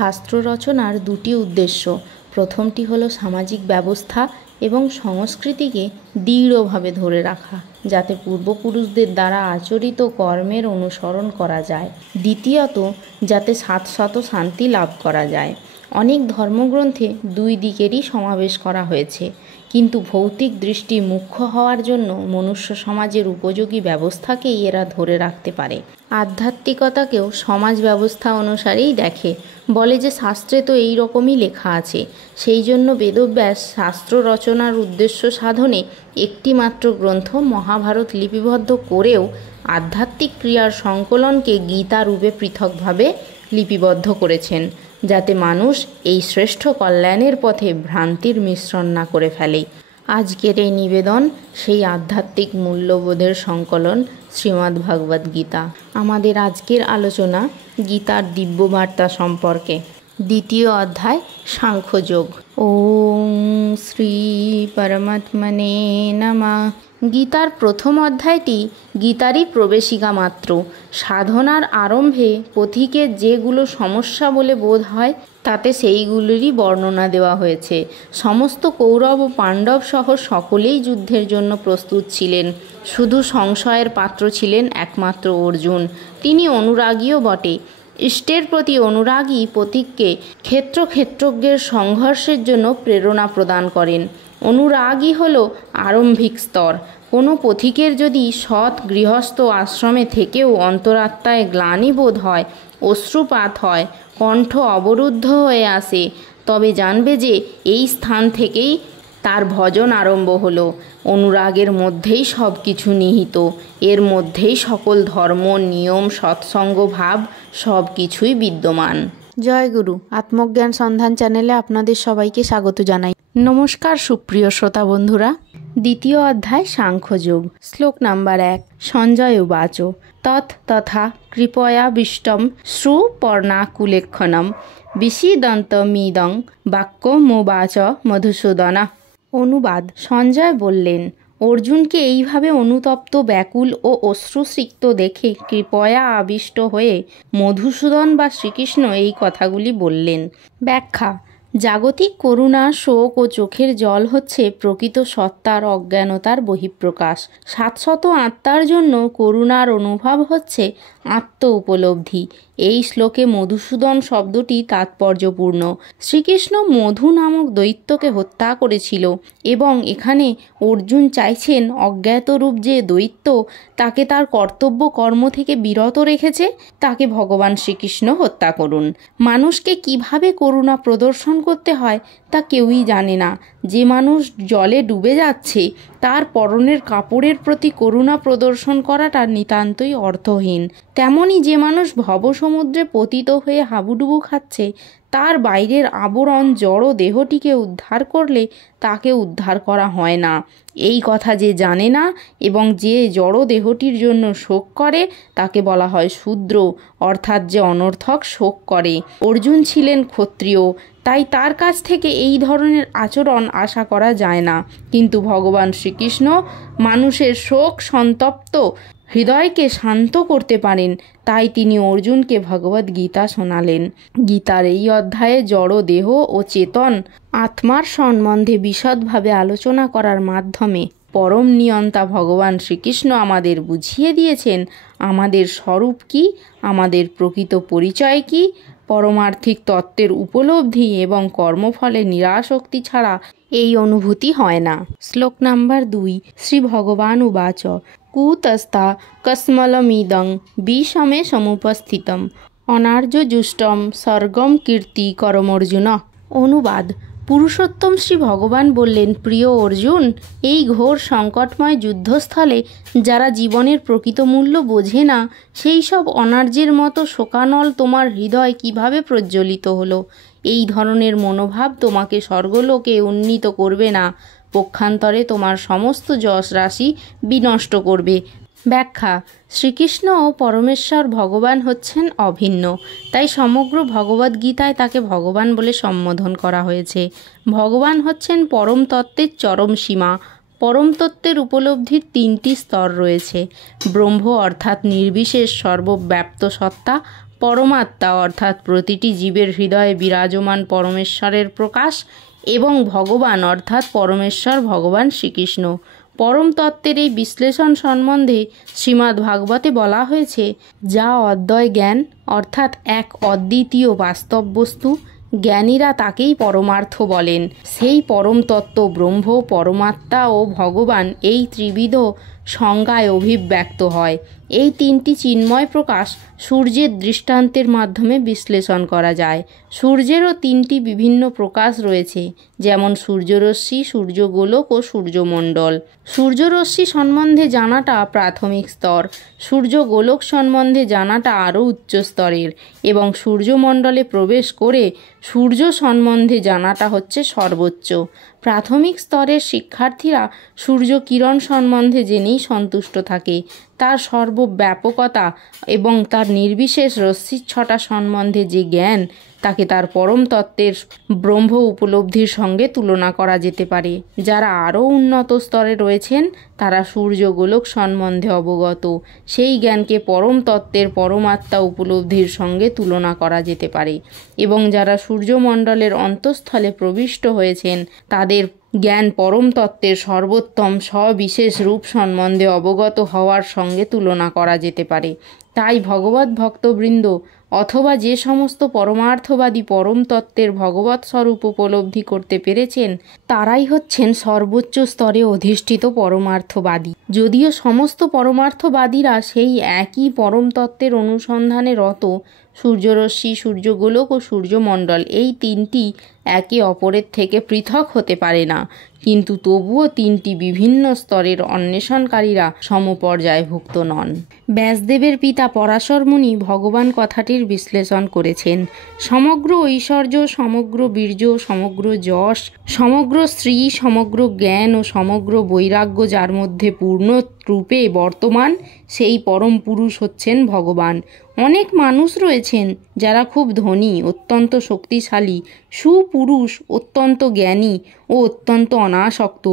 শাস্ত্র রচনার দুটি উদ্দেশ্য। প্রথমটি হলো সামাজিক ব্যবস্থা এবং সংস্কৃতিকে দৃঢ়ভাবে ধরে রাখা, যাতে পূর্বপুরুষদের দ্বারা আচরিত কর্মের অনুসরণ করা যায়। দ্বিতীয়ত, যাতে শাশ্বত শান্তি লাভ করা যায়। অনেক ধর্মগ্রন্থে দুই দিকেরই সমাবেশ করা হয়েছে, কিন্তু ভৌতিক দৃষ্টি মুখ্য হওয়ার জন্য মনুষ্য সমাজের উপযোগী ব্যবস্থাকেই এরা ধরে রাখতে পারে। আধ্যাত্মিকতাকেও সমাজ ব্যবস্থা অনুসারেই দেখে, বলে যে শাস্ত্রে তো এই রকমই লেখা আছে। সেই জন্য বেদব্যাস শাস্ত্র রচনার উদ্দেশ্য সাধনে একটি মাত্র গ্রন্থ মহাভারত লিপিবদ্ধ করেও আধ্যাত্মিক ক্রিয়ার সংকলনকে গীতা রূপে পৃথকভাবে লিপিবদ্ধ করেছেন, যাতে মানুষ এই শ্রেষ্ঠ কল্যাণের পথে ভ্রান্তির মিশ্রণ না করে ফেলে। আজকের এই নিবেদন সেই আধ্যাত্মিক মূল্যবোধের সংকলন শ্রীমদ্ভাগবত গীতা। আমাদের আজকের আলোচনা গীতার দিব্যবার্তা সম্পর্কে। দ্বিতীয় অধ্যায় সাংখ্যযোগ। ওম শ্রী পরমাত্মনে নমঃ। গীতার প্রথম অধ্যায়টি গীতারই প্রবেশিকা মাত্র। সাধনার আরম্ভে পথিকের যেগুলো সমস্যা বলে বোধ হয় তাতে সেইগুলোরই বর্ণনা দেওয়া হয়েছে। সমস্ত কৌরব ও পাণ্ডব সহ সকলেই যুদ্ধের জন্য প্রস্তুত ছিলেন। শুধু সংশয়ের পাত্র ছিলেন একমাত্র অর্জুন। তিনি অনুরাগীও বটে। ইষ্টের প্রতি অনুরাগী পথিককে ক্ষেত্রজ্ঞের সংঘর্ষের জন্য প্রেরণা প্রদান করেন। অনুরাগই হল আরম্ভিক স্তর। কোনো পথিকের যদি সৎ গৃহস্থ আশ্রমে থেকেও অন্তরাত্মায় গ্লানি বোধ হয়, অশ্রুপাত হয়, কণ্ঠ অবরুদ্ধ হয়ে আসে, তবে জানবে যে এই স্থান থেকেই তার ভজন আরম্ভ হলো। অনুরাগের মধ্যেই সব কিছু নিহিত। এর মধ্যেই সকল ধর্ম, নিয়ম, সৎসঙ্গ ভাব সব কিছুই বিদ্যমান। জয় গুরু। আত্মজ্ঞান সন্ধান চ্যানেলে আপনাদের সবাইকে স্বাগত জানাই। নমস্কার সুপ্রিয় শ্রোতা বন্ধুরা। দ্বিতীয় অধ্যায় সাংখ্যযোগ। শ্লোক নাম্বার 1। সঞ্জয় উবাচ তথা কৃপয়াবিষ্টম শ্রুপর্ণাকুলেক্ষণম বিষীদন্তমিদং বাক্যমুবাচ মধুসূদনঃ। অনুবাদ। সঞ্জয় বললেন, অর্জুনকে এইভাবে অনুতপ্ত, ব্যাকুল ও অশ্রুসিক্ত দেখে কৃপয়া আবিষ্ট হয়ে মধুসূদন বা শ্রীকৃষ্ণ এই কথাগুলি বললেন। ব্যাখ্যা। জাগতিক করুণা, শোক ও চোখের জল হচ্ছে প্রকৃত সত্তার অজ্ঞানতার বহিঃপ্রকাশ। শাশ্বত আত্মার জন্য করুণার অনুভব হচ্ছে আত্ম উপলব্ধি। এই শ্লোকে মধুসূদন শব্দটি তাৎপর্যপূর্ণ। শ্রীকৃষ্ণ মধু নামক দৈত্যকে হত্যা করেছিল এবং এখানে অর্জুন চাইছেন অজ্ঞাতরূপ যে দৈত্য তাকে তার কর্তব্য কর্ম থেকে বিরত রেখেছে তাকে ভগবান শ্রীকৃষ্ণ হত্যা করুন। মানুষকে কিভাবে করুণা প্রদর্শন করতে হয় তা কেউই জানে না। যে মানুষ জলে ডুবে যাচ্ছে তার পরনের কাপড়ের প্রতি করুণা প্রদর্শন করাটা নিতান্তই অর্থহীন। তেমনি যে মানুষ ভবসমুদ্রে পতিত হয়ে হাবুডুবু খাচ্ছে তার বাইরের আবরণ জড় দেহটিকে উদ্ধার করলে তাকে উদ্ধার করা হয় না। এই কথা যে জানে না এবং যে জড় দেহটির জন্য শোক করে তাকে বলা হয় শূদ্র, অর্থাৎ যে অনর্থক শোক করে। অর্জুন ছিলেন ক্ষত্রিয়, তাই তার কাছ থেকে এই ধরনের আচরণ আশা করা যায় না। কিন্তু ভগবান শ্রীকৃষ্ণ মানুষের শোক সন্তপ্ত হৃদয়কে শান্ত করতে পারেন, তাই তিনি অর্জুনকে ভগবদ গীতা শোনালেন। গীতার এই অধ্যায়ে জড় দেহ ও চেতন আত্মার সম্বন্ধে বিশদভাবে আলোচনা করার মাধ্যমে পরম নিয়ন্তা ভগবান শ্রীকৃষ্ণ আমাদের বুঝিয়ে দিয়েছেন আমাদের স্বরূপ কি, আমাদের প্রকৃত পরিচয় কি। পরমার্থিক তত্ত্বের উপলব্ধি এবং কর্মফলে নিরাসক্তি ছাড়া এই অনুভূতি হয় না। শ্লোক নাম্বার 2। শ্রী ভগবান উবাচ কুতস্থা কস্মলমিদং বিষমে সমুপস্থিতম অনার্যজুষ্টম স্বর্গম কীর্তি করমর্জুন। অনুবাদ। পুরুষোত্তম শ্রী ভগবান বললেন, প্রিয় অর্জুন, এই ঘোর সংকটময় যুদ্ধস্থলে যারা জীবনের প্রকৃত মূল্য বোঝে না সেই সব অনার্যের মতো শোকানল তোমার হৃদয় কিভাবে প্রজ্বলিত হলো? এই ধরনের মনোভাব তোমাকে স্বর্গলোকে উন্নীত করবে না, পক্ষান্তরে তোমার সমস্ত যশ রাশি বিনষ্ট করবে। ব্যাখ্যা। শ্রীকৃষ্ণ ও পরমেশ্বর ভগবান হচ্ছেন অভিন্ন, তাই সমগ্র ভগবদ্গীতায় তাকে ভগবান বলে সম্বোধন করা হয়েছে। ভগবান হচ্ছেন পরম তত্ত্বের চরম সীমা। পরম তত্ত্বের উপলব্ধির 3টি স্তর রয়েছে। ব্রহ্ম অর্থাৎ নির্বিশেষ সর্বব্যাপ্ত সত্তা, পরমাত্মা অর্থাৎ প্রতিটি জীবের হৃদয়ে বিরাজমান পরমেশ্বরের প্রকাশ, এবং ভগবান অর্থাৎ পরমেশ্বর ভগবান শ্রীকৃষ্ণ। পরম তত্ত্বের এই বিশ্লেষণ সম্বন্ধে শ্রীমদ্ ভাগবতে বলা হয়েছে, যা অদ্বয় জ্ঞান অর্থাৎ এক অদ্বিতীয় বাস্তব বস্তু, জ্ঞানীরা তাকেই পরমার্থ বলেন। সেই পরম তত্ত্ব ব্রহ্ম, পরমাত্মা ও ভগবান এই ত্রিবিধ সংজ্ঞায় অভিব্যক্ত হয়। এই তিনটি চিন্ময় প্রকাশ সূর্যের দৃষ্টান্তের মাধ্যমে বিশ্লেষণ করা যায়। সূর্যেরও তিনটি বিভিন্ন প্রকাশ রয়েছে, যেমন সূর্যরশ্মি, সূর্যগোলক ও সূর্যমণ্ডল। সূর্যরশ্মি সম্বন্ধে জানাটা প্রাথমিক স্তর, সূর্যগোলক সম্বন্ধে জানাটা আরও উচ্চ স্তরের, এবং সূর্যমণ্ডলে প্রবেশ করে সূর্য সম্বন্ধে জানাটা হচ্ছে সর্বোচ্চ। প্রাথমিক স্তরের শিক্ষার্থীরা সূর্য কিরণ সম্বন্ধে জেনেই সন্তুষ্ট থাকে। তার সর্বব্যাপকতা এবং তার নির্বিশেষ রশ্মিচ্ছটা সম্বন্ধে যে জ্ঞান, তাকে তার পরম তত্ত্বের ব্রহ্ম উপলব্ধির সঙ্গে তুলনা করা যেতে পারে। যারা আরও উন্নত স্তরে রয়েছেন তারা সূর্য গোলক সম্বন্ধে অবগত, সেই জ্ঞানকে পরম তত্ত্বের পরমাত্মা উপলব্ধির সঙ্গে তুলনা করা যেতে পারে। এবং যারা সূর্যমণ্ডলের অন্তঃস্থলে প্রবিষ্ট হয়েছেন তাদের জ্ঞান পরম তত্ত্বের সর্বোত্তম সবিশেষ রূপ সম্বন্ধে অবগত হওয়ার সঙ্গে তুলনা করা যেতে পারে। তাই ভগবত ভক্তবৃন্দ অথবা যে সমস্ত পরমার্থবাদী পরম তত্ত্বের ভগবৎ স্বরূপ উপলব্ধি করতে পেরেছেন তারাই হচ্ছেন সর্বোচ্চ স্তরে অধিষ্ঠিত পরমার্থবাদী। যদিও সমস্ত পরমার্থবাদীরা সেই একই পরম তত্ত্বের অনুসন্ধানে রত, সূর্যরশ্মি, সূর্যগোলক ও সূর্যমণ্ডল এই তিনটি একে অপরের থেকে পৃথক হতে পারে না, কিন্তু তবুও তিনটি বিভিন্ন স্তরের অন্বেষণকারীরা সমপর্যায়ভুক্ত নন। ব্যাসদেবের পিতা পরাশর মুনি ভগবান কথাটির বিশ্লেষণ করেছেন। সমগ্র ঐশ্বর্য, সমগ্র বীর্য, সমগ্র যশ, সমগ্র শ্রী, সমগ্র জ্ঞান ও সমগ্র বৈরাগ্য যার মধ্যে পূর্ণ রূপে বর্তমান, সেই পরম পুরুষ হচ্ছেন ভগবান। অনেক মানুষ রয়েছেন যারা খুব ধনী, অত্যন্ত শক্তিশালী, সুপুরুষ, অত্যন্ত জ্ঞানী ও অত্যন্ত অনাসক্ত,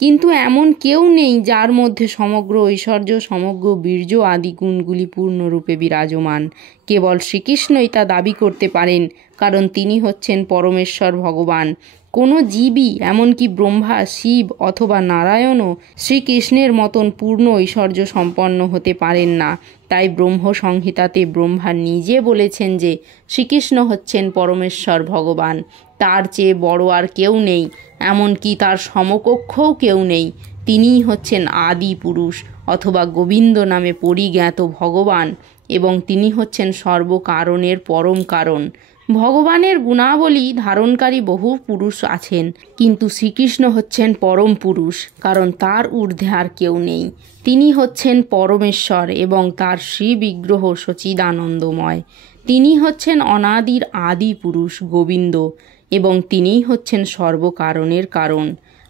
কিন্তু এমন কেউ নেই যার মধ্যে সমগ্র ঐশ্বর্য, সমগ্র বীর্য আদি গুণগুলি পূর্ণরূপে বিরাজমান। কেবল শ্রীকৃষ্ণই তা দাবি করতে পারেন, কারণ তিনি হচ্ছেন পরমেশ্বর ভগবান। কোনো জীবই, এমনকি ব্রহ্মা, শিব অথবা নারায়ণও শ্রীকৃষ্ণের মতন পূর্ণ ঐশ্বর্য সম্পন্ন হতে পারেন না। তাই ব্রহ্ম সংহিতাতে ব্রহ্মা নিজে বলেছেন যে শ্রীকৃষ্ণ হচ্ছেন পরমেশ্বর ভগবান। তার চেয়ে বড় আর কেউ নেই, এমনকি তার সমকক্ষও কেউ নেই। তিনিই হচ্ছেন আদি পুরুষ অথবা গোবিন্দ নামে পরিজ্ঞাত ভগবান, এবং তিনি হচ্ছেন সর্বকারণের পরম কারণ। ভগবানের গুণাবলী ধারণকারী বহু পুরুষ আছেন, কিন্তু শ্রীকৃষ্ণ হচ্ছেন পরম পুরুষ, কারণ তার ঊর্ধ্বে আর কেউ নেই। তিনি হচ্ছেন পরমেশ্বর এবং তার শ্রী বিগ্রহ সচিদানন্দময়। তিনি হচ্ছেন অনাদির আদি পুরুষ গোবিন্দ, এবং তিনিই হচ্ছেন সর্বকারণের কারণ।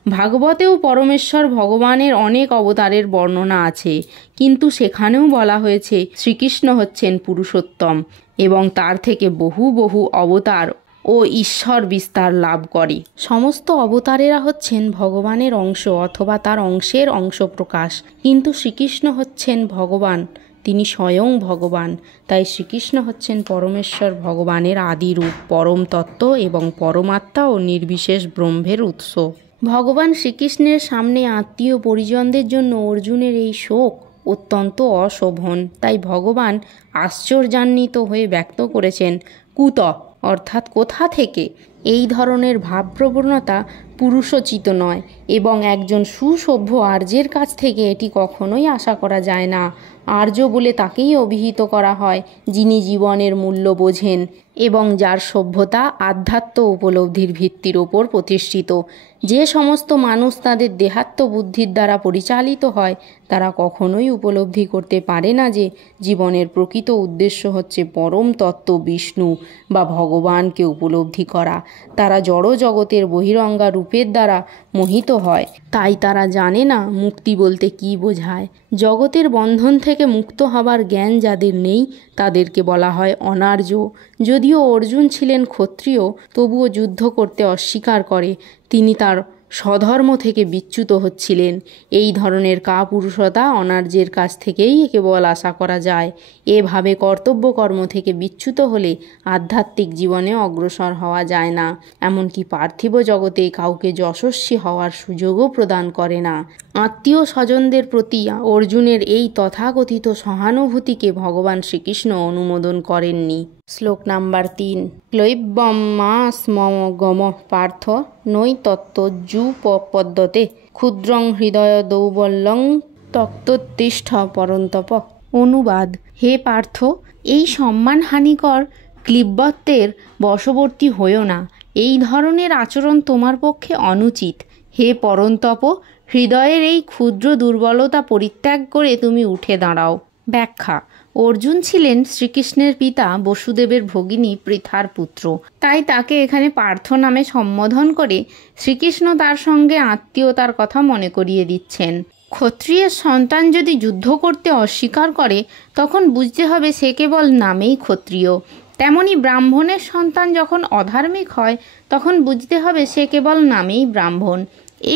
ভাগবতেও পরমেশ্বর ভগবানের অনেক অবতারের বর্ণনা আছে, কিন্তু সেখানেও বলা হয়েছে শ্রীকৃষ্ণ হচ্ছেন পুরুষোত্তম এবং তার থেকে বহু বহু অবতার ও ঈশ্বর বিস্তার লাভ করে। সমস্ত অবতারেরা হচ্ছেন ভগবানের অংশ অথবা তার অংশের অংশ প্রকাশ, কিন্তু শ্রীকৃষ্ণ হচ্ছেন ভগবান, তিনি স্বয়ং ভগবান। তাই শ্রীকৃষ্ণ হচ্ছেন পরমেশ্বর ভগবানের আদি রূপ, পরম তত্ত্ব এবং পরমাত্মা ও নির্বিশেষ ব্রহ্মের উৎস। ভগবান শ্রীকৃষ্ণের সামনে আত্মীয় পরিজনদের জন্য অর্জুনের এই শোক অত্যন্ত অশোভন। তাই ভগবান আশ্চর্যান্বিত হয়ে ব্যক্ত করেছেন, কুত অর্থাৎ কোথা থেকে। এই ধরনের ভাবপ্রবণতা পুরুষোচিত নয় এবং একজন সুসভ্য আর্যের কাছ থেকে এটি কখনোই আশা করা যায় না। আর্য বলে তাকেই অভিহিত করা হয় যিনি জীবনের মূল্য বোঝেন এবং যার সভ্যতা আধ্যাত্ম উপলব্ধির ভিত্তির ওপর প্রতিষ্ঠিত। যে সমস্ত মানুষ তাদের দেহাত্ম বুদ্ধির দ্বারা পরিচালিত হয় তারা কখনোই উপলব্ধি করতে পারে না যে জীবনের প্রকৃত উদ্দেশ্য হচ্ছে পরম তত্ত্ব বিষ্ণু বা ভগবানকে উপলব্ধি করা। তারা জড় জগতের বহিরঙ্গা রূপের দ্বারা মোহিত হয়, তাই তারা জানে না মুক্তি বলতে কী বোঝায়। জগতের বন্ধন থেকে মুক্ত হবার জ্ঞান যাদের নেই তাদেরকে বলা হয় অনার্য। যদিও অর্জুন ছিলেন ক্ষত্রিয়, তবুও যুদ্ধ করতে অস্বীকার করে। তিনি তার স্বধর্ম থেকে বিচ্যুত হচ্ছিলেন। এই ধরনের কাপুরুষতা অনার্যের কাছ থেকেই কেবল আশা করা যায়। এভাবে কর্তব্য কর্ম থেকে বিচ্যুত হলে আধ্যাত্মিক জীবনে অগ্রসর হওয়া যায় না, এমনকি পার্থিব জগতে কাউকে যশস্বী হওয়ার সুযোগও প্রদান করে না। আত্মীয় স্বজনদের প্রতি অর্জুনের এই তথাকথিত সহানুভূতিকে ভগবান শ্রীকৃষ্ণ অনুমোদন করেননি। শ্লোক নাম্বার 3। ক্লৈব্যম মা স্মম গম পার্থ নৈ তত্ত্বযুপপদ্যতে ক্ষুদ্রং হৃদয় দৌর্বল্যং তত্ত্বতিষ্ঠ পরন্তপ। অনুবাদ: হে পার্থ, এই সম্মানহানিকর ক্লীবত্বের বশবর্তী হইও না। এই ধরনের আচরণ তোমার পক্ষে অনুচিত। হে পরন্তপ, হৃদয়ের এই ক্ষুদ্র দুর্বলতা পরিত্যাগ করে তুমি উঠে দাঁড়াও। ব্যাখ্যা: অর্জুন ছিলেন শ্রীকৃষ্ণের পিতা বসুদেবের ভগিনী পৃথার পুত্র, তাই তাকে এখানে পার্থ নামে সম্বোধন করে শ্রীকৃষ্ণ তার সঙ্গে আত্মীয়তার কথা মনে করিয়ে দিচ্ছেন। ক্ষত্রিয়ের সন্তান যদি যুদ্ধ করতে অস্বীকার করে তখন বুঝতে হবে সে কেবল নামেই ক্ষত্রিয়। তেমনি ব্রাহ্মণের সন্তান যখন অধার্মিক হয় তখন বুঝতে হবে সে কেবল নামেই ব্রাহ্মণ।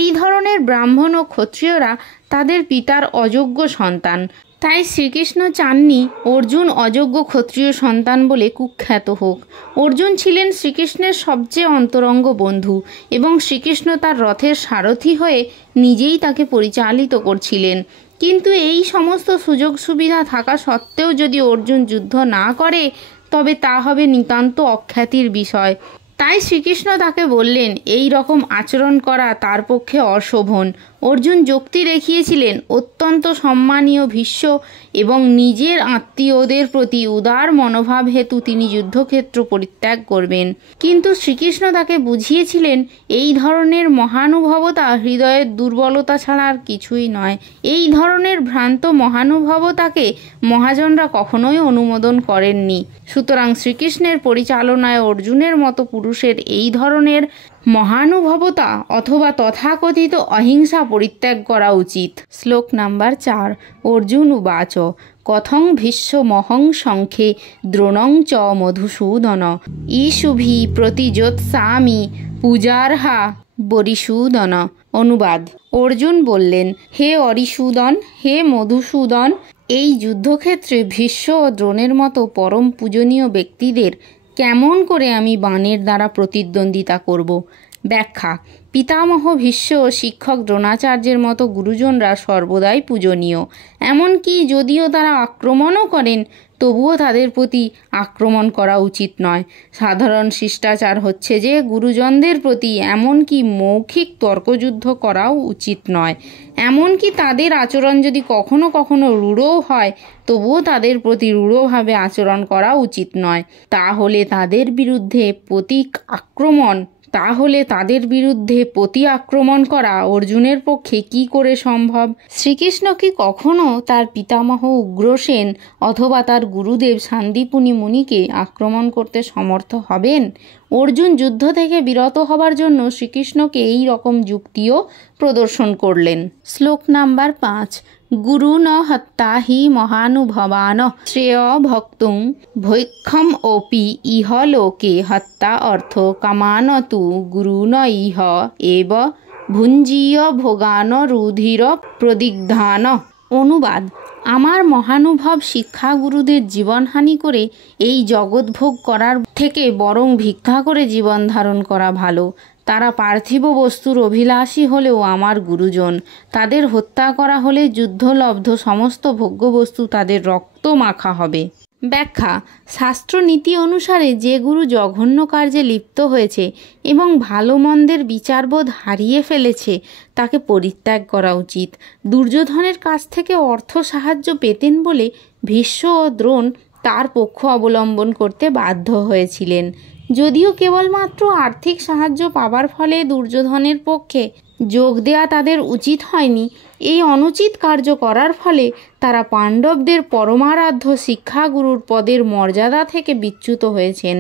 এই ধরনের ব্রাহ্মণ ও ক্ষত্রিয়রা তাদের পিতার অযোগ্য সন্তান। তাই শ্রীকৃষ্ণ চাননি অর্জুন অযোগ্য ক্ষত্রিয় সন্তান বলে কুখ্যাত হোক। অর্জুন ছিলেন শ্রীকৃষ্ণের সবচেয়ে অন্তরঙ্গ বন্ধু এবং শ্রীকৃষ্ণ তার রথের সারথি হয়ে নিজেই তাকে পরিচালিত করছিলেন। কিন্তু এই সমস্ত সুযোগ সুবিধা থাকা সত্ত্বেও যদি অর্জুন যুদ্ধ না করে তবে তা হবে নিতান্ত অখ্যাতির বিষয়। তাই শ্রীকৃষ্ণ তাকে বললেন এই রকম আচরণ করা তার পক্ষে অশোভন। অর্জুন যুক্তি দেখিয়েছিলেন অত্যন্ত সম্মানীয় ভীষ্ম এবং নিজের আত্মীয়দের প্রতি উদার মনোভাব হেতু তিনি যুদ্ধক্ষেত্র পরিত্যাগ করবেন। কিন্তু শ্রীকৃষ্ণ তাকে বুঝিয়েছিলেন এই ধরনের মহানুভবতা হৃদয়ের দুর্বলতা ছাড়া আর কিছুই নয়। এই ধরনের ভ্রান্ত মহানুভবতাকে মহাজনরা কখনোই অনুমোদন করেননি। সুতরাং শ্রীকৃষ্ণের পরিচালনায় অর্জুনের মতো পুরুষের এই ধরনের মহানুভবতা অথবা তথাকথিত অহিংসা পরিত্যাগ করা উচিত। শ্লোক নাম্বার 4। অর্জুন উবাচ কথং ভীষ্মহং সংখ্যে দ্রোণং চ মধুসূদন ঈশুভি প্রতিযোৎসামি পূজার্হা বরিসূদন। অনুবাদ: অর্জুন বললেন, হে অরিসূদন, হে মধুসূদন, এই যুদ্ধক্ষেত্রে ভীষ্ম ও দ্রোণের মতো পরম পূজনীয় ব্যক্তিদের কেমন করে আমি বাণের দ্বারা প্রতিদ্বন্দ্বিতা করব? ব্যাখ্যা: পিতামহ ভীষ্ম ও শিক্ষক দ্রোণাচার্যের মতো গুরুজনরা সর্বদাই পূজনীয়। এমনকি যদিও তারা আক্রমণও করেন তবুও তাদের প্রতি আক্রমণ করা উচিত নয়। সাধারণ শিষ্টাচার হচ্ছে যে গুরুজনদের প্রতি এমনকি মৌখিক তর্কযুদ্ধ করাও উচিত নয়। এমনকি তাদের আচরণ যদি কখনো কখনো রূঢ়ও হয় তবুও তাদের প্রতি রূঢ়ভাবে আচরণ করা উচিত নয়। তাহলে তাদের বিরুদ্ধে প্রতি আক্রমণ করা অর্জুনের পক্ষে কি করে সম্ভব? শ্রীকৃষ্ণ কি কখনো তার পিতামহ উগ্রসেন অথবা তার গুরুদেব শান্তিপুনি মুনিকে আক্রমণ করতে সমর্থ হবেন? অর্জুন যুদ্ধ থেকে বিরত হবার জন্য শ্রীকৃষ্ণকে এই রকম যুক্তিও প্রদর্শন করলেন। শ্লোক নাম্বার 5। গুরুন হত্যা হি মহানুভবান শ্রেয় ভক্তুং ভৈক্ষম ওপি ইহ লোকে হত্যা অর্থ কামান তু গুরুন ইহ এব ভুঞ্জীয় ভোগান রুধির প্রদিগ্ধান। অনুবাদ: আমার মহানুভব শিক্ষাগুরুদের জীবনহানি করে এই জগৎ ভোগ করার থেকে বরং ভিক্ষা করে জীবন ধারণ করা ভালো। তারা পার্থিব বস্তুর অভিলাষী হলেও আমার গুরুজন। তাদের হত্যা করা হলে যুদ্ধলব্ধ সমস্ত ভোগ্যবস্তু তাদের রক্ত মাখা হবে। ব্যাখ্যা: শাস্ত্র নীতি অনুসারে যে গুরু জঘন্য কার্যে লিপ্ত হয়েছে এবং ভালো মন্দের বিচারবোধ হারিয়ে ফেলেছে তাকে পরিত্যাগ করা উচিত। দুর্যোধনের কাছ থেকে অর্থ সাহায্য পেতেন বলে ভীষ্ম ও দ্রোণ তার পক্ষ অবলম্বন করতে বাধ্য হয়েছিলেন। যদিও কেবলমাত্র আর্থিক সাহায্য পাবার ফলে দুর্যোধনের পক্ষে যোগ দেয়া তাদের উচিত হয়নি, এই অনুচিত কার্য করার ফলে তারা পাণ্ডবদের পরমারাধ্য শিক্ষাগুরুর পদের মর্যাদা থেকে বিচ্যুত হয়েছেন।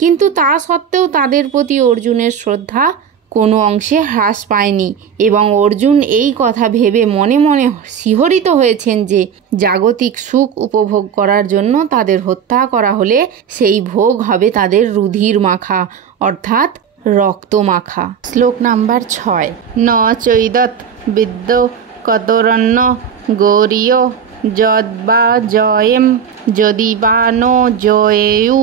কিন্তু তা সত্ত্বেও তাদের প্রতি অর্জুনের শ্রদ্ধা কোনো অংশে হ্রাস পায়নি এবং অর্জুন এই কথা ভেবে মনে মনে শিহরিত হয়েছেন যে জাগতিক সুখ উপভোগ করার জন্য তাদের হত্যা করা হলে সেই ভোগ হবে তাদের রুধির মাখা অর্থাৎ রক্তমাখা। শ্লোক নাম্বার 6। ন চৈদৎ বিদ্য কতরন্ন গৌরীয় যদ্বা জয়েম যদি বা নো জয়েয়ু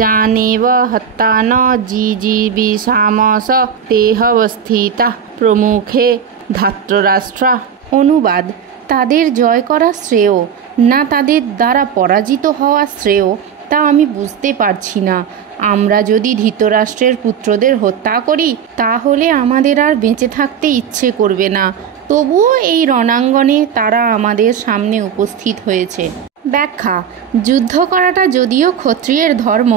জানেব হত্যা ন জিজিবিষামস তেহবস্থিতা প্রমুখে ধাত্ররাষ্ট্রা। অনুবাদ: তাদের জয় করা শ্রেয় না তাদের দ্বারা পরাজিত হওয়া শ্রেয় তা আমি বুঝতে পারছি না। আমরা যদি ধৃতরাষ্ট্রের পুত্রদের হত্যা করি তাহলে আমাদের আর বেঁচে থাকতে ইচ্ছে করবে না। তবুও এই রণাঙ্গনে তারা আমাদের সামনে উপস্থিত হয়েছে। ব্যাখ্যা: যুদ্ধ করাটা যদিও ক্ষত্রিয়ের ধর্ম,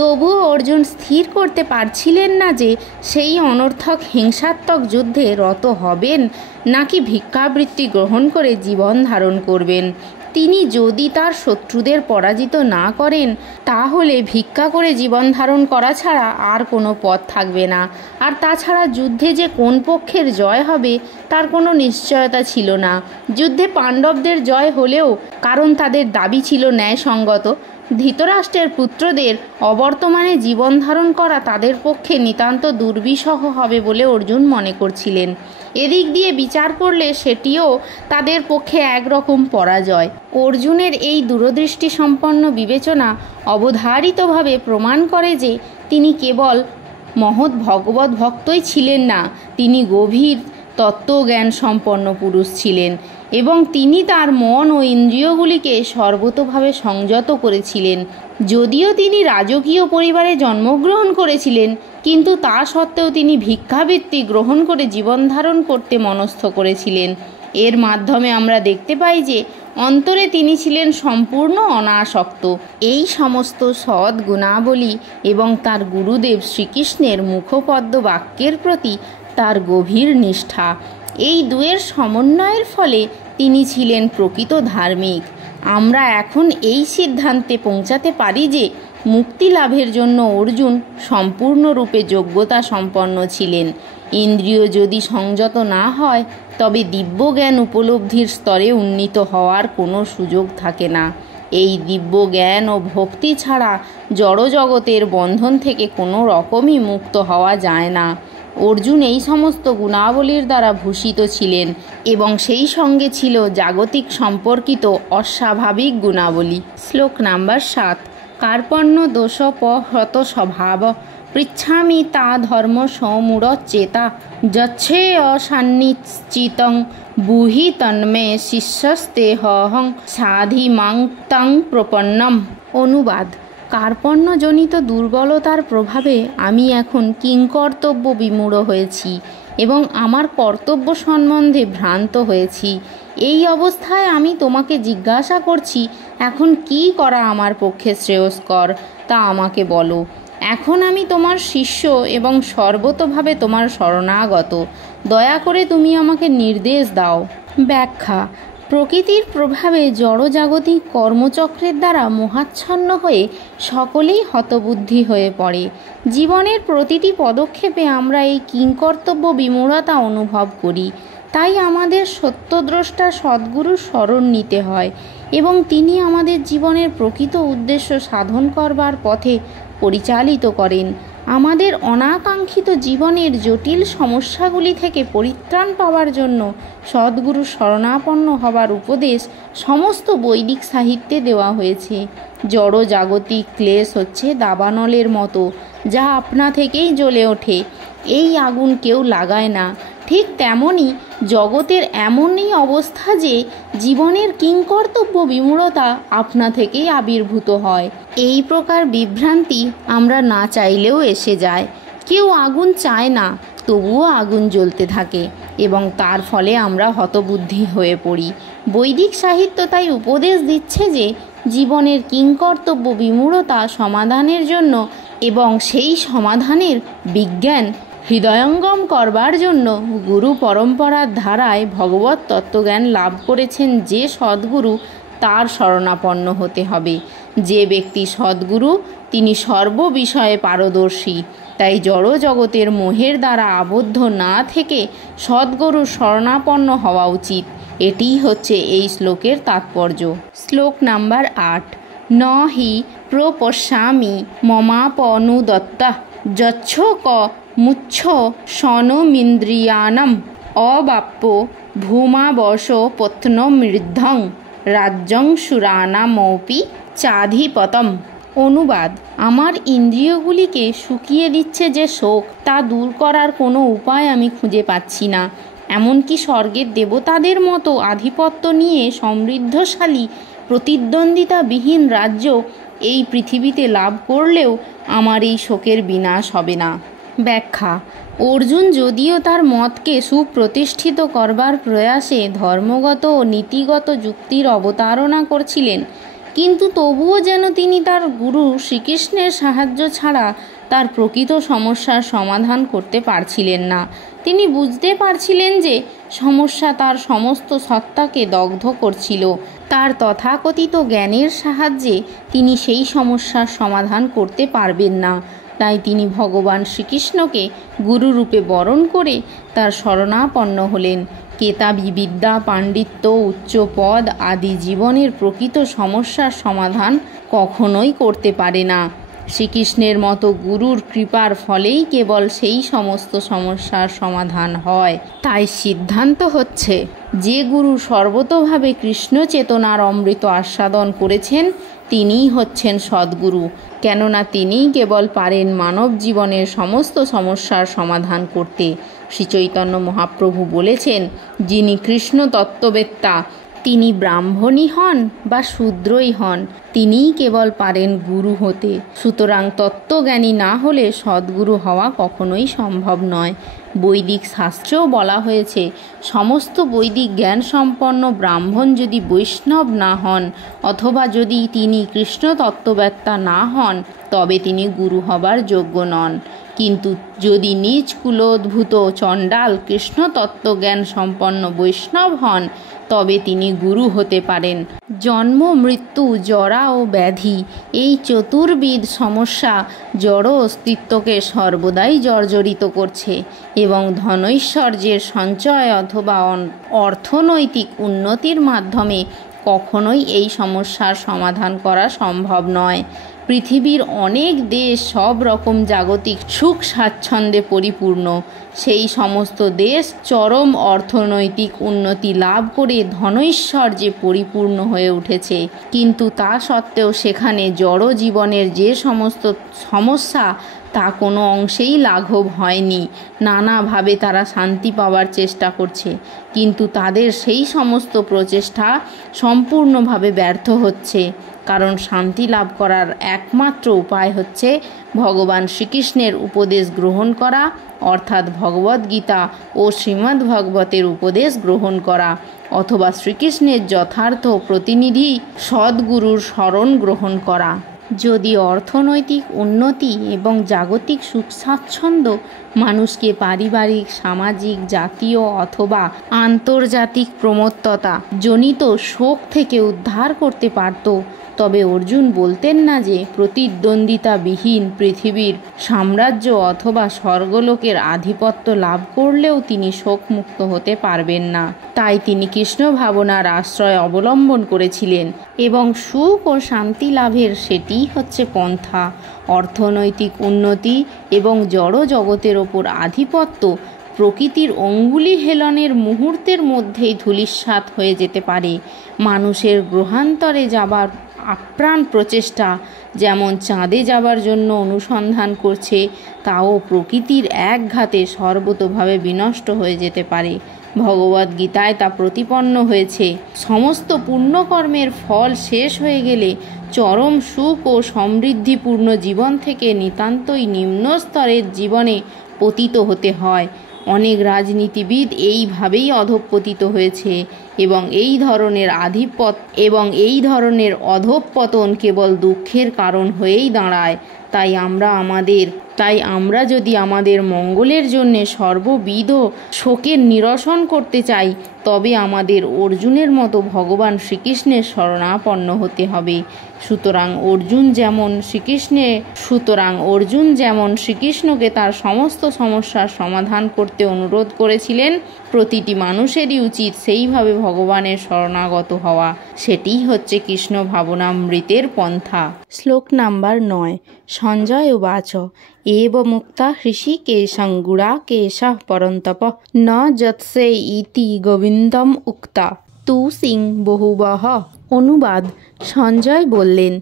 তবুও অর্জুন স্থির করতে পারছিলেন না যে সেই অনর্থক হিংসাত্মক যুদ্ধে রত হবেন নাকি ভিক্ষাবৃত্তি গ্রহণ করে জীবন ধারণ করবেন। তিনি যদি তার শত্রুদের পরাজিত না করেন তাহলে ভিক্ষা করে জীবন ধারণ করা ছাড়া আর কোনো পথ থাকবে না। আর তাছাড়া যুদ্ধে যে কোন পক্ষের জয় হবে তার কোনো নিশ্চয়তা ছিল না। যুদ্ধে পাণ্ডবদের জয় হলেও কারণ তাদের দাবি ছিল ন্যায়সঙ্গত। ধৃতরাষ্ট্রের পুত্রদের অবর্তমানে জীবন ধারণ করা তাদের পক্ষে নিতান্ত দুর্বিষহ হবে বলে অর্জুন মনে করছিলেন। এদিক দিয়ে বিচার করলে সেটিও তাদের পক্ষে একরকম পরাজয়। অর্জুনের এই দূরদৃষ্টি সম্পন্ন বিবেচনা অবধারিতভাবে প্রমাণ করে যে তিনি কেবল মহৎ ভগবত ভক্তই ছিলেন না, তিনি গভীর তত্ত্বজ্ঞান সম্পন্ন পুরুষ ছিলেন এবং তিনি তার মন ও ইন্দ্রিয়গুলিকে সর্বতোভাবে সংযত করেছিলেন। যদিও তিনি রাজকীয় পরিবারে জন্মগ্রহণ করেছিলেন, কিন্তু তা সত্ত্বেও তিনি ভিক্ষাবৃত্তি গ্রহণ করে জীবন ধারণ করতে মনস্থ করেছিলেন। এর মাধ্যমে আমরা দেখতে পাই যে অন্তরে তিনি ছিলেন সম্পূর্ণ অনাসক্ত। এই সমস্ত সৎ গুণাবলী এবং তার গুরুদেব শ্রীকৃষ্ণের মুখপদ্ম বাক্যের প্রতি তার গভীর নিষ্ঠা, এই দুয়ের সমন্বয়ের ফলে তিনি ছিলেন প্রকৃত ধার্মিক। আমরা এখন এই সিদ্ধান্তে পৌঁছাতে পারি যে মুক্তি লাভের জন্য অর্জুন সম্পূর্ণরূপে যোগ্যতা সম্পন্ন ছিলেন। ইন্দ্রিয় যদি সংযত না হয় তবে দিব্যজ্ঞান উপলব্ধির স্তরে উন্নীত হওয়ার কোনো সুযোগ থাকে না। এই দিব্যজ্ঞান ও ভক্তি ছাড়া জড়জগতের বন্ধন থেকে কোনো রকমই মুক্ত হওয়া যায় না। অর্জুন এই সমস্ত গুণাবলীর দ্বারা ভূষিত ছিলেন এবং সেই সঙ্গে ছিল জাগতিক সম্পর্কিত অস্বাভাবিক গুণাবলী। শ্লোক নাম্বার 7। কার্পণ্য দোষপহত স্বভাব পৃচ্ছামি তা ধর্ম সমূঢ়চেতা যচ্ছে অসান্নিশ্চিতং বুহি তন্মে শিষ্যস্তেহং সাধিমাং তং প্রপন্নম। অনুবাদ: কার্পণ্যজনিত দুর্বলতার প্রভাবে আমি এখন কিংকর্তব্য বিমূঢ় হয়েছি এবং আমার কর্তব্য সম্বন্ধে ভ্রান্ত হয়েছি। এই অবস্থায় আমি তোমাকে জিজ্ঞাসা করছি, এখন কি করা আমার পক্ষে শ্রেয়স্কর তা আমাকে বলো। এখন আমি তোমার শিষ্য এবং সর্বতোভাবে তোমার শরণাগত। দয়া করে তুমি আমাকে নির্দেশ দাও। ব্যাখ্যা: প্রকৃতির প্রভাবে জড়জাগতিক কর্মচক্রের দ্বারা মোহাচ্ছন্ন হয়ে সকলেই হতবুদ্ধি হয়ে পড়ে। জীবনের প্রতিটি পদক্ষেপে আমরা এই কিংকর্তব্য বিমূঢ়তা অনুভব করি। তাই আমাদের সত্যদ্রষ্টা সদ্গুরুর শরণ নিতে হয় এবং তিনি আমাদের জীবনের প্রকৃত উদ্দেশ্য সাধন করবার পথে পরিচালিত করেন। আমাদের অনাকাঙ্ক্ষিত জীবনের জটিল সমস্যাগুলি থেকে পরিত্রাণ পাওয়ার জন্য সদ্গুরু শরণাপন্ন হবার উপদেশ সমস্ত বৈদিক সাহিত্যে দেওয়া হয়েছে। জড় জাগতিক ক্লেশ হচ্ছে দাবানলের মতো, যা আপনা থেকেই জ্বলে ওঠে। এই আগুন কেউ লাগায় না। ঠিক তেমনই জগতের এমনই অবস্থা যে জীবনের কিংকর্তব্য বিমূঢ়তা আপনা থেকেই আবির্ভূত হয়। এই প্রকার বিভ্রান্তি আমরা না চাইলেও এসে যায়। কেউ আগুন চায় না, তবুও আগুন জ্বলতে থাকে এবং তার ফলে আমরা হতবুদ্ধি হয়ে পড়ি। বৈদিক সাহিত্য তাই উপদেশ দিচ্ছে যে জীবনের কিংকর্তব্য বিমূঢ়তা সমাধানের জন্য এবং সেই সমাধানের বিজ্ঞান হৃদয়ঙ্গম করবার জন্য গুরু পরম্পরার ধারায় ভগবত তত্ত্বজ্ঞান লাভ করেছেন যে সদ্গুরু, তার শরণাপন্ন হতে হবে। যে ব্যক্তি সদ্গুরু তিনি সর্ববিষয়ে পারদর্শী। তাই জড় জগতের মোহের দ্বারা আবদ্ধ না থেকে সদ্গুরুর শরণাপন্ন হওয়া উচিত। এটিই হচ্ছে এই শ্লোকের তাৎপর্য। শ্লোক নাম্বার 8। ন হি প্রপশ্যামি মমাপনুদত্তা যচ্ছ ক মুচ্ছ শনমিন্দ্রিয়াণম অবাপ্য ভূমাবশ পত্নমৃদ্ধং রাজ্যং সুরানামপি চাধিপতম। অনুবাদ: আমার ইন্দ্রিয়গুলিকে শুকিয়ে দিচ্ছে যে শোক, তা দূর করার কোনো উপায় আমি খুঁজে পাচ্ছি না। এমনকি স্বর্গের দেবতাদের মতো আধিপত্য নিয়ে সমৃদ্ধশালী প্রতিদ্বন্দ্বিতাবিহীন রাজ্য এই পৃথিবীতে লাভ করলেও আমার এই শোকের বিনাশ হবে না। ব্যাখ্যা: অর্জুন যদিও তার মতকে সুপ্রতিষ্ঠিত করবার প্রয়াসে ধর্মগত ও নীতিগত যুক্তির অবতারণা করছিলেন, কিন্তু তবুও যেন তিনি তার গুরু শ্রীকৃষ্ণের সাহায্য ছাড়া তার প্রকৃত সমস্যার সমাধান করতে পারছিলেন না। তিনি বুঝতে পারছিলেন যে সমস্যা তার সমস্ত সত্তাকে দগ্ধ করছিল। তার তথাকথিত জ্ঞানের সাহায্যে তিনি সেই সমস্যার সমাধান করতে পারবেন না। তাই তিনি ভগবান শ্রীকৃষ্ণকে গুরুরূপে বরণ করে তার শরণাপন্ন হলেন। কেতাবী বিদ্যা, পাণ্ডিত্য, উচ্চ পদ আদি জীবনের প্রকৃত সমস্যার সমাধান কখনোই করতে পারে না। শ্রীকৃষ্ণের মতো গুরুর কৃপার ফলেই কেবল সেই সমস্ত সমস্যার সমাধান হয়। তাই সিদ্ধান্ত হচ্ছে, যে গুরু সর্বতোভাবে কৃষ্ণ চেতনার অমৃত আস্বাদন করেছেন তিনিই হচ্ছেন সদ্গুরু। কেননা তিনিই কেবল পারেন মানব জীবনের সমস্ত সমস্যার সমাধান করতে। শ্রীচৈতন্য মহাপ্রভু বলেছেন, যিনি কৃষ্ণ তত্ত্ববেত্তা তিনি ব্রাহ্মণই হন বা শূদ্রই হন, তিনিই কেবল পারেন গুরু হতে। সুতরাং তত্ত্বজ্ঞানী না হলে সদ্গুরু হওয়া কখনোই সম্ভব নয়। বৈদিক শাস্ত্রেও বলা হয়েছে, সমস্ত বৈদিক জ্ঞান সম্পন্ন ব্রাহ্মণ যদি বৈষ্ণব না হন অথবা যদি তিনি কৃষ্ণ তত্ত্ববেত্তা না হন তবে তিনি গুরু হবার যোগ্য নন। কিন্তু যদি নিজ কুলোদ্ভূত চণ্ডাল কৃষ্ণ তত্ত্বজ্ঞান সম্পন্ন বৈষ্ণব হন তবে তিনি গুরু হতে পারেন। জন্ম, মৃত্যু, জরা ও ব্যাধি এই চতুর্বিধ সমস্যা জড় অস্তিত্বকে সর্বদাই জর্জরিত করছে এবং ধনৈশ্বর্যের সঞ্চয় অথবা অর্থনৈতিক উন্নতির মাধ্যমে কখনোই এই সমস্যার সমাধান করা সম্ভব নয়। পৃথিবীর অনেক দেশ সব রকম জাগতিক সুখ স্বাচ্ছন্দ্যে পরিপূর্ণ। সেই সমস্ত দেশ চরম অর্থনৈতিক উন্নতি লাভ করে ধনৈশ্বর্যে পরিপূর্ণ হয়ে উঠেছে, কিন্তু তা সত্ত্বেও সেখানে জড় জীবনের যে সমস্ত সমস্যা তা কোনো অংশেই লাঘব হয়নি। নানাভাবে তারা শান্তি পাওয়ার চেষ্টা করছে, কিন্তু তাদের সেই সমস্ত প্রচেষ্টা সম্পূর্ণভাবে ব্যর্থ হচ্ছে। কারণ শান্তি লাভ করার একমাত্র উপায় হচ্ছে ভগবান শ্রীকৃষ্ণের উপদেশ গ্রহণ করা, অর্থাৎ ভগবদ্গীতা ও শ্রীমদ্ভাগবতের উপদেশ গ্রহণ করা, অথবা শ্রীকৃষ্ণের যথার্থ প্রতিনিধি সদ্গুরুর শরণ গ্রহণ করা। যদি অর্থনৈতিক উন্নতি এবং জাগতিক সুখ স্বাচ্ছন্দ্য মানুষকে পারিবারিক, সামাজিক, জাতীয় অথবা আন্তর্জাতিক প্রমত্ততা জনিত শোক থেকে উদ্ধার করতে পারত, তবে অর্জুন বলতেন না যে প্রতিদ্বন্দ্বিতাবিহীন পৃথিবীর সাম্রাজ্য অথবা স্বর্গলোকের আধিপত্য লাভ করলেও তিনি শোকমুক্ত হতে পারবেন না। তাই তিনি কৃষ্ণ ভাবনার আশ্রয় অবলম্বন করেছিলেন এবং সুখ ও শান্তি লাভের সেটিই হচ্ছে পন্থা। অর্থনৈতিক উন্নতি এবং জড় জগতের ওপর আধিপত্য প্রকৃতির অঙ্গুলি হেলনের মুহূর্তের মধ্যেই ধূলিসাৎ হয়ে যেতে পারে। মানুষের গ্রহান্তরে যাবার আপ্রাণ প্রচেষ্টা যেমন চাঁদে যাবার জন্য অনুসন্ধান করছে, তাও প্রকৃতির একঘাতে সর্বতোভাবে বিনষ্ট হয়ে যেতে পারে। ভগবদ্গীতায় তা প্রতিপন্ন হয়েছে। সমস্ত পুণ্যকর্মের ফল শেষ হয়ে গেলে চরম সুখ ও সমৃদ্ধিপূর্ণ জীবন থেকে নিতান্তই নিম্ন স্তরের জীবনে পতিত হতে হয়। অনেক রাজনীতিবিদ এইভাবেই অধঃপতিত হয়েছে এবং এই ধরনের অধঃপতন কেবল দুঃখের কারণ হয়েই দাঁড়ায়। তাই আমরা যদি আমাদের মঙ্গলের জন্য সর্ববিধ শোকের নিরসন করতে চাই তবে আমাদের অর্জুনের মতো ভগবান শ্রীকৃষ্ণের শরণাপন্ন হতে হবে। সুতরাং অর্জুন যেমন শ্রীকৃষ্ণকে তার সমস্ত সমস্যার সমাধান করতে অনুরোধ করেছিলেন, প্রতিটি মানুষেরই উচিত সেইভাবে ভগবানের শরণাগত হওয়া। সেটিই হচ্ছে কৃষ্ণ ভাবনামৃতের পন্থা। শ্লোক নাম্বার 9। সঞ্জয় উবাচ एव मुक्ता ऋषिकेशं गुडाकेशः परन्तप न যৎসে ইতি গোবিন্দম উক্তা তু সিং বহুবহ। অনুবাদ: সঞ্জয় বললেন,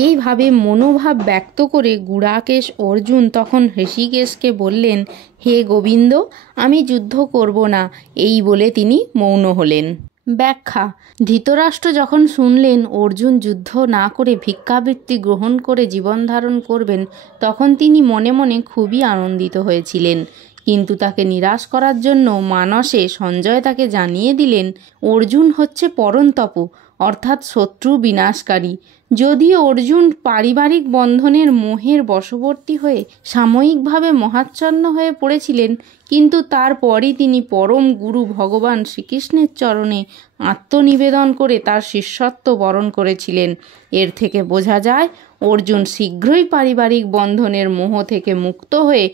এইভাবে মনোভাব ব্যক্ত করে গুড়াকেশ অর্জুন তখন ঋষিকেশকে বললেন, হে গোবিন্দ, আমি যুদ্ধ করব না, এই বলে তিনি মৌন হলেন। ব্যাখ্যা: ধৃতরাষ্ট্র যখন শুনলেন অর্জুন যুদ্ধ না করে ভিক্ষাবৃত্তি গ্রহণ করে জীবন ধারণ করবেন, তখন তিনি মনে মনে খুবই আনন্দিত হয়েছিলেন। কিন্তু তাকে নিরাশ করার জন্য মানসে সঞ্জয় তাকে জানিয়ে দিলেন অর্জুন হচ্ছে পরন্তপ, অর্থাৎ শত্রু বিনাশকারী। যদিও অর্জুন পারিবারিক বন্ধনের মোহের বশবর্তী হয়ে সাময়িকভাবে মহাচ্ছন্ন হয়ে পড়েছিলেন, কিন্তু তারপরই তিনি পরম গুরু ভগবান শ্রীকৃষ্ণের চরণে আত্মনিবেদন করে তার শিষ্যত্ব বরণ করেছিলেন। এর থেকে বোঝা যায় অর্জুন শীঘ্রই পারিবারিক বন্ধনের মোহ থেকে মুক্ত হয়ে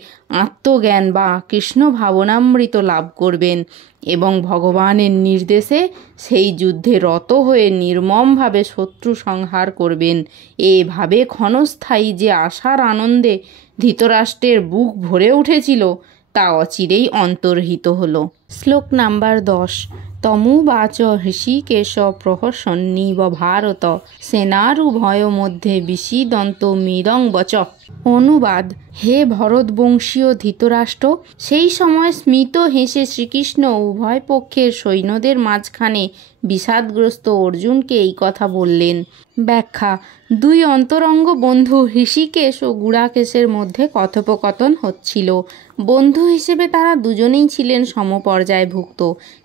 আত্মজ্ঞান বা কৃষ্ণ ভাবনামৃত লাভ করবেন এবং ভগবানের নির্দেশে সেই যুদ্ধে রত হয়ে নির্মমভাবে শত্রু সংহার করবেন। এভাবে ক্ষণস্থায়ী যে আশার আনন্দে ধৃতরাষ্ট্রের বুক ভরে উঠেছিল, তা অচিরেই অন্তর্হিত হল। শ্লোক নাম্বার 10। তমুবাচ হৃষিকেশ প্রহসন্নিব ভারত সেনারুভয় মধ্যে বিষীদন্ত মৃদং বচ। অনুবাদ: হে ভরতবংশীয় ধৃতরাষ্ট্র, সেই সময় স্মিত হেসে শ্রীকৃষ্ণ উভয় পক্ষের সৈন্যদের মাঝখানে বিষাদগ্রস্ত অর্জুনকে এই কথা বললেন। ব্যাখ্যা: দুই অন্তরঙ্গ বন্ধু হৃষিকেশ ও গুড়াকেশের মধ্যে কথোপকথন হচ্ছিল। বন্ধু হিসেবে তারা দুজনেই ছিলেন সমপর্যায়ভুক্ত,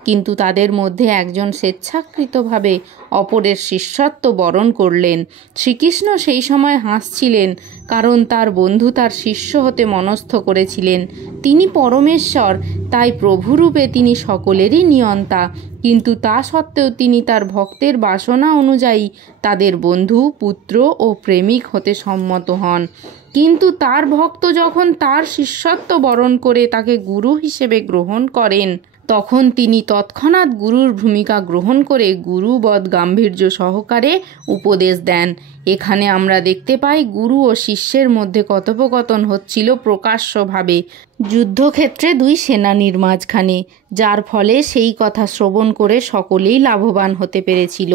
কিন্তু তাদের মধ্যে একজন স্বেচ্ছাকৃতভাবে অপরের শিষ্যত্ব বরণ করলেন। শ্রীকৃষ্ণ সেই সময় হাসছিলেন, কারণ তার বন্ধু তার শিষ্য হতে মনস্থ করেছিলেন। তিনি পরমেশ্বর, তাই প্রভুরূপে তিনি সকলেরই নিয়ন্তা, কিন্তু তা সত্ত্বেও তিনি তার ভক্তের বাসনা অনুযায়ী তাদের বন্ধু, পুত্র ও প্রেমিক হতে সম্মত হন। কিন্তু তার ভক্ত যখন তার শিষ্যত্ব বরণ করে তাকে গুরু হিসেবে গ্রহণ করেন, তখন তিনি তৎক্ষণাৎ গুরুর ভূমিকা গ্রহণ করে গুরুবৎ গাম্ভীর্য সহকারে উপদেশ দেন। এখানে আমরা দেখতে পাই গুরু ও শিষ্যের মধ্যে কথোপকথন হচ্ছিল প্রকাশ্যভাবে, যুদ্ধক্ষেত্রে দুই সেনানীর মাঝখানে, যার ফলে সেই কথা শ্রবণ করে সকলেই লাভবান হতে পেরেছিল।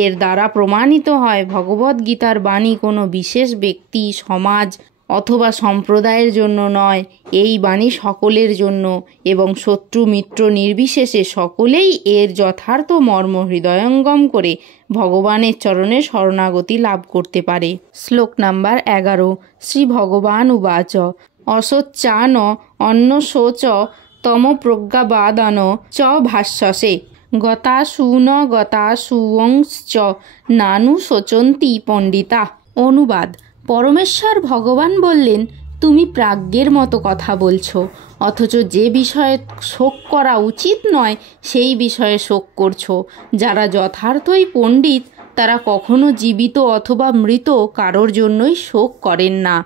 এর দ্বারা প্রমাণিত হয় ভগবদ্গীতার বাণী কোনো বিশেষ ব্যক্তি, সমাজ অথবা সম্প্রদায়ের জন্য নয়, এই বাণী সকলের জন্য, এবং শত্রু মিত্র নির্বিশেষে সকলেই এর যথার্থ মর্ম হৃদয়ঙ্গম করে ভগবানের চরণে শরণাগতি লাভ করতে পারে। শ্লোক নাম্বার 11। শ্রী ভগবান উবাচ অশোচ্চান অন্নশোচ তমপ্রজ্ঞাবাদান চ ভাষ্যসে গতাসূন গতাসুংশ্চ নানু শোচন্তি পণ্ডিতা। অনুবাদ: পরমেশ্বর ভগবান বললেন, তুমি প্রাজ্ঞের মতো কথা বলছো, অথচ যে বিষয়ে শোক করা উচিত নয় সেই বিষয়ে শোক করছো। যারা যথার্থই পণ্ডিত তারা কখনো জীবিত অথবা মৃত কারোর জন্যই শোক করেন না।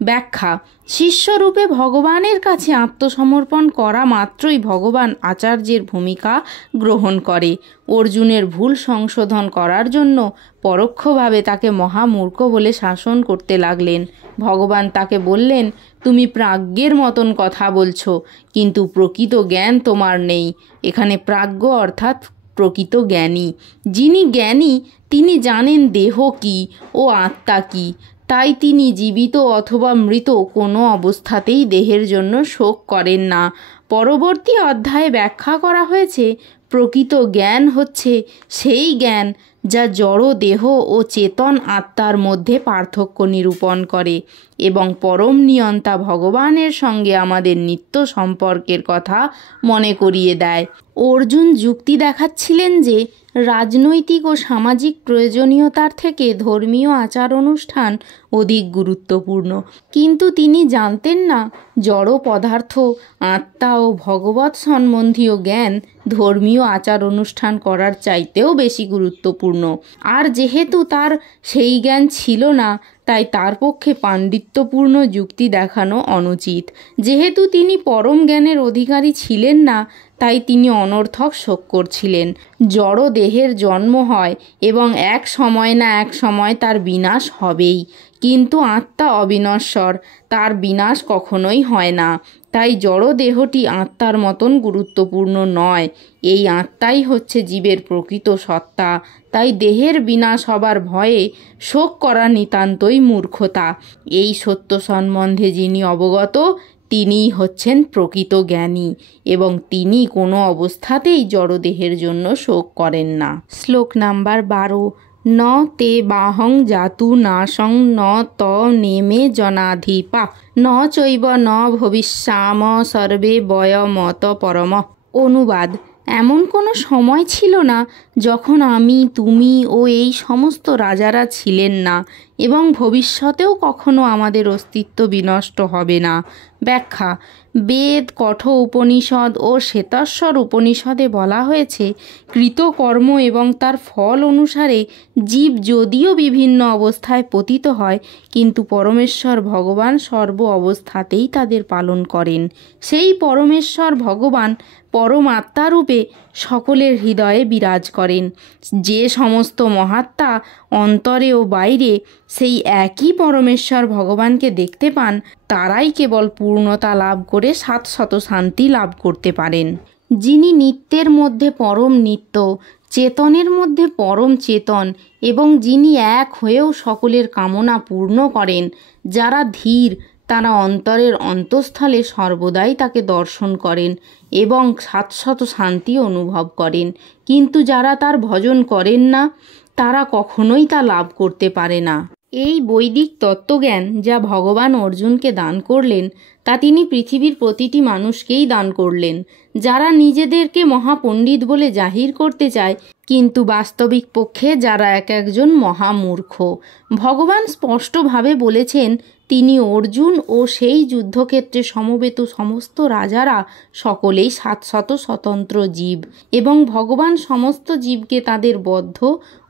ব্যাখ্যা: শিষ্যরূপে ভগবানের কাছে আত্মসমর্পণ করা মাত্রই ভগবান আচার্যের ভূমিকা গ্রহণ করে। অর্জুনের ভুল সংশোধন করার জন্য পরোক্ষভাবে তাকে মহামূর্খ বলে শাসন করতে লাগলেন। ভগবান তাকে বললেন, তুমি প্রাজ্ঞের মতন কথা বলছো, কিন্তু প্রকৃত জ্ঞান তোমার নেই। এখানে প্রাজ্ঞ অর্থাৎ প্রকৃত জ্ঞানী। যিনি জ্ঞানী তিনি জানেন দেহ কী ও আত্মা কী, তাই তিনি জীবিত অথবা মৃত কোনো অবস্থাতেই দেহের জন্য শোক করেন না। পরবর্তী অধ্যায়ে ব্যাখ্যা করা হয়েছে প্রকৃত জ্ঞান হচ্ছে সেই জ্ঞান যা জড় দেহ ও চেতন আত্মার মধ্যে পার্থক্য নিরূপণ করে এবং পরম নিয়ন্তা ভগবানের সঙ্গে আমাদের নিত্য সম্পর্কের কথা মনে করিয়ে দেয়। অর্জুন যুক্তি দেখাচ্ছিলেন যে রাজনৈতিক ও সামাজিক প্রয়োজনীয়তার থেকে ধর্মীয় আচার অনুষ্ঠান অধিক গুরুত্বপূর্ণ, কিন্তু তিনি জানতেন না জড় পদার্থ, আত্মা ও ভগবৎ সম্বন্ধীয় জ্ঞান ধর্মীয় আচার অনুষ্ঠান করার চাইতেও বেশি গুরুত্বপূর্ণ। আর যেহেতু তার সেই জ্ঞান ছিল না, তাই তার পক্ষে পাণ্ডিত্যপূর্ণ যুক্তি দেখানো অনুচিত। যেহেতু তিনি পরম জ্ঞানের অধিকারী ছিলেন না, তাই তিনি অনর্থক শোক করছিলেন। জড় দেহের জন্ম হয় এবং এক সময় না এক সময় তার বিনাশ হবেই, কিন্তু আত্মা অবিনশ্বর, তার বিনাশ কখনোই হয় না। তাই জড় দেহটি আত্মার মতন গুরুত্বপূর্ণ নয়। এই আত্মাই হচ্ছে জীবের প্রকৃত সত্তা। তাই দেহের বিনাশ হবার ভয়ে শোক করা নিতান্তই মূর্খতা। এই সত্য সম্বন্ধে যিনি অবগত, তিনিই হচ্ছেন প্রকৃত জ্ঞানী, এবং তিনি কোনো অবস্থাতেই জড়দেহের জন্য শোক করেন না। শ্লোক নাম্বার 12। ন তে বাহং জাতু নাশং ন ত নেমে জনাধিপা ন চৈব ন ভবিষ্যাম সর্বে বয়মত পরম। অনুবাদ: এমন কোনো সময় ছিল না যখন আমি, তুমি ও এই সমস্ত রাজারা ছিলেন না, এবং ভবিষ্যতেও কখনো আমাদের অস্তিত্ব বিনষ্ট হবে না। ব্যাখ্যা: বেদ, কঠ উপনিষদ ও শ্বেতাশ্বর উপনিষদে বলা হয়েছে, কৃতকর্ম এবং তার ফল অনুসারে জীব যদিও বিভিন্ন অবস্থায় পতিত হয়, কিন্তু পরমেশ্বর ভগবান সর্ব অবস্থাতেই তাদের পালন করেন। সেই পরমেশ্বর ভগবান পরমাত্মারূপে সকলের হৃদয়ে বিরাজ করেন। যে সমস্ত মহাত্মা অন্তরে ও বাইরে সেই একই পরমেশ্বর ভগবানকে দেখতে পান, তারাই কেবল পূর্ণতা লাভ করে শাশ্বত শান্তি লাভ করতে পারেন। যিনি নিত্যের মধ্যে পরম নিত্য, চেতনের মধ্যে পরম চেতন, এবং যিনি এক হয়েও সকলের কামনা পূর্ণ করেন, যারা ধীর তারা অন্তরের অন্তঃস্থলে সর্বদাই তাকে দর্শন করেন এবং শাশ্বত শান্তি অনুভব করেন। কিন্তু যারা তার ভজন করেন না, তারা কখনোই তা লাভ করতে পারে না। এই বৈদিক তত্ত্বজ্ঞান যা ভগবান অর্জুনকে দান করলেন, তা তিনি পৃথিবীর প্রতিটি মানুষকেই দান করলেন। যারা নিজেদেরকে মহাপণ্ডিত বলে জাহির করতে চায়, কিন্তু বাস্তবিক পক্ষে যারা এক একজন মহামূর্খ। ভগবান স্পষ্টভাবে বলেছেন, তিনি অর্জুন ও সেই যুদ্ধক্ষেত্রে সমবেত সমস্ত রাজারা সকলেই শাশ্বত স্বতন্ত্র জীব, এবং ভগবান সমস্ত জীবকে তাদের বদ্ধ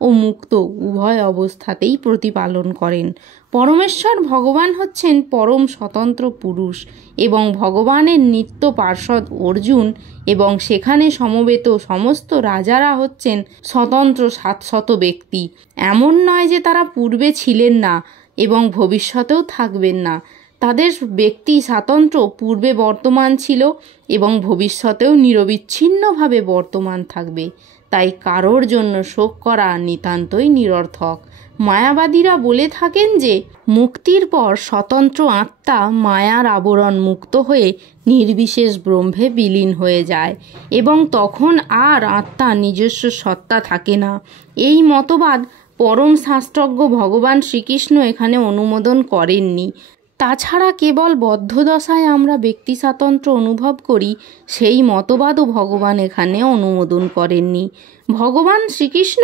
ও মুক্ত উভয় অবস্থাতেই প্রতিপালন করেন। পরমেশ্বর ভগবান হচ্ছেন পরম স্বতন্ত্র পুরুষ, এবং ভগবানের নিত্য পার্ষদ অর্জুন এবং সেখানে সমবেত সমস্ত রাজারা হচ্ছেন স্বতন্ত্র শাশ্বত ব্যক্তি। এমন নয় যে তারা পূর্বে ছিলেন না এবং ভবিষ্যতেও থাকবেন না। তাদের ব্যক্তি স্বাতন্ত্র্য পূর্বে বর্তমান ছিল এবং ভবিষ্যতেও নিরবিচ্ছিন্নভাবে বর্তমান থাকবে। তাই কারোর জন্য শোক করা নিতান্তই নিরর্থক। মায়াবাদীরা বলে থাকেন যে মুক্তির পর স্বতন্ত্র আত্মা মায়ার আবরণ মুক্ত হয়ে নির্বিশেষ ব্রহ্মে বিলীন হয়ে যায় এবং তখন আর আত্মা নিজস্ব সত্তা থাকে না। এই মতবাদ পরম শাস্ত্রজ্ঞ ভগবান শ্রীকৃষ্ণ এখানে অনুমোদন করেননি। তাছাড়া কেবল বদ্ধদশায় আমরা ব্যক্তি স্বাতন্ত্র্য অনুভব করি, সেই মতবাদও ভগবান এখানে অনুমোদন করেননি। ভগবান শ্রীকৃষ্ণ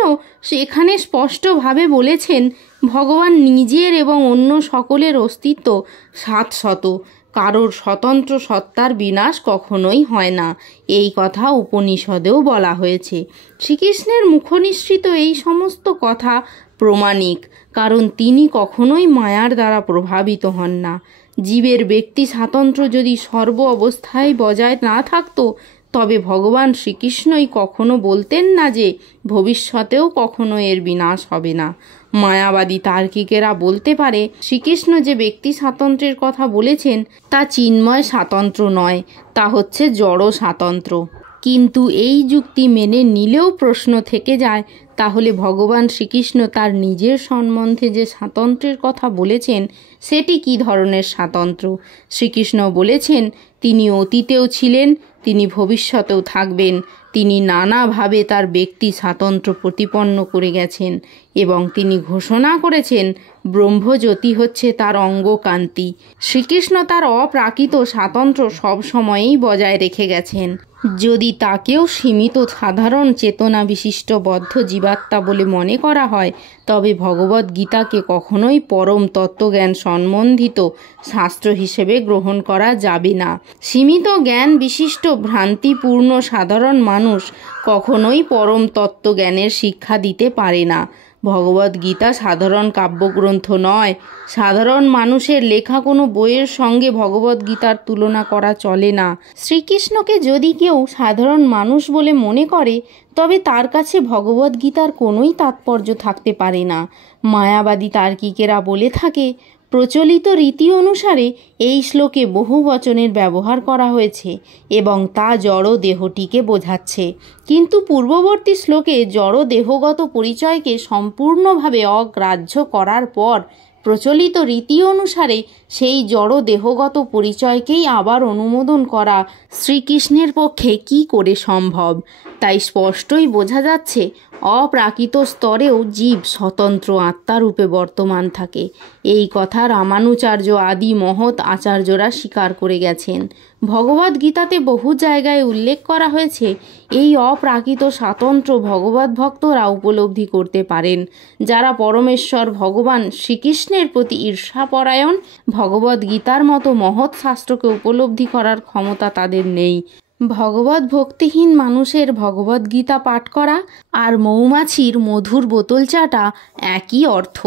এখানে স্পষ্টভাবে বলেছেন, ভগবান নিজের এবং অন্য সকলের অস্তিত্ব শাশ্বত। কারোর স্বতন্ত্র সত্তার বিনাশ কখনোই হয় না, এই কথা উপনিষদেও বলা হয়েছে। শ্রীকৃষ্ণের মুখনিসৃত এই সমস্ত কথা প্রমাণিক, কারণ তিনি কখনোই মায়ার দ্বারা প্রভাবিত হন না। জীবের ব্যক্তি স্বাতন্ত্র্য যদি সর্ব অবস্থায় বজায় না থাকত, তবে ভগবান শ্রীকৃষ্ণই কখনো বলতেন না যে ভবিষ্যতেও কখনো এর বিনাশ হবে না। মায়াবাদী তার্কিকেরা বলতে পারে, শ্রীকৃষ্ণ যে ব্যক্তি স্বাতন্ত্র্যের কথা বলেছেন তা চিন্ময় স্বাতন্ত্র্য নয়, তা হচ্ছে জড় স্বাতন্ত্র্য। কিন্তু এই যুক্তি মেনে নিলেও প্রশ্ন থেকে যায়, তাহলে ভগবান শ্রীকৃষ্ণ তার নিজের সম্বন্ধে যে স্বাতন্ত্র্যের কথা বলেছেন সেটি কী ধরনের স্বাতন্ত্র্য? শ্রীকৃষ্ণ বলেছেন, তিনি অতীতেও ছিলেন, তিনি ভবিষ্যতেও থাকবেন। তিনি নানাভাবে তার ব্যক্তি স্বাতন্ত্র্য প্রতিপন্ন করে গেছেন এবং তিনি ঘোষণা করেছেন, ব্রহ্মজ্যোতি হচ্ছে তার অঙ্গকান্তি। শ্রীকৃষ্ণ তার অপ্রাকৃত স্বাতন্ত্র্য সবসময়েই বজায় রেখে গেছেন। যদি তাকেও সীমিত সাধারণ চেতনা বিশিষ্ট বদ্ধ জীবাত্মা বলে মনে করা হয়, তবে ভগবদ্গীতাকে কখনোই পরম তত্ত্বজ্ঞান সম্বন্ধিত শাস্ত্র হিসেবে গ্রহণ করা যাবে না। সীমিত জ্ঞান বিশিষ্ট ভ্রান্তিপূর্ণ সাধারণ মানুষ কখনোই পরম তত্ত্বজ্ঞানের শিক্ষা দিতে পারে না। ভগবদ্গীতা সাধারণ কাব্যগ্রন্থ নয়। সাধারণ মানুষের লেখা কোনো বইয়ের সঙ্গে ভগবদ্গীতার তুলনা করা চলে না। শ্রীকৃষ্ণকে যদি কেউ সাধারণ মানুষ বলে মনে করে, তবে তার কাছে ভগবদ্গীতার কোনোই তাৎপর্য থাকতে পারে না। মায়াবাদী তার্কিকেরা বলে থাকে, প্রচলিত রীতি অনুসারে এই শ্লোকে বহু বচনের ব্যবহার করা হয়েছে এবং তা জড় দেহটিকে বোঝাচ্ছে, কিন্তু পূর্ববর্তী শ্লোকে জড় দেহগত পরিচয়কে সম্পূর্ণভাবে অগ্রাহ্য করার পর প্রচলিত রীতি অনুসারে সেই জড় দেহগত পরিচয়কেই আবার অনুমোদন করা শ্রীকৃষ্ণের পক্ষে কি করে সম্ভব? তাই স্পষ্টই বোঝা যাচ্ছে, অপ্রাকৃত স্তরেও জীব স্বতন্ত্র আত্মারূপে বর্তমান থাকে। এই কথা রামানুচার্য আদি মহৎ আচার্যরা স্বীকার করে গেছেন। ভগবদ্গীতাতে বহু জায়গায় উল্লেখ করা হয়েছে, এই অপ্রাকৃত স্বাতন্ত্র্য ভগবৎ ভক্তরা উপলব্ধি করতে পারেন। যারা পরমেশ্বর ভগবান শ্রীকৃষ্ণের প্রতি ঈর্ষাপরায়ণ, ভগবদ্গীতার মতো মহৎ শাস্ত্রকে উপলব্ধি করার ক্ষমতা তাদের নেই। ভগবত ভক্তিহীন মানুষের ভগবদ্গীতা পাঠ করা আর মৌমাছির মধুর বোতল চাটা একই অর্থ।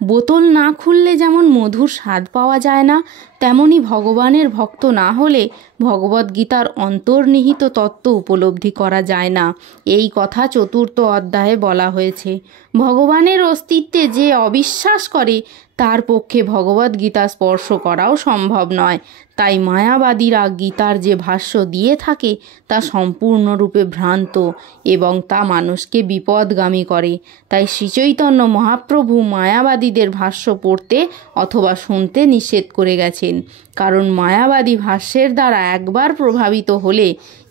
বোতল না খুললে যেমন মধুর স্বাদ পাওয়া যায় না, তেমনি ভগবানের ভক্ত না হলে ভগবদ্গীতার অন্তর্নিহিত তত্ত্ব উপলব্ধি করা যায় না। এই কথা 4th অধ্যায়ে বলা হয়েছে। ভগবানের অস্তিত্বে যে অবিশ্বাস করে, তার পক্ষে ভগবদ্গীতা স্পর্শ করাও সম্ভব নয়। তাই মায়াবাদীরা গীতার যে ভাষ্য দিয়ে থাকে তা সম্পূর্ণরূপে ভ্রান্ত এবং তা মানুষকে বিপদগামী করে। তাই শ্রীচৈতন্য মহাপ্রভু মায়াবাদীদের ভাষ্য পড়তে অথবা শুনতে নিষেধ করে গেছেন, কারণ মায়াবাদী ভাষ্যের দ্বারা একবার প্রভাবিত হলে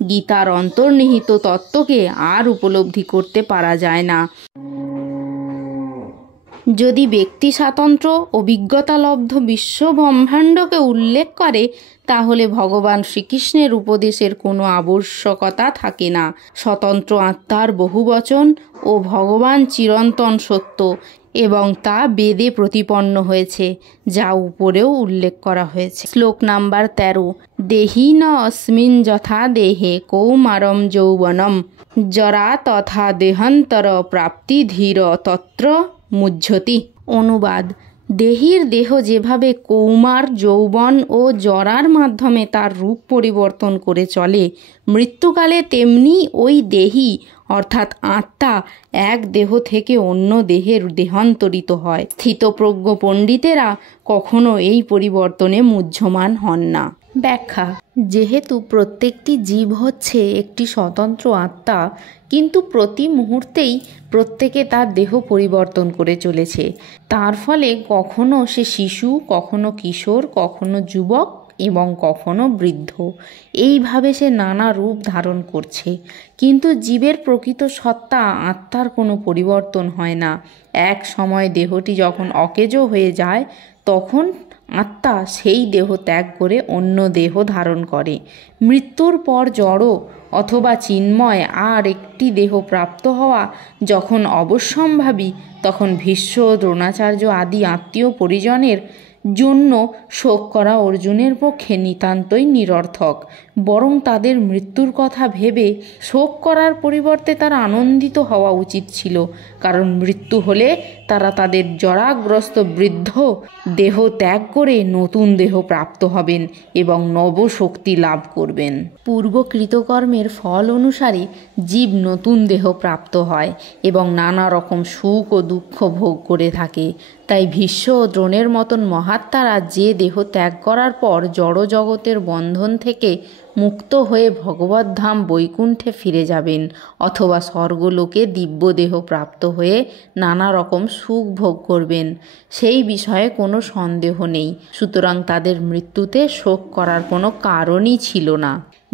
গীতার অন্তর্নিহিত তত্ত্বকে আর উপলব্ধি করতে পারা যায় না। যদি ব্যক্তি স্বাতন্ত্র্য অভিজ্ঞতালব্ধ বিশ্বব্রহ্মাণ্ডকে উল্লেখ করে, তাহলে ভগবান শ্রীকৃষ্ণের উপদেশের কোনো আবশ্যকতা থাকে না। স্বতন্ত্র আত্মার বহুবচন ও ভগবান চিরন্তন সত্য এবং তা বেদে প্রতিপন্ন হয়েছে, যা উপরেও উল্লেখ করা হয়েছে। শ্লোক নাম্বার 13। দেহি ন অস্মিন যথা দেহে কৌমারম যৌবনম জরা তথা দেহান্তর প্রাপ্তি ধীর তত্র মুহ্যতি। অনুবাদ: দেহীর দেহ যেভাবে কৌমার, যৌবন ও জরার মাধ্যমে তার রূপ পরিবর্তন করে চলে, মৃত্যুকালে তেমনি ওই দেহী অর্থাৎ আত্মা এক দেহ থেকে অন্য দেহের দেহান্তরিত হয়। স্থিতপ্রজ্ঞ পণ্ডিতেরা কখনো এই পরিবর্তনে মুহ্যমান হন না। ব্যাখ্যা: যেহেতু প্রত্যেকটি জীব হচ্ছে একটি স্বতন্ত্র আত্মা, কিন্তু প্রতি মুহূর্তেই প্রত্যেকে তার দেহ পরিবর্তন করে চলেছে। তার ফলে কখনো সে শিশু, কখনো কিশোর, কখনো যুবক এবং কখনো বৃদ্ধ, এইভাবে সে নানা রূপ ধারণ করছে। কিন্তু জীবের প্রকৃত সত্তা আত্মার কোনো পরিবর্তন হয় না। এক সময় দেহটি যখন অকেজো হয়ে যায়, তখন আত্মা সেই দেহ ত্যাগ করে অন্য দেহ ধারণ করে। মৃত্যুর পর জড় অথবা চিন্ময় আর একটি দেহ প্রাপ্ত হওয়া যখন অবশ্যম্ভাবী, তখন ভীষ্ম, দ্রোণাচার্য আদি আত্মীয় পরিজনের জন্য শোক করা অর্জুনের পক্ষে নিতান্তই নিরর্থক। বরং তাদের মৃত্যুর কথা ভেবে শোক করার পরিবর্তে তারা আনন্দিত হওয়া উচিত ছিল, কারণ মৃত্যু হলে তারা তাদের জরাগ্রস্ত বৃদ্ধ দেহ ত্যাগ করে নতুন দেহ প্রাপ্ত হবেন এবং নবশক্তি লাভ করবেন। পূর্ব কৃতকর্মের ফল অনুসারে জীব নতুন দেহ প্রাপ্ত হয় এবং নানা রকম সুখ ও দুঃখ ভোগ করে থাকে। তাই ভীষ্ম ও দ্রোণের মতন মহাত্মারা যে দেহ ত্যাগ করার পর জড় জগতের বন্ধন থেকে মুক্ত হয়ে ভগবদ্ধাম বৈকুণ্ঠে ফিরে যাবেন অথবা স্বর্গলোকে দিব্য দেহ প্রাপ্ত হয়ে নানা রকম সুখ ভোগ করবেন, সেই বিষয়ে কোনো সন্দেহ নেই। সুতরাং তাদের মৃত্যুতে শোক করার কোনো কারণই ছিল না।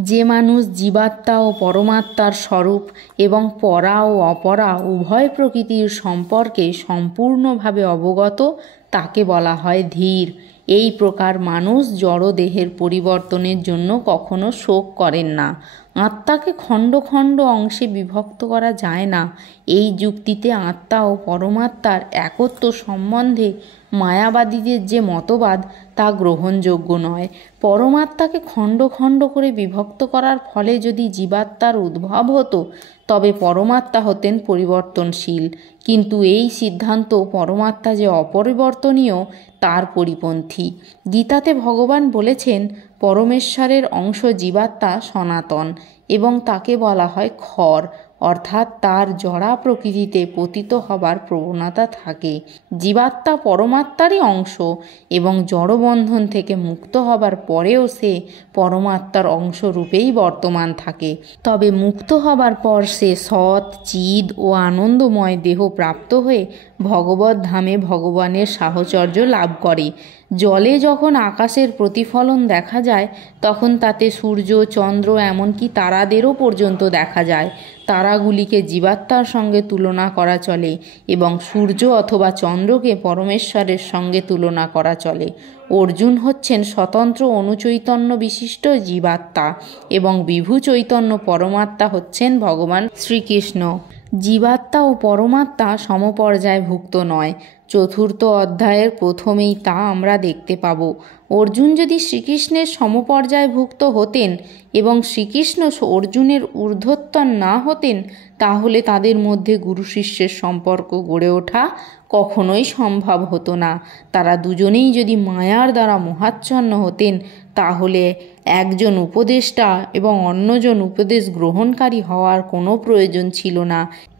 যে মানুষ জীবাত্মা ও পরমাত্মার স্বরূপ এবং পরা ও অপরা উভয় প্রকৃতির সম্পর্কে সম্পূর্ণভাবে অবগত, তাকে বলা হয় ধীর। এই প্রকার মানুষ জড় দেহের পরিবর্তনের জন্য কখনো শোক করেন না। আত্মাকে খণ্ড খণ্ড অংশে বিভক্ত করা যায় না। এই যুক্তিতে আত্মা ও পরমাত্মার একত্ব সম্বন্ধে মায়াবাদীদের যে মতবাদ তা গ্রহণযোগ্য নয়। পরমাত্মাকে খণ্ড খণ্ড করে বিভক্ত করার ফলে যদি জীবাত্মার উদ্ভব হতো তবে পরমাত্মা হতেন পরিবর্তনশীল, কিন্তু এই সিদ্ধান্ত পরমাত্মা যে অপরিবর্তনীয় তার পরিপন্থী। গীতাতে ভগবান বলেছেন পরমেশ্বরের অংশ জীবাত্মা সনাতন এবং তাকে বলা হয় খর, অর্থাৎ তার জড়া প্রকৃতিতে পতিত হবার প্রবণতা থাকে। জীবাত্মা পরমাত্মারই অংশ এবং জড়বন্ধন থেকে মুক্ত হবার পরেও সে পরমাত্মার অংশ রূপেই বর্তমান থাকে। তবে মুক্ত হবার পর সে সৎ, চিদ ও আনন্দময় দেহ প্রাপ্ত হয়ে ভগবত ধামে ভগবানের সাহচর্য লাভ করে। জলে যখন আকাশের প্রতিফলন দেখা যায় তখন তাতে সূর্য, চন্দ্র এমনকি তারাদেরও পর্যন্ত দেখা যায়। তারাগুলিকে জীবাত্মার সঙ্গে তুলনা করা চলে এবং সূর্য অথবা চন্দ্রকে পরমেশ্বরের সঙ্গে তুলনা করা চলে। অর্জুন হচ্ছেন স্বতন্ত্র অনুচৈতন্য বিশিষ্ট জীবাত্মা এবং বিভু চৈতন্য পরমাত্মা হচ্ছেন ভগবান শ্রীকৃষ্ণ। জীবাত্মা ও পরমাত্মা সমপর্যায়ভুক্ত নয়। চতুর্থ অধ্যায়ের প্রথমেই তা আমরা দেখতে পাব। অর্জুন যদি শ্রীকৃষ্ণের সমপর্যায়ভুক্ত হতেন এবং শ্রীকৃষ্ণ অর্জুনের ঊর্ধ্বতন না হতেন তাহলে তাদের মধ্যে গুরু শিষ্যের সম্পর্ক গড়ে ওঠা কখনোই সম্ভব হতো না। তারা দুজনেই যদি মায়ার দ্বারা মোহাচ্ছন্ন হতেন তাহলে একজন উপদেষ্টা এবং অন্যজন উপদেশ গ্রহণকারী হওয়ার কোনো প্রয়োজন ছিল না।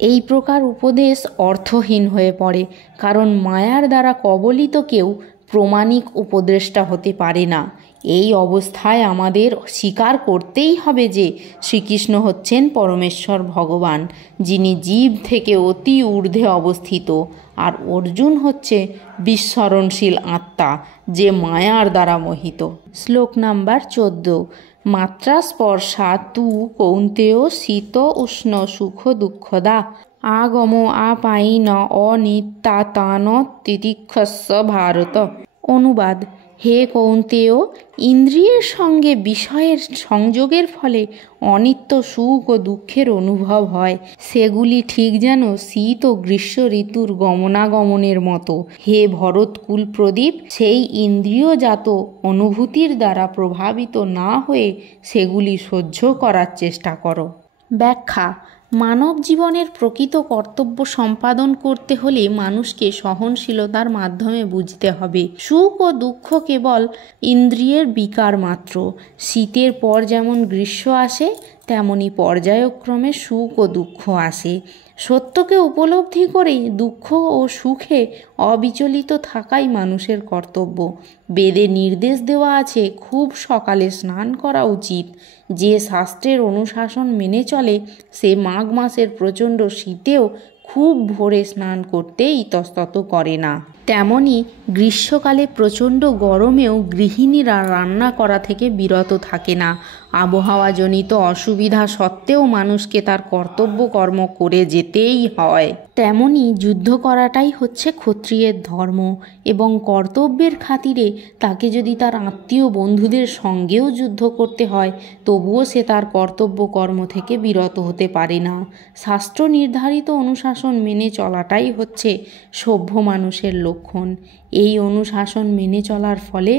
এই প্রকার উপদেশ অর্থহীন হয়ে পড়ে, কারণ মায়ার দ্বারা কবলিত কেউ প্রমাণিক উপদেষ্টা হতে পারে না। এই অবস্থায় আমাদের স্বীকার করতেই হবে যে শ্রীকৃষ্ণ হচ্ছেন পরমেশ্বর ভগবান, যিনি জীব থেকে অতি ঊর্ধ্বে অবস্থিত, আর অর্জুন হচ্ছে বিস্মরণশীল আত্মা যে মায়ার দ্বারা মোহিত। শ্লোক নাম্বার 14। মাত্রা স্পর্শা তু কৌন্তেয় শীত উষ্ণ সুখ দুঃখদা আগম আপায়িন অনিত্যাতান তিতিক্ষস্য ভারত। অনুবাদ: হে কৌন্তেয়, ইন্দ্রিয়ের সঙ্গে বিষয়ের সংযোগের ফলে অনিত্য সুখ ও দুঃখের অনুভব হয়। সেগুলি ঠিক যেন শীত ও গ্রীষ্ম ঋতুর গমনাগমনের মতো। হে ভরতকুল প্রদীপ, সেই ইন্দ্রিয়জাত অনুভূতির দ্বারা প্রভাবিত না হয়ে সেগুলি সহ্য করার চেষ্টা করো। ব্যাখ্যা: মানব জীবনের প্রকৃত কর্তব্য সম্পাদন করতে হলে মানুষকে সহনশীলতার মাধ্যমে বুঝতে হবে। সুখ ও দুঃখ কেবল ইন্দ্রিয়ের বিকার মাত্র। শীতের পর যেমন গ্রীষ্ম আসে তেমনি পর্যায়ক্রমে সুখ ও দুঃখ আসে। সত্যকে উপলব্ধি করে দুঃখ ও সুখে অবিচলিত থাকাই মানুষের কর্তব্য। বেদে নির্দেশ দেওয়া আছে খুব সকালে স্নান করা উচিত। যে শাস্ত্রের অনুশাসন মেনে চলে সে মাঘ মাসের প্রচণ্ড শীতেও খুব ভোরে স্নান করতে ইতস্তত করে না। তেমনি গ্রীষ্মকালে প্রচণ্ড গরমেও গৃহিণীরা রান্না করা থেকে বিরত থাকে না। আবহাওয়াজনিত অসুবিধা সত্ত্বেও মানুষকে তার কর্তব্য কর্ম করে যেতেই হয়। তেমনি যুদ্ধ করাটাই হচ্ছে ক্ষত্রিয়ের ধর্ম এবং কর্তব্যের খাতিরে তাকে যদি তার আত্মীয় বন্ধুদের সঙ্গেও যুদ্ধ করতে হয় তবুও সে তার কর্তব্য কর্ম থেকে বিরত হতে পারে না। শাস্ত্র নির্ধারিত অনুশাসন মেনে চলাটাই হচ্ছে সভ্য মানুষের লক্ষণ। এই অনুশাসন মেনে চলার ফলে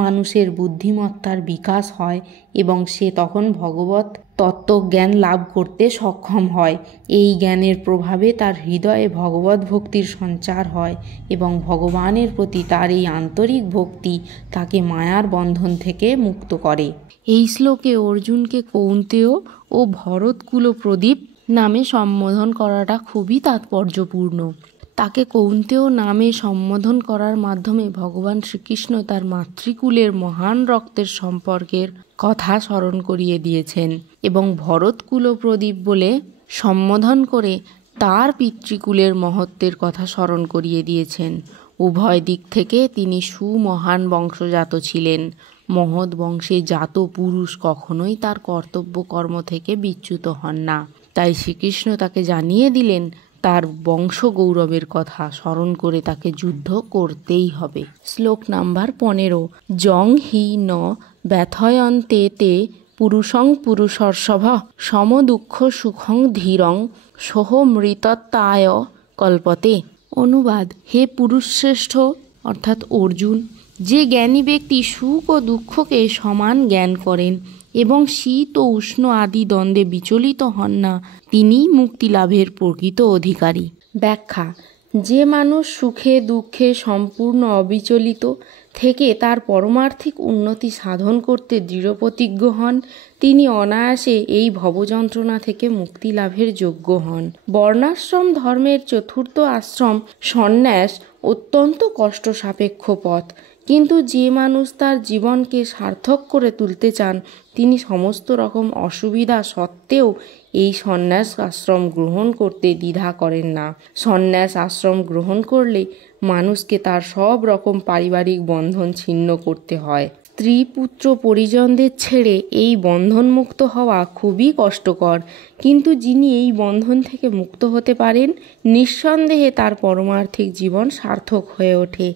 মানুষের বুদ্ধিমত্তার বিকাশ হয় এবং সে তখন ভগবত তত্ত্বজ্ঞান লাভ করতে সক্ষম হয়। এই জ্ঞানের প্রভাবে তার হৃদয়ে ভগবত ভক্তির সঞ্চার হয় এবং ভগবানের প্রতি তার এই আন্তরিক ভক্তি তাকে মায়ার বন্ধন থেকে মুক্ত করে। এই শ্লোকে অর্জুনকে কৌন্তেয় ও ভরতকুল প্রদীপ নামে সম্বোধন করাটা খুবই তাৎপর্যপূর্ণ। তাকে কৌন্তেয় নামে সম্বোধন করার মাধ্যমে ভগবান শ্রীকৃষ্ণ তার মাতৃকুলের মহান রক্তের সম্পর্কের কথা স্মরণ করিয়ে দিয়েছেন এবং ভরতকুল প্রদীপ বলে সম্বোধন করে তার পিতৃকুলের মহত্বের কথা স্মরণ করিয়ে দিয়েছেন। উভয় দিক থেকে তিনি সুমহান বংশজাত ছিলেন। মহৎ বংশে জাত পুরুষ কখনোই তার কর্তব্য কর্ম থেকে বিচ্যুত হন না। তাই শ্রীকৃষ্ণ তাকে জানিয়ে দিলেন তার বংশ গৌরবের কথা স্মরণ করে তাকে যুদ্ধ করতেই হবে। শ্লোক নাম্বার 15। জং হি ন ব্যথয়ন্তে তে পুরুষং পুরুষর্ষভ সম দুঃখ সুখং ধীরং সোহ মৃতত্বায় কল্পতে। অনুবাদ: হে পুরুষশ্রেষ্ঠ, অর্থাৎ অর্জুন, যে জ্ঞানী ব্যক্তি সুখ ও দুঃখকে সমান জ্ঞান করেন এবং শীত ও উষ্ণ আদি দ্বন্দ্বে বিচলিত হন না, তিনিই মুক্তি লাভের প্রকৃত অধিকারী। ব্যাখ্যা: যে মানুষ সুখে দুঃখে সম্পূর্ণ অবিচলিত থেকে তার পারমার্থিক উন্নতি সাধন করতে দৃঢ়প্রতিজ্ঞ হন, তিনি অনায়াসে এই ভবযন্ত্রণা থেকে মুক্তি লাভের যোগ্য হন। বর্ণাশ্রম ধর্মের চতুর্থ আশ্রম সন্ন্যাস অত্যন্ত কষ্টসাপেক্ষ পথ, কিন্তু যে মানুষ তার জীবনকে সার্থক করে তুলতে চান, তিনি সমস্ত রকম অসুবিধা সত্ত্বেও এই সন্ন্যাস আশ্রম গ্রহণ করতে দ্বিধা করেন না। সন্ন্যাস আশ্রম গ্রহণ করলে মানুষকে তার সব রকম পারিবারিক বন্ধন ছিন্ন করতে হয়। স্ত্রী পুত্র পরিজনদের ছেড়ে এই বন্ধনমুক্ত হওয়া খুবই কষ্টকর, কিন্তু যিনি এই বন্ধন থেকে মুক্ত হতে পারেন, নিঃসন্দেহে তার পারমার্থিক জীবন সার্থক হয়ে ওঠে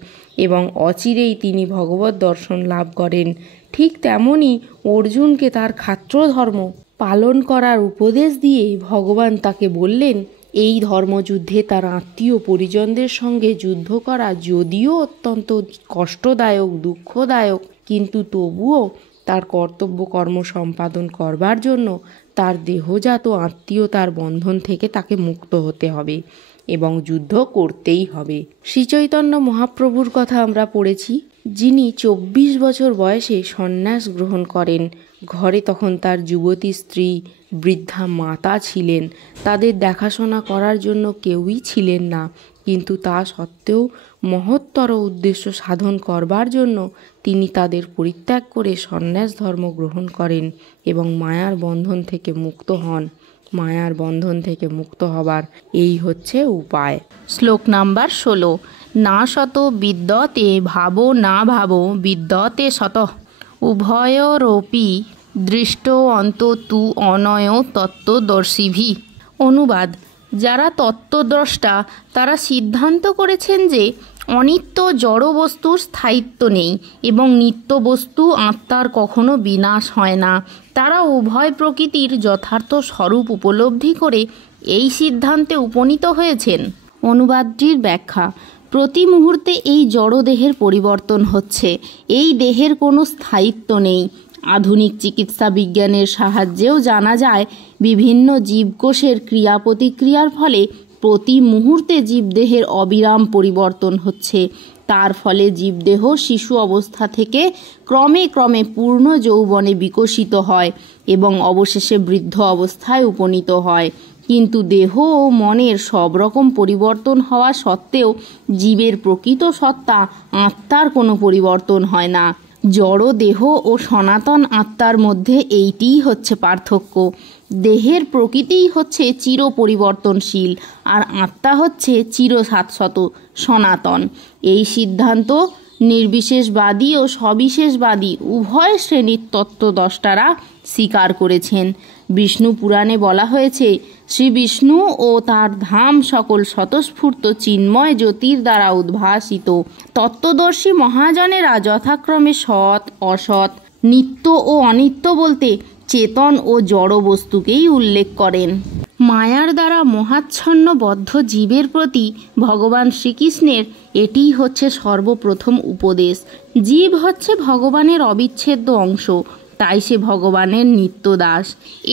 এবং অচিরেই তিনি ভগবত দর্শন লাভ করেন। ঠিক তেমনি অর্জুনকে তার ক্ষাত্রধর্ম পালন করার উপদেশ দিয়ে ভগবান তাকে বললেন, এই ধর্মযুদ্ধে তার আত্মীয় পরিজনদের সঙ্গে যুদ্ধ করা যদিও অত্যন্ত কষ্টদায়ক, দুঃখদায়ক, কিন্তু তবুও তার কর্তব্য কর্ম সম্পাদন করবার জন্য তার দেহজাত আত্মীয়তার বন্ধন থেকে তাকে মুক্ত হতে হবে এবং যুদ্ধ করতেই হবে। শ্রীচৈতন্য মহাপ্রভুর কথা আমরা পড়েছি, যিনি 24 বছর বয়সে সন্ন্যাস গ্রহণ করেন। ঘরে তখন তার যুবতী স্ত্রী, বৃদ্ধা মাতা ছিলেন। তাদের দেখাশোনা করার জন্য কেউই ছিলেন না, কিন্তু তা সত্ত্বেও মহত্তর উদ্দেশ্য সাধন করবার জন্য তিনি তাদের পরিত্যাগ করে সন্ন্যাস ধর্ম গ্রহণ করেন এবং মায়ার বন্ধন থেকে মুক্ত হন। মায়ার বন্ধন থেকে মুক্ত হবার এই হচ্ছে উপায়। শ্লোক নাম্বার 16। না শত বিদ্যতে ভাবো না ভাবো বিদ্যতে শতঃ উভয়োরপি দৃষ্ট অন্ততু অনয় তত্ত্বদর্শিভি। অনুবাদ: যারা তত্ত্বদ্রষ্টা তারা সিদ্ধান্ত করেছেন যে অনিত্য জড় বস্তুর স্থায়িত্ব নেই এবং নিত্য বস্তু আত্মার কখনো বিনাশ হয় না। তারা উভয় প্রকৃতির যথার্থ স্বরূপ উপলব্ধি করে এই সিদ্ধান্তে উপনীত হয়েছেন। অনুবাদটির ব্যাখ্যা: প্রতি মুহূর্তে এই জড় দেহের পরিবর্তন হচ্ছে, এই দেহের কোনো স্থায়িত্ব নেই। আধুনিক চিকিৎসা বিজ্ঞানের সাহায্যেও জানা যায় বিভিন্ন জীবকোষের ক্রিয়া প্রতিক্রিয়ার ফলে প্রতি মুহূর্তে জীবদেহের অবিরাম পরিবর্তন হচ্ছে। তার ফলে জীবদেহ শিশু অবস্থা থেকে ক্রমে ক্রমে পূর্ণ যৌবনে বিকশিত হয় এবং অবশেষে বৃদ্ধ অবস্থায় উপনীত হয়। কিন্তু দেহ ও মনের সব রকম পরিবর্তন হওয়া সত্ত্বেও জীবের প্রকৃত সত্তা আত্মার কোনো পরিবর্তন হয় না। জড় দেহ ও সনাতন আত্মার মধ্যে এইটিই হচ্ছে পার্থক্য। দেহের প্রকৃতিই হচ্ছে চির পরিবর্তনশীল আর আত্মা হচ্ছে চির শাশ্বত সনাতন। এই সিদ্ধান্ত নির্বিশেষবাদী ও সবিশেষবাদী উভয় শ্রেণীর তত্ত্বদ্রষ্টারা স্বীকার করেছেন। বিষ্ণু পুরাণে বলা হয়েছে, শ্রী বিষ্ণু ও তার ধাম সকল স্বতঃস্ফূর্ত চিন্ময় জ্যোতির দ্বারা উদ্ভাসিত। তত্ত্বদর্শী মহাজনেরা যথাক্রমে সৎ, অসৎ, নিত্য ও অনিত্য বলতে চেতন ও জড় বস্তুকেই উল্লেখ করেন। মায়ার দ্বারা মোহাচ্ছন্ন বদ্ধ জীবের প্রতি ভগবান শ্রীকৃষ্ণের এটিই হচ্ছে সর্বপ্রথম উপদেশ। জীব হচ্ছে ভগবানের অবিচ্ছেদ্য অংশ, তাই সে ভগবানের নিত্যদাস।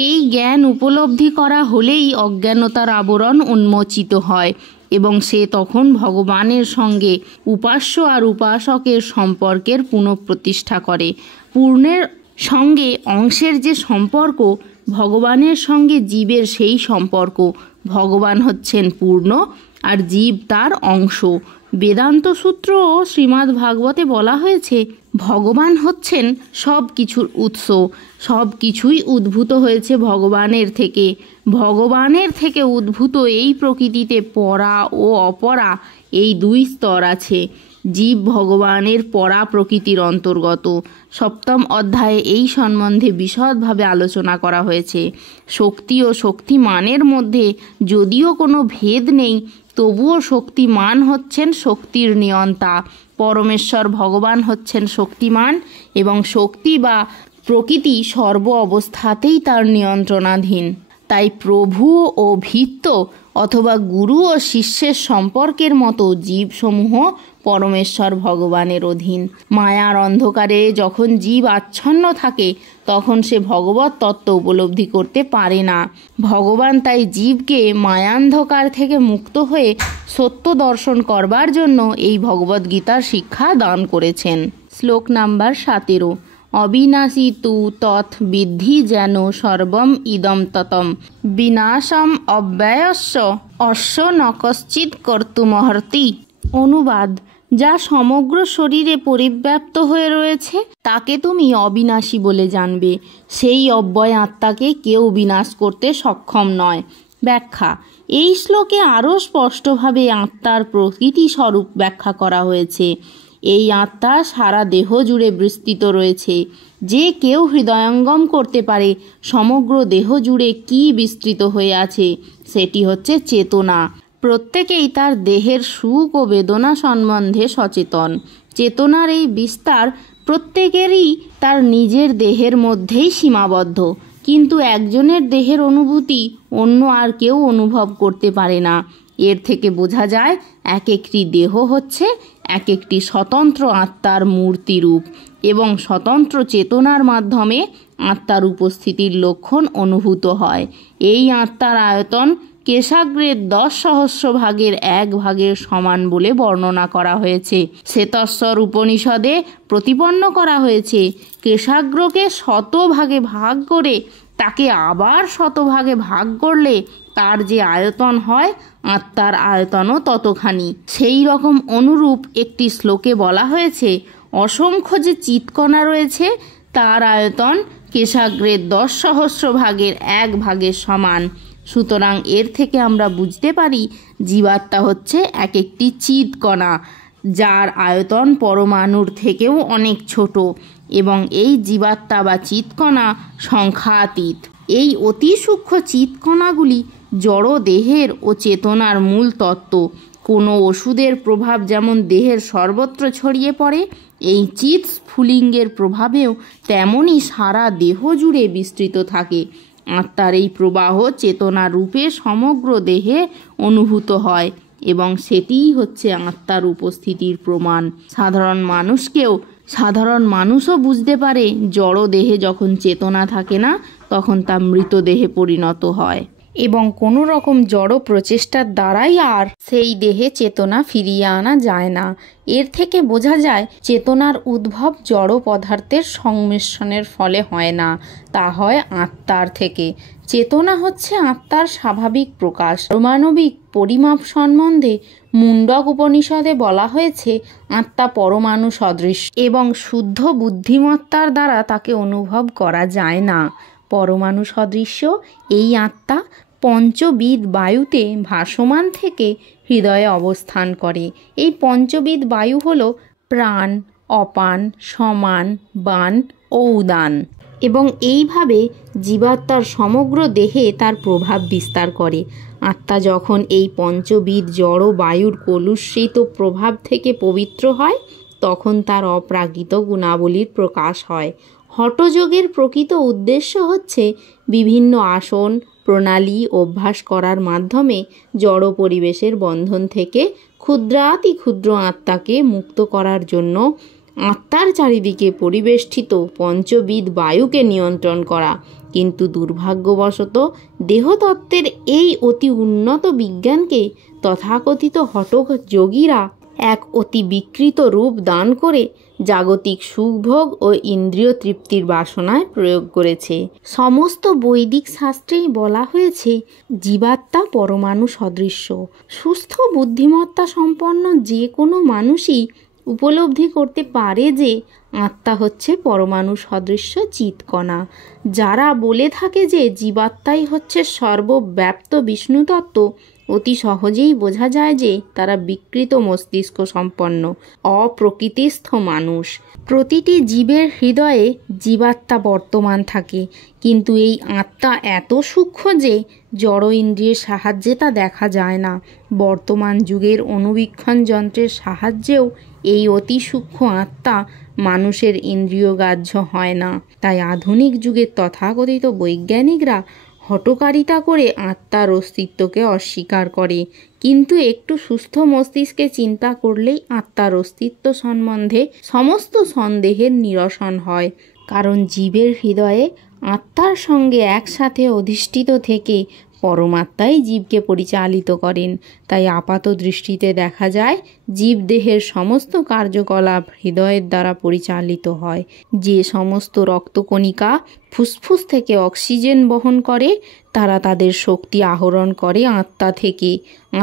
এই জ্ঞান উপলব্ধি করা হলেই অজ্ঞানতার আবরণ উন্মোচিত হয় এবং সে তখন ভগবানের সঙ্গে উপাস্য আর উপাসকের সম্পর্কের পুনঃপ্রতিষ্ঠা করে। পূর্ণের সঙ্গে অংশের যে সম্পর্ক, ভগবানের সঙ্গে জীবের সেই সম্পর্ক। ভগবান হচ্ছেন পূর্ণ আর জীব তার অংশ। বেদান্ত সূত্র ও শ্রীমদ্ ভাগবতে বলা হয়েছে, ভগবান হচ্ছেন সব কিছুর উৎস। সব কিছুই উদ্ভূত হয়েছে ভগবানের থেকে। ভগবানের থেকে উদ্ভূত এই প্রকৃতিতে পরা ও অপরা এই দুই স্তর আছে। জীব ভগবানের পরা প্রকৃতির অন্তর্গত। সপ্তম অধ্যায়ে এই সম্বন্ধে বিশদভাবে আলোচনা করা হয়েছে। শক্তি ও শক্তিমানের মধ্যে যদিও কোনো ভেদ নেই, তবুও শক্তিমান হচ্ছেন শক্তির নিয়ন্তা। পরমেশ্বর ভগবান হচ্ছেন শক্তিমান এবং শক্তি বা প্রকৃতি সর্ব অবস্থাতেই তার নিয়ন্ত্রণাধীন। তাই প্রভু ও ভৃত্য অথবা গুরু ও শিষ্যের সম্পর্কের মতো জীবসমূহ পরমেশ্বর ভগবানের অধীন। মায়ার অন্ধকারে যখন জীব আচ্ছন্ন থাকে তখন সে ভগবত তত্ত্ব উপলব্ধি করতে পারে না। ভগবান তাই জীবকে মায়ান্ধকার থেকে মুক্ত হয়ে সত্য দর্শন করবার জন্য এই ভগবদ্গীতার শিক্ষা দান করেছেন। শ্লোক নাম্বার 17। অবিনাশী তু তৎ বিদ্ধি যেন সর্বম ইদম ততম বিনাশম অব্যয়স্য অশ্ব নকশ্চিৎ কর্তুমহর্তি। অনুবাদ: যা সমগ্র শরীরে পরিব্যাপ্ত হয়ে রয়েছে তাকে তুমি অবিনাশী বলে জানবে। সেই অব্যয় আত্মাকে কেউ বিনাশ করতে সক্ষম নয়। ব্যাখ্যা: এই শ্লোকে আরও স্পষ্টভাবে আত্মার প্রকৃতি স্বরূপ ব্যাখ্যা করা হয়েছে। এই আত্মা সারা দেহ জুড়ে বিস্তৃত রয়েছে। যে কেউ হৃদয়ঙ্গম করতে পারে সমগ্র দেহ জুড়ে কী বিস্তৃত হয়ে আছে সেটি হচ্ছে চেতনা। প্রত্যেকেই তার দেহের সুখ ও বেদনা সম্বন্ধে সচেতন। চেতনার এই বিস্তার প্রত্যেকেরই তার নিজের দেহের মধ্যেই সীমাবদ্ধ, কিন্তু একজনের দেহের অনুভূতি অন্য আর কেউ অনুভব করতে পারে না। এর থেকে বোঝা যায় এক একটি দেহ হচ্ছে এক একটি স্বতন্ত্র আত্মার মূর্তিরূপ এবং স্বতন্ত্র চেতনার মাধ্যমে আত্মার উপস্থিতির লক্ষণ অনুভূত হয়। এই আত্মার আয়তন কেশাগ্রের 10 সহস্র ভাগের 1 ভাগের সমান বলে বর্ণনা করা হয়েছে। শ্বেতস্বর উপনিষদে প্রতিপন্ন করা হয়েছে কেশাগ্রকে 100 ভাগে ভাগ করে তাকে আবার 100 ভাগে ভাগ করলে তার যে আয়তন হয় আত্মার আয়তনও ততখানি। সেই রকম অনুরূপ একটি শ্লোকে বলা হয়েছে অসংখ্য যে চিৎকণা রয়েছে তার আয়তন কেশাগ্রের 10 সহস্র ভাগের 1 ভাগের সমান। সুতরাং এর থেকে আমরা বুঝতে পারি জীবাত্মা হচ্ছে এক একটি চিৎকণা, যার আয়তন পরমাণুর থেকেও অনেক ছোট, এবং এই জীবাত্মা বা চিৎকণা সংখ্যাতীত। এই অতি সূক্ষ্ম চিৎকণাগুলি জড় দেহের ও চেতনার মূল তত্ত্ব। কোনো ওষুধের প্রভাব যেমন দেহের সর্বত্র ছড়িয়ে পড়ে, এই চিৎ স্ফুলিঙ্গের প্রভাবেও তেমনই সারা দেহ জুড়ে বিস্তৃত থাকে। আত্মার এই প্রবাহ চেতনা রূপে সমগ্র দেহে অনুভূত হয় এবং সেটিই হচ্ছে আত্মার উপস্থিতির প্রমাণ। সাধারণ মানুষও বুঝতে পারে জড় দেহে যখন চেতনা থাকে না তখন তা মৃতদেহে পরিণত হয় এবং কোনো রকম জড় প্রচেষ্টার দ্বারাই আর সেই দেহে চেতনা ফিরিয়ে আনা যায় না। এর থেকে বোঝা যায় চেতনার উদ্ভব জড় পদার্থের সংমিশ্রণের ফলে হয় না, তা হয় আত্মার থেকে। চেতনা হচ্ছে আত্মার স্বাভাবিক প্রকাশ। পারমাণবিক পরিমাপ সম্বন্ধে মুন্ডক উপনিষদে বলা হয়েছে আত্মা পরমাণু সদৃশ এবং শুদ্ধ বুদ্ধিমত্তার দ্বারা তাকে অনুভব করা যায় না। পরমাণু সদৃশ্য এই আত্মা পঞ্চবিদ বায়ুতে ভাসমান থেকে হৃদয়ে অবস্থান করে। এই পঞ্চবিদ বায়ু হল প্রাণ, অপান, সমান, বান ও উদান, এবং এইভাবে জীবাত্মার সমগ্র দেহে তার প্রভাব বিস্তার করে। আত্মা যখন এই পঞ্চবিদ জড় বায়ুর কলুষিত প্রভাব থেকে পবিত্র হয় তখন তার অপ্রাকৃত গুণাবলীর প্রকাশ হয়। হঠযোগের প্রকৃত উদ্দেশ্য হচ্ছে বিভিন্ন আসন প্রণালী অভ্যাস করার মাধ্যমে জড় পরিবেশের বন্ধন থেকে ক্ষুদ্রাতি ক্ষুদ্র আত্মাকে মুক্ত করার জন্য আত্মার চারিদিকে পরিবেষ্টিত পঞ্চবিদ বায়ুকে নিয়ন্ত্রণ করা। কিন্তু দুর্ভাগ্যবশত দেহতত্ত্বের এই অতি উন্নত বিজ্ঞানকে তথাকথিত হঠযোগীরা যোগীরা এক অতি বিকৃত রূপ দান করে জাগতিক সুখভোগ ও ইন্দ্রিয় তৃপ্তির বাসনায় প্রয়োগ করেছে। সমস্ত বৈদিক শাস্ত্রেই বলা হয়েছে জীবাত্মা পরমাণু সদৃশ্য। সুস্থ বুদ্ধিমত্তা সম্পন্ন যে কোনো মানুষই উপলব্ধি করতে পারে যে আত্মা হচ্ছে পরমাণু সদৃশ্য চিৎকণা। যারা বলে থাকে যে জীবাত্মাই হচ্ছে সর্বব্যাপ্ত বিষ্ণুতত্ত্ব, অতি সহজেই বোঝা যায় যে তারা বিকৃত মস্তিষ্ক সম্পন্ন অপ্রকৃতিস্থ মানুষ। প্রতিটি জীবের হৃদয়ে জীবাত্মা বর্তমান থাকে, কিন্তু এই আত্মা এত সূক্ষ্ম যে জড় ইন্দ্রিয়ের সাহায্যে তা দেখা যায় না। বর্তমান যুগের অণুবীক্ষণ যন্ত্রের সাহায্যেও এই অতি সূক্ষ্ম আত্মা মানুষের ইন্দ্রিয়গ্রাহ্য হয় না। তাই আধুনিক যুগের তথাকথিত বৈজ্ঞানিকরা হঠকারিতা করে আত্মার অস্তিত্বকে অস্বীকার করে। কিন্তু একটু সুস্থ মস্তিষ্কে চিন্তা করলেই আত্মার অস্তিত্ব সম্বন্ধে সমস্ত সন্দেহের নিরসন হয়। কারণ জীবের হৃদয়ে আত্মার সঙ্গে একসাথে অধিষ্ঠিত থেকে পরমাত্মাই জীবকে পরিচালিত করেন। তাই আপাত দৃষ্টিতে দেখা যায় জীব দেহের সমস্ত কার্যকলাপ হৃদয়ের দ্বারা পরিচালিত হয়। যে সমস্ত রক্তকণিকা ফুসফুস থেকে অক্সিজেন বহন করে তারা তাদের শক্তি আহরণ করে আত্মা থেকে।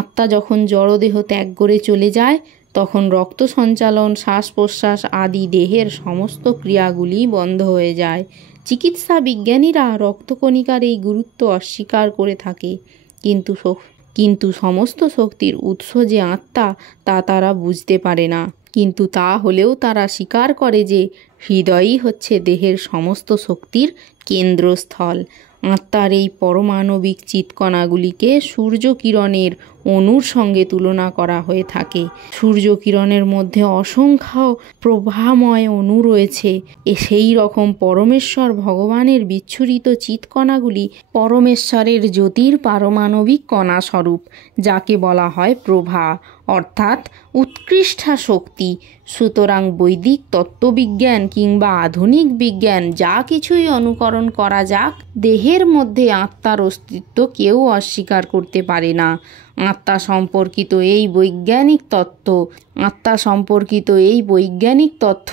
আত্মা যখন জড়দেহ ত্যাগ করে চলে যায় তখন রক্ত সঞ্চালন, শ্বাস প্রশ্বাস আদি দেহের সমস্ত ক্রিয়াগুলি বন্ধ হয়ে যায়। চিকিৎসা বিজ্ঞানীরা রক্তকণিকার এই গুরুত্ব অস্বীকার করে থাকে, কিন্তু সমস্ত শক্তির উৎস যে আত্মা তা তারা বুঝতে পারে না। কিন্তু তা হলেও তারা স্বীকার করে যে হৃদয়ই হচ্ছে দেহের সমস্ত শক্তির কেন্দ্রস্থল। আত্মার এই পরমাণবিক চিৎকণাগুলিকে সূর্যকিরণের অণুর সঙ্গে তুলনা করা হয়ে থাকে। সূর্যকিরণের মধ্যে অসংখ্য প্রভাময় অণু রয়েছে। সেই রকম পরমেশ্বর ভগবানের বিচ্ছুরিত চিৎকণাগুলি পরমেশ্বরের জ্যোতির পারমাণবিক কণাস্বরূপ, যাকে বলা হয় প্রভা, অর্থাৎ উৎকৃষ্টা শক্তি। সুতরাং বৈদিক তত্ত্ববিজ্ঞান কিংবা আধুনিক বিজ্ঞান যা কিছুই অনুকরণ করা যাক, দেহের মধ্যে আত্মার অস্তিত্ব কেউ অস্বীকার করতে পারে না। আত্মা সম্পর্কিত এই বৈজ্ঞানিক তথ্য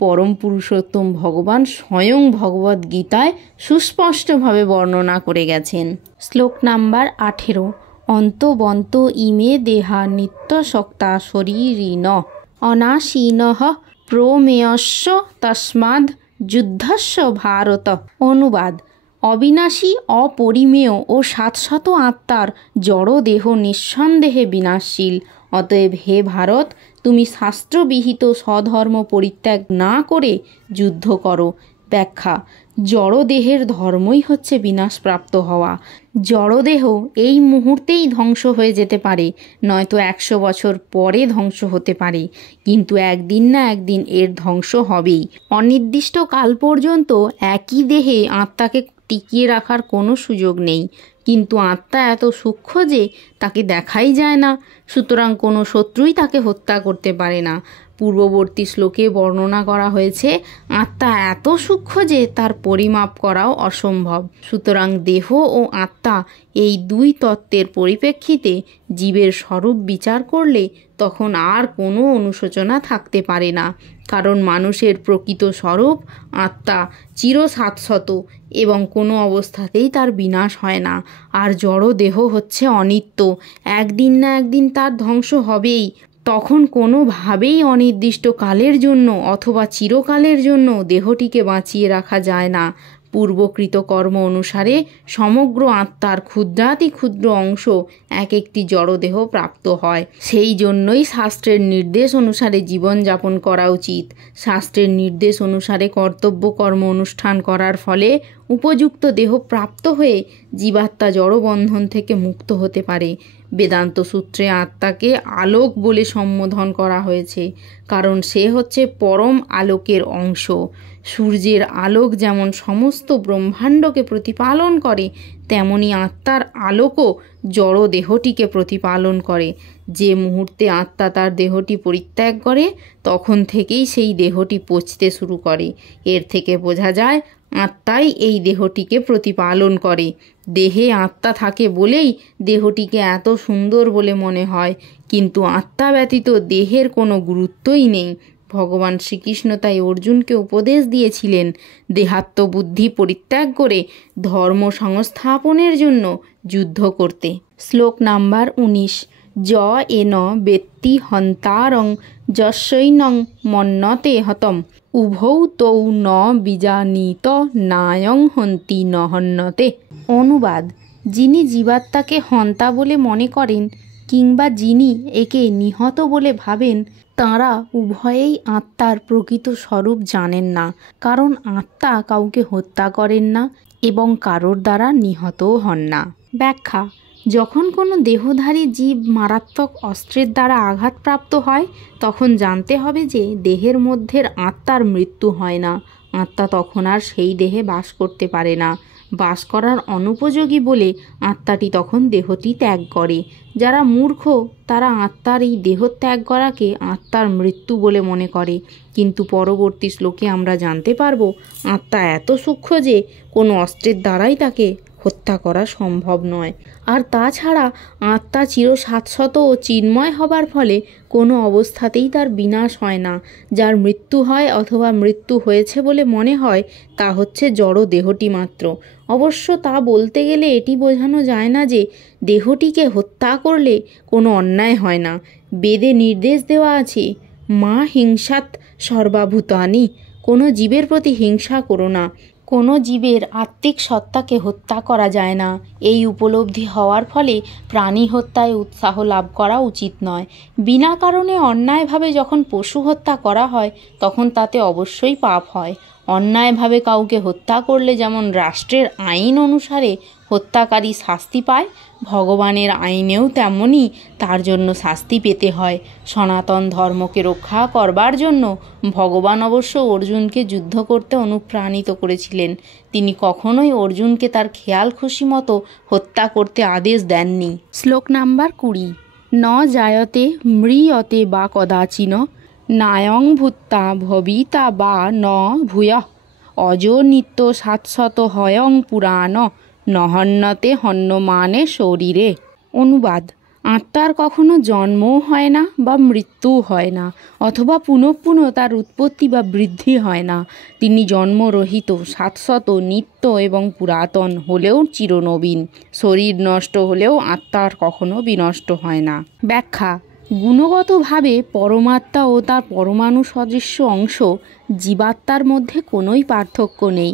পরম পুরুষোত্তম ভগবান স্বয়ং ভগবদ্ গীতায় সুস্পষ্টভাবে বর্ণনা করে গেছেন। শ্লোক নাম্বার 18। অন্তবন্ত ইমে দেহা নিত্যশক্তা শরীরিণ অনাশীনঃ প্রমেয়স্য তস্মাদ যুদ্ধস্য ভারত। অনুবাদ: অবিনাশী, অপরিমেয় ও শাশ্বত আত্মার জড় দেহ নিঃসন্দেহে বিনাশশীল। অতএব হে ভারত, তুমি শাস্ত্রবিহিত স্বধর্ম পরিত্যাগ না করে যুদ্ধ করো। ব্যাখ্যা: জড়দেহের ধর্মই হচ্ছে বিনাশপ্রাপ্ত হওয়া। জড়দেহ এই মুহূর্তেই ধ্বংস হয়ে যেতে পারে, নয়তো 100 বছর পরে ধ্বংস হতে পারে, কিন্তু একদিন না একদিন এর ধ্বংস হবেই। অনির্দিষ্ট কাল পর্যন্ত একই দেহে আত্মাকে টিকিয়ে রাখার কোনো সুযোগ নেই। কিন্তু আত্মা এত সূক্ষ্ম যে তাকে দেখাই যায় না, সুতরাং কোনো শত্রুই তাকে হত্যা করতে পারে না। পূর্ববর্তী শ্লোকে বর্ণনা করা হয়েছে আত্মা এত সূক্ষ্ম যে তার পরিমাপ করাও অসম্ভব। সুতরাং দেহ ও আত্মা এই দুই তত্ত্বের পরিপ্রেক্ষিতে জীবের স্বরূপ বিচার করলে তখন আর কোনো অনুশোচনা থাকতে পারে না। কারণ মানুষের প্রকৃত স্বরূপ আত্মা চিরশাশ্বত এবং কোনো অবস্থাতেই তার বিনাশ হয় না। আর জড় দেহ হচ্ছে অনিত্য, একদিন না একদিন তার ধ্বংস হবেই। তখন কোনোভাবেই অনির্দিষ্ট কালের জন্য অথবা চিরকালের জন্য দেহটিকে বাঁচিয়ে রাখা যায় না। পূর্বকৃত কর্ম অনুসারে সমগ্র আত্মার ক্ষুদ্রাতি ক্ষুদ্র অংশ এক একটি জড়দেহ প্রাপ্ত হয়। সেই জন্যই শাস্ত্রের নির্দেশ অনুসারে জীবনযাপন করা উচিত। শাস্ত্রের নির্দেশ অনুসারে কর্তব্য কর্ম অনুষ্ঠান করার ফলে উপযুক্ত দেহ প্রাপ্ত হয়ে জীবাত্মা জড়বন্ধন থেকে মুক্ত হতে পারে। বেদান্ত সূত্রে আত্মাকে আলোক বলে সম্বোধন করা হয়েছে, কারণ সে হচ্ছে পরম আলোকের অংশ। সূর্যের আলোক যেমন সমস্ত ব্রহ্মাণ্ডকে প্রতিপালন করে, তেমনি আত্মার আলোকও জড় দেহটিকে প্রতিপালন করে। যে মুহূর্তে আত্মা তার দেহটি পরিত্যাগ করে তখন থেকেই সেই দেহটি পচতে শুরু করে। এর থেকে বোঝা যায় আত্মাই এই দেহটিকে প্রতিপালন করে। দেহে আত্মা থাকে বলেই দেহটিকে এত সুন্দর বলে মনে হয়, কিন্তু আত্মা ব্যতীত দেহের কোনো গুরুত্বই নেই। ভগবান শ্রীকৃষ্ণ তাই অর্জুনকে উপদেশ দিয়েছিলেন দেহাত্মবুদ্ধি পরিত্যাগ করে ধর্ম সংস্থাপনের জন্য যুদ্ধ করতে। শ্লোক নাম্বার 19। য এন বেত্তি হন্তারং যস্যৈনং মন্যতে হতম উভৌ তৌ ন বিজানীত নায়ং হন্তি ন হন্যতে। অনুবাদ: যিনি জীবাত্মাকে হন্তা বলে মনে করেন কিংবা যিনি একে নিহত বলে ভাবেন, তাঁরা উভয়েই আত্মার প্রকৃত স্বরূপ জানেন না। কারণ আত্মা কাউকে হত্যা করেন না এবং কারোর দ্বারা নিহতও হন না। ব্যাখ্যা: যখন কোনো দেহধারী জীব মারাত্মক অস্ত্রের দ্বারা আঘাতপ্রাপ্ত হয় তখন জানতে হবে যে দেহের মধ্যের আত্মার মৃত্যু হয় না। আত্মা তখন আর সেই দেহে বাস করতে পারে না। বাস করার অনুপযোগী বলে আত্মাটি তখন দেহটি ত্যাগ করে। যারা মূর্খ তারা আত্মার এই দেহ ত্যাগ করাকে আত্মার মৃত্যু বলে মনে করে, কিন্তু পরবর্তী শ্লোকে আমরা জানতে পারব আত্মা এত সূক্ষ্ম যে কোনো অস্ত্রের দ্বারাই তাকে হত্যা করা সম্ভব নয়। আর তাছাড়া আত্মা চিরশাশ্বত ও চিন্ময় হবার ফলে কোনো অবস্থাতেই তার বিনাশ হয় না। যার মৃত্যু হয় অথবা মৃত্যু হয়েছে বলে মনে হয় তা হচ্ছে জড় দেহটি মাত্র। অবশ্য তা বলতে গেলে এটি বোঝানো যায় না যে দেহটিকে হত্যা করলে কোনো অন্যায় হয় না। বেদে নির্দেশ দেওয়া আছে, মা হিংসাত সর্বাভূতানি, কোনো জীবের প্রতি হিংসা করো না। কোনো জীবের আত্মিক সত্তাকে হত্যা করা যায় না। এই উপলব্ধি হওয়ার ফলে প্রাণী হত্যায় উৎসাহ লাভ করা উচিত নয়। বিনা কারণে অন্যায়ভাবে যখন পশু হত্যা করা হয় তখন তাতে অবশ্যই পাপ হয়। অন্যায়ভাবে কাউকে হত্যা করলে যেমন রাষ্ট্রের আইন অনুসারে হত্যাকারী শাস্তি পায়, ভগবানের আইনেও তেমনই তার জন্য শাস্তি পেতে হয়। সনাতন ধর্মকে রক্ষা করবার জন্য ভগবান অবশ্য অর্জুনকে যুদ্ধ করতে অনুপ্রাণিত করেছিলেন। তিনি কখনোই অর্জুনকে তার খেয়াল খুশি মতো হত্যা করতে আদেশ দেননি। শ্লোক নাম্বার 20। ন জায়তে ম্রিয়তে বা কদাচিন নায়ং ভূত্তা ভবিতা বা ন ভূয়ঃ অজো নিত্য শাশ্বত হয়ং পুরাণ নহন্যতে হন্যমানে শরীরে। অনুবাদ: আত্মার কখনো জন্মও হয় না বা মৃত্যুও হয় না, অথবা পুনঃ পুনঃ তার উৎপত্তি বা বৃদ্ধি হয় না। তিনি জন্মরহিত, শাশ্বত, নিত্য এবং পুরাতন হলেও চিরনবীন। শরীর নষ্ট হলেও আত্মার কখনো বিনষ্ট হয় না। ব্যাখ্যা: গুণগতভাবে পরমাত্মা ও তার পরমাণু সদৃশ্য অংশ জীবাত্মার মধ্যে কোনোই পার্থক্য নেই।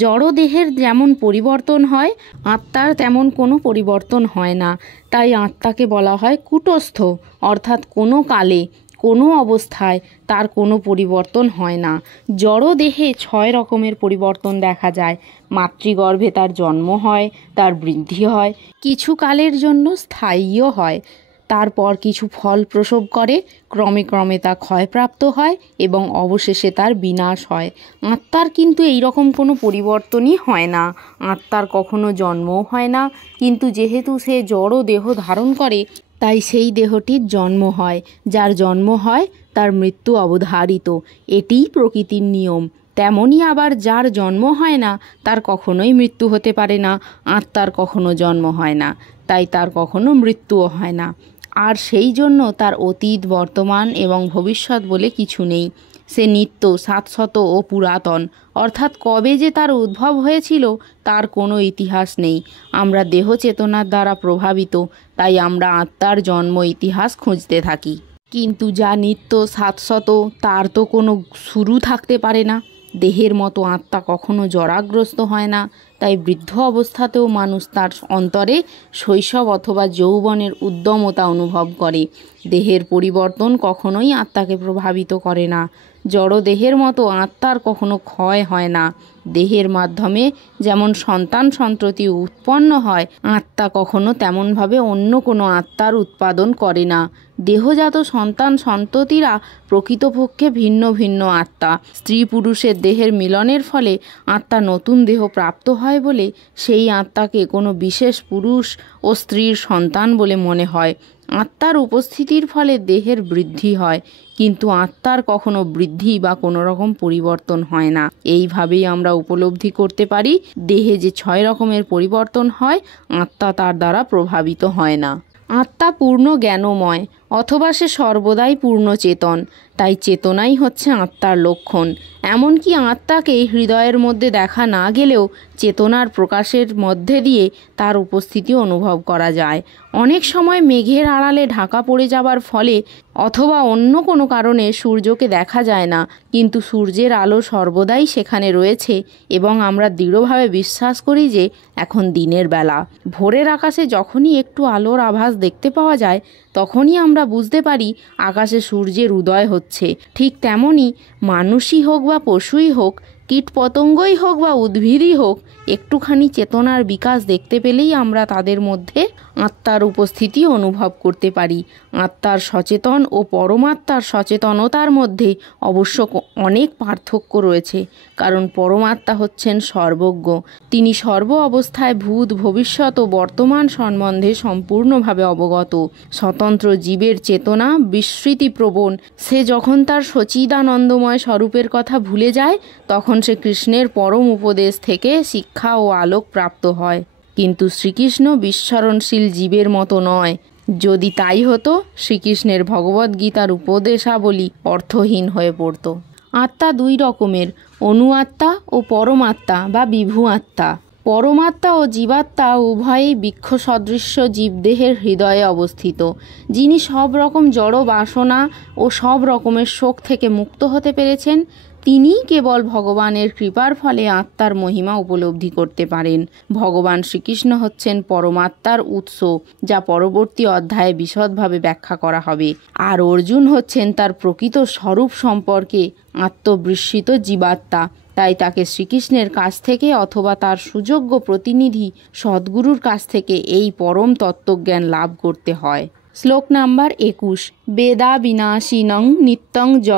জড় দেহের যেমন পরিবর্তন হয়, আত্মার তেমন কোনো পরিবর্তন হয় না। তাই আত্মাকে বলা হয় কূটস্থ, অর্থাৎ কোনো কালে কোনো অবস্থায় তার কোনো পরিবর্তন হয় না। জড় দেহে 6 রকমের পরিবর্তন দেখা যায়। মাতৃগর্ভে তার জন্ম হয়, তার বৃদ্ধি হয়, কিছু কালের জন্য স্থায়ীও হয়, তারপর কিছু ফল প্রসব করে, ক্রমে ক্রমে তা ক্ষয়প্রাপ্ত হয় এবং অবশেষে তার বিনাশ হয়। আত্মার কিন্তু এই রকম কোনো পরিবর্তনই হয় না। আত্মার কখনো জন্মও হয় না, কিন্তু যেহেতু সে জড় দেহ ধারণ করে তাই সেই দেহটির জন্ম হয়। যার জন্ম হয় তার মৃত্যু অবধারিত, এটিই প্রকৃতির নিয়ম। তেমনই আবার যার জন্ম হয় না তার কখনোই মৃত্যু হতে পারে না। আত্মার কখনো জন্ম হয় না, তাই তার কখনো মৃত্যুও হয় না। আর সেই জন্য তার অতীত, বর্তমান এবং ভবিষ্যৎ বলে কিছু নেই। সে নিত্য, শাশ্বত ও পুরাতন, অর্থাৎ কবে যে তার উদ্ভব হয়েছিল তার কোনো ইতিহাস নেই। আমরা দেহ চেতনার দ্বারা প্রভাবিত, তাই আমরা আত্মার জন্ম ইতিহাস খুঁজতে থাকি। কিন্তু যা নিত্য, শাশ্বত তার তো কোনো শুরু থাকতে পারে না। দেহের মতো আত্মা কখনো জরাগ্রস্ত হয় না, তাই বৃদ্ধ অবস্থাতেও মানুষ তার অন্তরে শৈশব অথবা যৌবনের উদ্যমতা অনুভব করে। দেহের পরিবর্তন কখনোই আত্মাকে প্রভাবিত করে না। জড় দেহের মতো আত্মার কখনো ক্ষয় হয় না। দেহের মাধ্যমে যেমন সন্তান সন্ততি উৎপন্ন হয়, আত্মা কখনো তেমনভাবে অন্য কোনো আত্মার উৎপাদন করে না। দেহজাত সন্তান সন্ততিরা প্রকৃতপক্ষে ভিন্ন ভিন্ন আত্মা। স্ত্রী পুরুষের দেহের মিলনের ফলে আত্মা নতুন দেহ প্রাপ্ত হয় বলে সেই আত্মাকে কোনো বিশেষ পুরুষ ও স্ত্রীর সন্তান বলে মনে হয়। আত্মার উপস্থিতির ফলে দেহের বৃদ্ধি হয়, কিন্তু আত্মার কখনো বৃদ্ধি বা কোনো রকম পরিবর্তন হয় না। এইভাবেই আমরা উপলব্ধি করতে পারি দেহে যে 6 রকমের পরিবর্তন হয়, আত্মা তার দ্বারা প্রভাবিত হয় না। আত্মা পূর্ণ জ্ঞানময়, অথবা সে সর্বদাই পূর্ণ চেতন। তাই চেতনাই হচ্ছে আত্মার লক্ষণ। এমনকি আত্মাকে হৃদয়ের মধ্যে দেখা না গেলেও চেতনার প্রকাশের মধ্যে দিয়ে তার উপস্থিতি অনুভব করা যায়। অনেক সময় মেঘের আড়ালে ঢাকা পড়ে যাবার ফলে অথবা অন্য কোনো কারণে সূর্যকে দেখা যায় না, কিন্তু সূর্যের আলো সর্বদাই সেখানে রয়েছে এবং আমরা দৃঢ়ভাবে বিশ্বাস করি যে এখন দিনের বেলা। ভোরের আকাশে যখনই একটু আলোর আভাস দেখতে পাওয়া যায় তখনই আমরা বুঝতে পারি আকাশে সূর্যের উদয় হচ্ছে। ঠিক তেমনই মানুষই হোক বা পশুই হোক, কীটপতঙ্গই হোক বা উদ্ভিদই হোক, একটুখানি চেতনার বিকাশ দেখতে পেলেই আমরা তাদের মধ্যে আত্মার উপস্থিতি অনুভব করতে পারি। আত্মার সচেতন ও পরমাত্মার সচেতনতার মধ্যে অবশ্য অনেক পার্থক্য রয়েছে, কারণ পরমাত্মা হচ্ছেন সর্বজ্ঞ। তিনি সর্ব অবস্থায় ভূত, ভবিষ্যৎ ও বর্তমান সম্বন্ধে সম্পূর্ণভাবে অবগত। স্বতন্ত্র জীবের চেতনা বিস্মৃতিপ্রবণ। সে যখন তার সচিদানন্দময় স্বরূপের কথা ভুলে যায়, তখন সে কৃষ্ণের পরম উপদেশ থেকে শিক্ষা ও আলোক প্রাপ্ত হয়। কিন্তু শ্রীকৃষ্ণ বিস্মরণশীল জীবের মতো নয়। যদি তাই হতো, শ্রীকৃষ্ণের ভগবদ্গীতার উপদেশাবলী অর্থহীন হয়ে পড়ত। আত্মা দুই রকমের, অনুআত্মা ও পরমাত্মা বা বিভু আত্মা। পরমাত্মা ও জীবাত্মা উভয়ই বৃক্ষ সদৃশ্য জীবদেহের হৃদয়ে অবস্থিত। যিনি সব রকম জড় বাসনা ও সব রকমের শোক থেকে মুক্ত হতে পেরেছেন, তিনিই কেবল ভগবানের কৃপার ফলে আত্মার মহিমা উপলব্ধি করতে পারেন। ভগবান শ্রীকৃষ্ণ হচ্ছেন পরমাত্মার উৎস, যা পরবর্তী অধ্যায়ে বিশদভাবে ব্যাখ্যা করা হবে। আর অর্জুন হচ্ছেন তার প্রকৃত স্বরূপ সম্পর্কে আত্মবিস্মৃত জীবাত্মা। তাই তাকে শ্রীকৃষ্ণের কাছ থেকে অথবা তার সুযোগ্য প্রতিনিধি সদ্গুরুর কাছ থেকে এই পরম তত্ত্বজ্ঞান লাভ করতে হয়। শ্লোক নাম্বার 21। বেদা বিনাশিনং নিত্যং য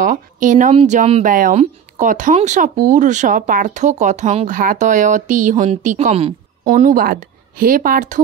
এনম যম ব্যয়ম কথং স পুরুষ পার্থ কথং ঘাতয়তি হন্তিকম। অনুবাদ: হে পার্থ,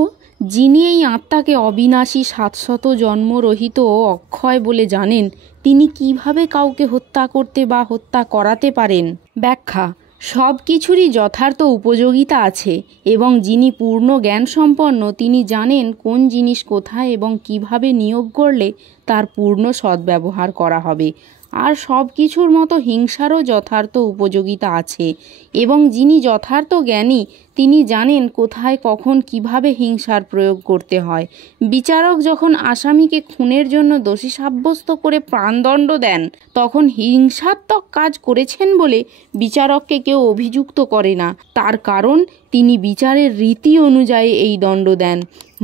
যিনি এই আত্মাকে অবিনাশী, শাশ্বত, জন্মরহিত ও অক্ষয় বলে জানেন, তিনি কিভাবে কাউকে হত্যা করতে বা হত্যা করাতে পারেন? ব্যাখ্যা: সব কিছুরই যথার্থ উপযোগিতা আছে এবং যিনি পূর্ণ জ্ঞান সম্পন্ন, তিনি জানেন কোন জিনিস কোথায় এবং কিভাবে নিয়োগ করলে তার পূর্ণ সদ্ব্যবহার করা হবে। আর সব কিছুর মতো হিংসারও যথার্থ উপযোগিতা আছে এবং যিনি যথার্থ জ্ঞানী, তিনি জানেন কোথায়, কখন, কিভাবে হিংসার প্রয়োগ করতে হয়। বিচারক যখন আসামিকে খুনের জন্য দোষী সাব্যস্ত করে প্রাণদণ্ড দেন, তখন হিংসাত্মক কাজ করেছেন বলে বিচারককে কেউ অভিযুক্ত করে না। তার কারণ তিনি বিচারের রীতি অনুযায়ী এই দণ্ড দেন।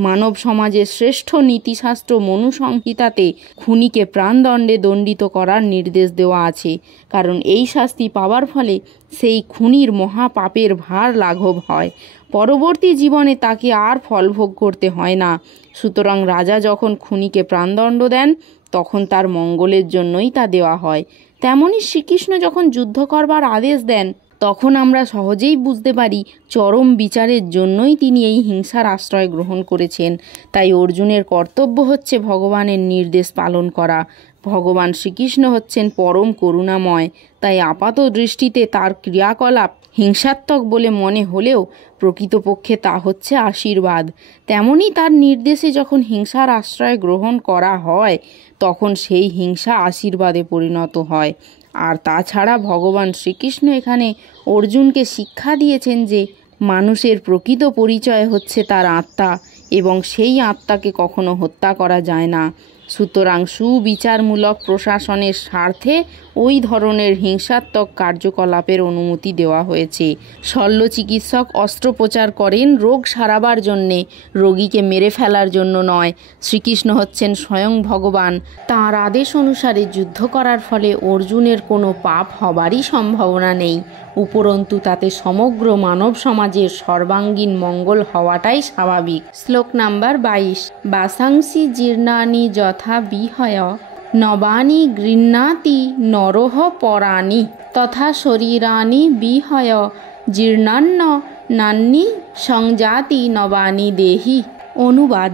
মানব সমাজের শ্রেষ্ঠ নীতিশাস্ত্র মনুসংহিতাতে খুনিকে প্রাণদণ্ডে দণ্ডিত করার নির্দেশ দেওয়া আছে, কারণ এই শাস্তি পাওয়ার ফলে সেই খুনির মহাপাপের ভার লাঘব হয়। পরবর্তী জীবনে তাকে আর ফলভোগ করতে হয় না। সুতরাং রাজা যখন খুনিকে প্রাণদণ্ড দেন, তখন তার মঙ্গলের জন্যই তা দেওয়া হয়। তেমনি শ্রীকৃষ্ণ যখন যুদ্ধ করবার আদেশ দেন, তখন আমরা সহজেই বুঝতে পারি চরম বিচারের জন্যই তিনি এই হিংসার আশ্রয় গ্রহণ করেছেন। তাই অর্জুনের কর্তব্য হচ্ছে ভগবানের নির্দেশ পালন করা। ভগবান শ্রীকৃষ্ণ হচ্ছেন পরম করুণাময়, তাই আপাত দৃষ্টিতে তার ক্রিয়াকলাপ হিংসাত্মক বলে মনে হলেও প্রকৃতপক্ষে তা হচ্ছে আশীর্বাদ। তেমনি তার নির্দেশে যখন হিংসার আশ্রয় গ্রহণ করা হয়, তখন সেই হিংসা আশীর্বাদে পরিণত হয়। আর তাছাড়া ভগবান শ্রীকৃষ্ণ এখানে অর্জুনকে শিক্ষা দিয়েছেন যে মানুষের প্রকৃত পরিচয় হচ্ছে তার আত্মা এবং সেই আত্মাকে কখনো হত্যা করা যায় না। সুতরাং সুবিচারমূলক প্রশাসনের স্বার্থে ওই ধরনের হিংসাত্মক কার্যকলাপের অনুমতি দেওয়া হয়েছে। শল্য চিকিৎসক অস্ত্রোপচার করেন রোগ সারাবার জন্যে, রোগীকে মেরে ফেলার জন্য নয়। শ্রীকৃষ্ণ হচ্ছেন স্বয়ং ভগবান। তাঁর আদেশ অনুসারে যুদ্ধ করার ফলে অর্জুনের কোনো পাপ হবারই সম্ভাবনা নেই। উপরন্তু তাতে সমগ্র মানব সমাজের সর্বাঙ্গীন মঙ্গল হওয়াটাই স্বাভাবিক। শ্লোক নাম্বার 22। বাসাংসি জীর্ণানি যথা বিহয় নবানি গৃহ্ণাতি নরহ পরাণি তথা শরীরানি বিহয় জীর্ণান্ন নান্নি সংজাতি নবানি দেহি। অনুবাদ: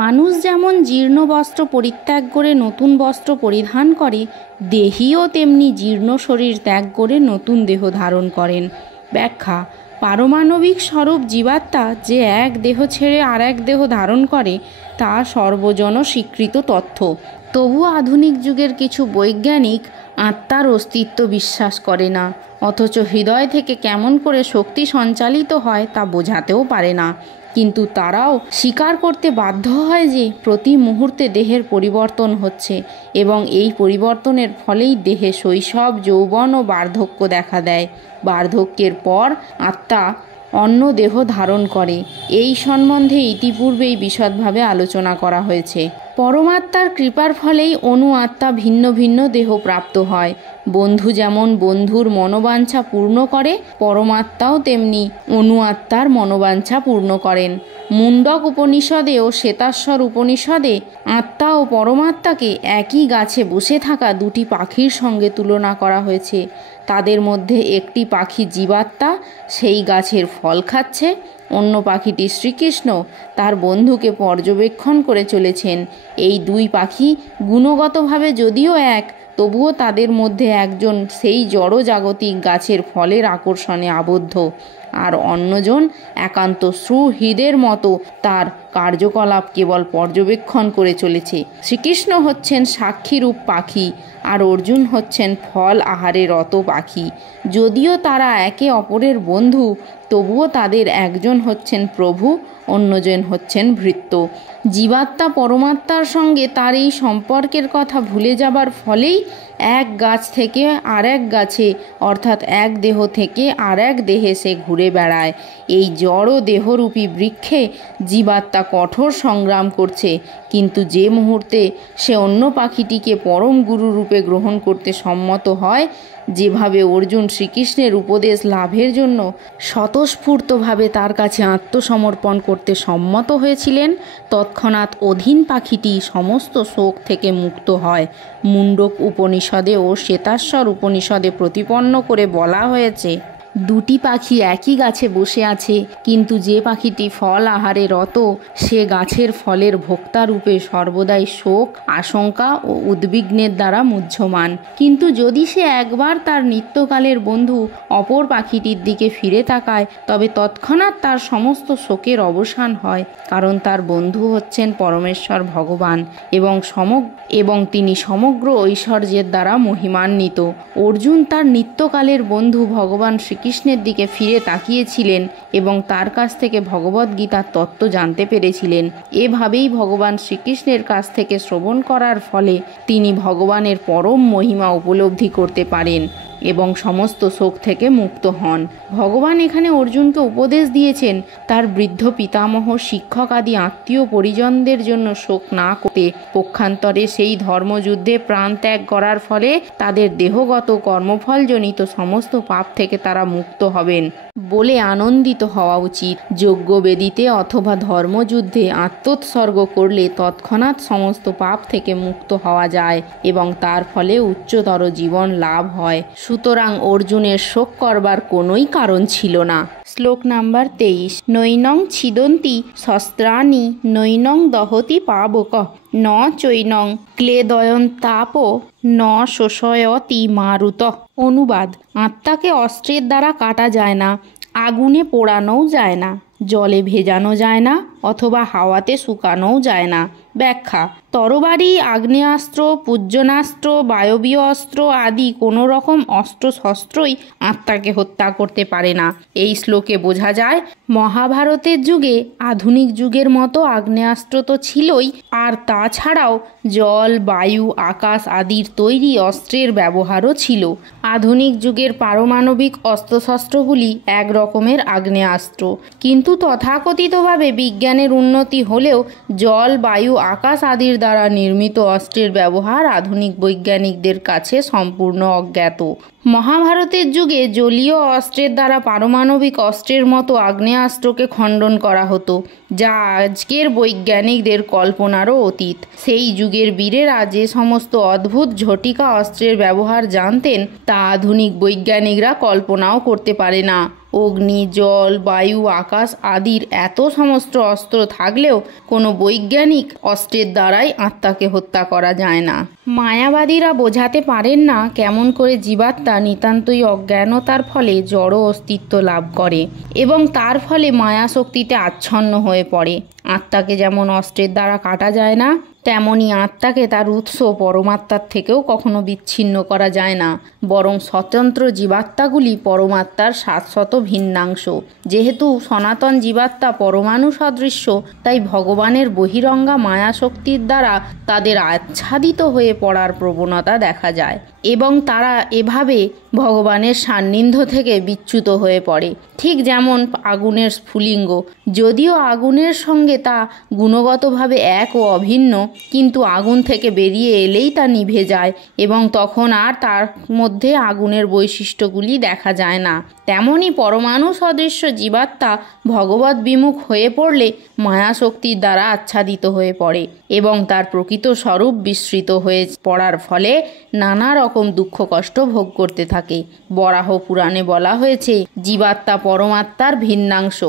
মানুষ যেমন জীর্ণ বস্ত্র পরিত্যাগ করে নতুন বস্ত্র পরিধান করে, দেহীও তেমনি জীর্ণ শরীর ত্যাগ করে নতুন দেহ ধারণ করেন। ব্যাখ্যা: পারমাণবিক স্বরূপ জীবাত্মা যে এক দেহ ছেড়ে আর এক দেহ ধারণ করে, তা সর্বজন স্বীকৃত তথ্য। তবু আধুনিক যুগের কিছু বৈজ্ঞানিক আত্মার অস্তিত্ব বিশ্বাস করে না, অথচ হৃদয় থেকে কেমন করে শক্তি সঞ্চালিত হয় তা বোঝাতেও পারে না। কিন্তু তারাও স্বীকার করতে বাধ্য হয় যে প্রতি মুহূর্তে দেহের পরিবর্তন হচ্ছে এবং এই পরিবর্তনের ফলেই দেহে শৈশব, যৌবন ও বার্ধক্য দেখা দেয়। বার্ধক্যের পর আত্মা অন্য দেহ ধারণ করে। এই সম্বন্ধে ইতিপূর্বেই বিশদভাবে আলোচনা করা হয়েছে। পরমাত্মার কৃপার ফলেই অনু আত্মা ভিন্ন ভিন্ন দেহ প্রাপ্ত হয়। বন্ধু যেমন বন্ধুর মনোবাঞ্ছা পূর্ণ করে, পরমাত্মাও তেমনি অনু আত্মার মনোবাঞ্ছা পূর্ণ করেন। মুন্ডক উপনিষদে ও শ্বেতাশ্বর উপনিষদে আত্মা ও পরমাত্মাকে একই গাছে বসে থাকা দুটি পাখির সঙ্গে তুলনা করা হয়েছে। তাদের মধ্যে একটি পাখি জীবাত্মা, সেই গাছের ফল খাচ্ছে। অন্য পাখিটি শ্রীকৃষ্ণ তার বন্ধুকে পর্যবেক্ষণ করে চলেছেন। এই দুই পাখি গুণগতভাবে যদিও এক, তবুও তাদের মধ্যে একজন সেই জড়জাগতিক গাছের ফলের আকর্ষণে আবদ্ধ, আর অন্যজন একান্ত সুহৃদের মতো তার কার্যকলাপ কেবল পর্যবেক্ষণ করে চলেছে। শ্রীকৃষ্ণ হচ্ছেন সাক্ষীরূপ পাখি, আর অর্জুন হচ্ছেন ফল আহারে রত পাখি। যদিও তারা একে অপরের বন্ধু, তবুও তাদের একজন হচ্ছেন প্রভু, অন্যজন হচ্ছেন ভৃত্য। জীবাত্মা পরমাত্মার সঙ্গে তার এই সম্পর্কের কথা ভুলে যাবার ফলেই এক গাছ থেকে আর এক গাছে, অর্থাৎ এক দেহ থেকে আর এক দেহে সে ঘুরে বেড়ায়। এই জড় দেহরূপী বৃক্ষে জীবাত্মা কঠোর সংগ্রাম করছে, কিন্তু যে মুহূর্তে সে অন্য পাখিটিকে পরম গুরু রূপে গ্রহণ করতে সম্মত হয়, যেভাবে অর্জুন শ্রীকৃষ্ণের উপদেশ লাভের জন্য স্বতঃস্ফূর্তভাবে তার কাছে আত্মসমর্পণ করতে সম্মত হয়েছিলেন, তৎক্ষণাৎ অধীন পাখিটি সমস্ত শোক থেকে মুক্ত হয়। মুন্ডক উপনিষদে ও শ্বেতাশ্বর উপনিষদে প্রতিপন্ন করে বলা হয়েছে, দুটি পাখি একই গাছে বসে আছে, কিন্তু যে পাখিটি ফল আহারে রত, সে গাছের ফলের ভোক্তারূপে সর্বদাই শোক, আশঙ্কা ও উদ্বিগ্নের দ্বারা মুহ্যমান। কিন্তু যদি সে একবার তার নিত্যকালের বন্ধু অপর পাখিটির দিকে ফিরে তাকায়, তবে তৎক্ষণাৎ তার সমস্ত শোকের অবসান হয়, কারণ তার বন্ধু হচ্ছেন পরমেশ্বর ভগবান এবং তিনি সমগ্র ঐশ্বর্যের দ্বারা মহিমান্বিত। অর্জুন তার নিত্যকালের বন্ধু ভগবান শ্রীকৃষ্ণের দিকে ফিরে তাকিয়েছিলেন এবং তার কাছ থেকে ভগবদ্গীতার তত্ত্ব জানতে পেরেছিলেন। এভাবেই ভগবান শ্রীকৃষ্ণের কাছ থেকে শ্রবণ করার ফলে তিনি ভগবানের পরম মহিমা উপলব্ধি করতে পারেন এবং সমস্ত শোক থেকে মুক্ত হন। ভগবান এখানে অর্জুনকে উপদেশ দিয়েছেন তার বৃদ্ধ পিতামহ, শিক্ষক আদি আত্মীয় পরিজনদের জন্য শোক না করতে, পক্ষান্তরে সেই ধর্মযুদ্ধে প্রাণ ত্যাগ করার ফলে তাদের দেহগত কর্মফলজনিত সমস্ত পাপ থেকে তারা মুক্ত হবেন বলে আনন্দিত হওয়া উচিত। যজ্ঞবেদিতে অথবা ধর্মযুদ্ধে আত্মোৎসর্গ করলে তৎক্ষণাৎ সমস্ত পাপ থেকে মুক্ত হওয়া যায় এবং তার ফলে উচ্চতর জীবন লাভ হয়। সুতরাং অর্জুনের শোক করবার কোনোই কারণ ছিল না। শ্লোক নাম্বার 23। নৈনং ছিদন্তি শস্ত্রাণি নৈনং দহতি পাবক ন চৈনং ক্লেদয়ন্তাপ ন শোষয়তি মারুত। অনুবাদ: আত্মাকে অস্ত্রের দ্বারা কাটা যায় না, আগুনে পোড়ানোও যায় না, জলে ভেজানো যায় না, অথবা হাওয়াতে শুকানোও যায় না। ব্যাখ্যা: তরবারি, আগ্নেয়াস্ত্র, পূজ্যনাস্ত্র, বায়বীয় অস্ত্র আদি কোনো রকম অস্ত্র শস্ত্রই আত্মাকে হত্যা করতে পারে না। এই শ্লোকে বোঝা যায় মহাভারতের যুগে আধুনিক যুগের মতো আগ্নেয়াস্ত্র তো ছিলই, আর তাছাড়াও জল, বায়ু, আকাশ আদির তৈরি অস্ত্রের ব্যবহারও ছিল। আধুনিক যুগের পারমাণবিক অস্ত্রশস্ত্রগুলি এক রকমের আগ্নেয়াস্ত্র, কিন্তু তথাকথিতভাবে বিজ্ঞানের উন্নতি হলেও জল, বায়ু, আকাশ আদির দ্বারা নির্মিত অস্ত্রের ব্যবহার আধুনিক বৈজ্ঞানিকদের কাছে সম্পূর্ণ অজ্ঞাত। মহাভারতের যুগে জলীয় অস্ত্রের দ্বারা পারমাণবিক অস্ত্রের মতো আগ্নেয়াস্ত্রকে খণ্ডন করা হতো, যা আজকের বৈজ্ঞানিকদের কল্পনারও অতীত। সেই যুগের বীরেরা যে সমস্ত অদ্ভুত ঝটিকা অস্ত্রের ব্যবহার জানতেন, তা আধুনিক বৈজ্ঞানিকরা কল্পনাও করতে পারে না। অগ্নি, জল, বায়ু, আকাশ আদির এত সমস্ত অস্ত্র থাকলেও কোনো বৈজ্ঞানিক অস্ত্রের দ্বারাই আত্মাকে হত্যা করা যায় না। মায়াবাদীরা বোঝাতে পারেন না কেমন করে জীবাত্মা নিতান্তই অজ্ঞানতার ফলে জড় অস্তিত্ব লাভ করে এবং তার ফলে মায়া শক্তিতে আচ্ছন্ন হয়ে পড়ে। আত্মাকে যেমন অস্ত্রের দ্বারা কাটা যায় না, তেমনি আত্মাকে তার উৎস পরমাত্মার থেকেও কখনো বিচ্ছিন্ন করা যায় না, বরং স্বতন্ত্র জীবাত্মাগুলি পরমাত্মার শাশ্বত ভিন্নাংশ। যেহেতু সনাতন জীবাত্মা পরমাণু সদৃশ্য, তাই ভগবানের বহিরঙ্গা মায়া শক্তির দ্বারা তাদের আচ্ছাদিত হয়ে পড়ার প্রবণতা দেখা যায়। এবং তারা এভাবে ভগবানের সান্নিধ্য থেকে বিচ্যুত হয়ে পড়ে। ঠিক যেমন আগুনের স্ফুলিঙ্গ, যদিও আগুনের সঙ্গে তা গুণগতভাবে এক ও অভিন্ন, কিন্তু আগুন থেকে বেরিয়ে এলেই তা নিভে যায় এবং তখন আর তার মধ্যে আগুনের বৈশিষ্ট্যগুলি দেখা যায় না। তেমনি পরমাণু সদৃশ্য জীবাত্মা ভগবৎ বিমুখ হয়ে পড়লে মায়াশক্তির দ্বারা আচ্ছাদিত হয়ে পড়ে এবং তার প্রকৃত স্বরূপ বিস্মৃত হয়ে পড়ার ফলে নানা রকম দুঃখ কষ্ট ভোগ করতে থাকে। বরাহ পুরাণে বলা হয়েছে জীবাত্মা পরমাত্মার ভিন্নাংশ।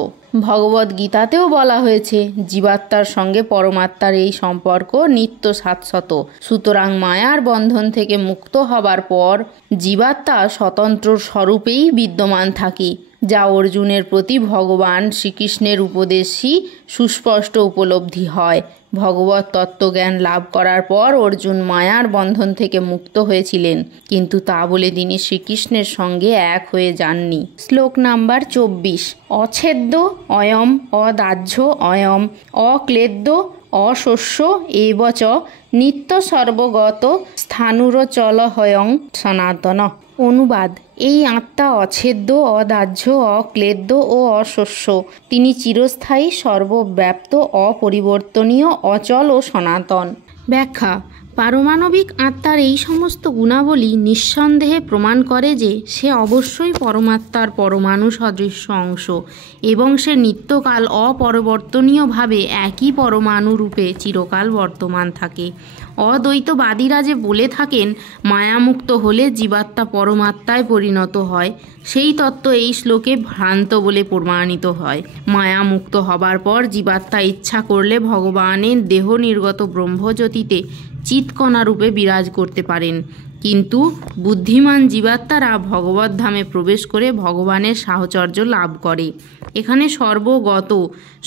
ভগবদ গীতাতেও বলা হয়েছে জীবাত্মার সঙ্গে পরমাত্মার এই সম্পর্ক নিত্য শাশ্বত। সুতরাং মায়ার বন্ধন থেকে মুক্ত হবার পর জীবাত্মা স্বতন্ত্র স্বরূপেই বিদ্যমান থাকে, যা অর্জুনের প্রতি ভগবান শ্রীকৃষ্ণের উপদেশই সুস্পষ্ট উপলব্ধি হয়। ভগবত তত্ত্বজ্ঞান লাভ করার পর অর্জুন মায়ার বন্ধন থেকে মুক্ত হয়েছিলেন, কিন্তু তা বলে তিনি শ্রীকৃষ্ণের সঙ্গে এক হয়ে যাননি। শ্লোক নাম্বার 24। অছেদ্য অয়ম অদাহ্য অয়ম অক্লেদ্য অশস্য এবচ নিত্য সর্বগত স্থাণুরচলহয়ং সনাতন। অনুবাদ: এই আত্মা অছেদ্য, অদাহ্য, অক্লেদ্য ও অশস্য। তিনি চিরস্থায়ী, সর্বব্যাপ্ত, অপরিবর্তনীয়, অচল ও সনাতন। ব্যাখ্যা: পারমাণবিক আত্মার এই সমস্ত গুণাবলী নিঃসন্দেহে প্রমাণ করে যে সে অবশ্যই পরমাত্মার পরমাণু সদৃশ্য অংশ এবং সে নিত্যকাল অপরিবর্তনীয়ভাবে একই পরমাণু রূপে চিরকাল বর্তমান থাকে। অদ্বৈতবাদীরা যে বলে থাকেন মায়ামুক্ত হলে জীবাত্মা পরমাত্মায় পরিণত হয়, সেই তত্ত্ব এই শ্লোকে ভ্রান্ত বলে প্রমাণিত হয়। মায়ামুক্ত হবার পর জীবাত্মা ইচ্ছা করলে ভগবানের দেহ নির্গত ব্রহ্মজ্যোতিতে চিৎকণা রূপে বিরাজ করতে পারেন, কিন্তু বুদ্ধিমান জীবাত্মারা ভগবত ধামে প্রবেশ করে ভগবানের সাহচর্য লাভ করে। এখানে সর্বগত,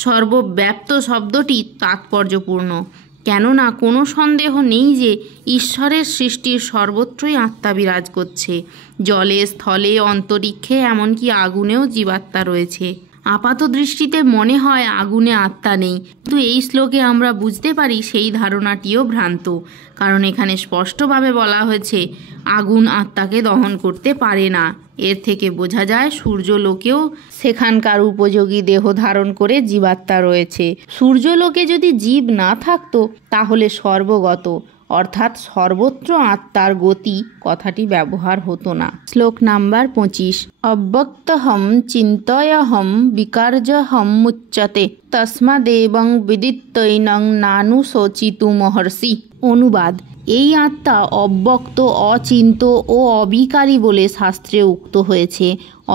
সর্বব্যাপ্ত শব্দটি তাৎপর্যপূর্ণ, কেননা কোনো সন্দেহ নেই যে ঈশ্বরের সৃষ্টির সর্বত্রই আত্মা বিরাজ করছে। জলে, স্থলে, অন্তরিক্ষে, এমনকি আগুনেও জীবাত্মা রয়েছে। আপাত দৃষ্টিতে মনে হয় আগুনে আত্মা নেই, কিন্তু এই শ্লোকে আমরা বুঝতে পারি সেই ধারণাটিও ভ্রান্ত, কারণ এখানে স্পষ্টভাবে বলা হয়েছে আগুন আত্মাকে দহন করতে পারে না। এর থেকে বোঝা যায় সূর্যলোকেও সেখানকার উপযোগী দেহ ধারণ করে জীবাত্মা রয়েছে। সূর্যলোকে যদি জীব না থাকতো তাহলে সর্বগত অর্থাৎ সর্বত্র আত্মার গতি কথাটি ব্যবহার হতো না। শ্লোক নাম্বার 25। অব্যক্তহম চিন্তয়হম বিকার্যহম মুচ্যতে তস্মাদেবং বিদিত্যৈনং নানু শোচিতুমহর্ষি। অনুবাদ: এই আত্মা অব্যক্ত, অচিন্ত ও অবিকারী বলে শাস্ত্রে উক্ত হয়েছে।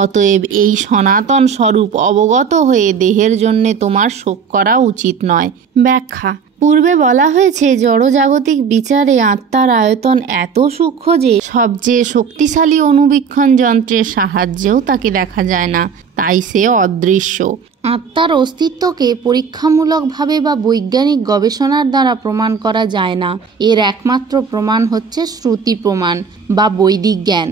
অতএব এই সনাতন স্বরূপ অবগত হয়ে দেহের জন্যে তোমার শোক করা উচিত নয়। ব্যাখ্যা: পূর্বে বলা হয়েছে জড়জাগতিক বিচারে আত্মার আয়তন এত সূক্ষ্ম যে সবচেয়ে শক্তিশালী অনুবীক্ষণ যন্ত্রের সাহায্যেও তাকে দেখা যায় না, তাই সে অদৃশ্য। আত্মার অস্তিত্বকে পরীক্ষামূলকভাবে বা বৈজ্ঞানিক গবেষণার দ্বারা প্রমাণ করা যায় না। এর একমাত্র প্রমাণ হচ্ছে শ্রুতি প্রমাণ বা বৈদিক জ্ঞান।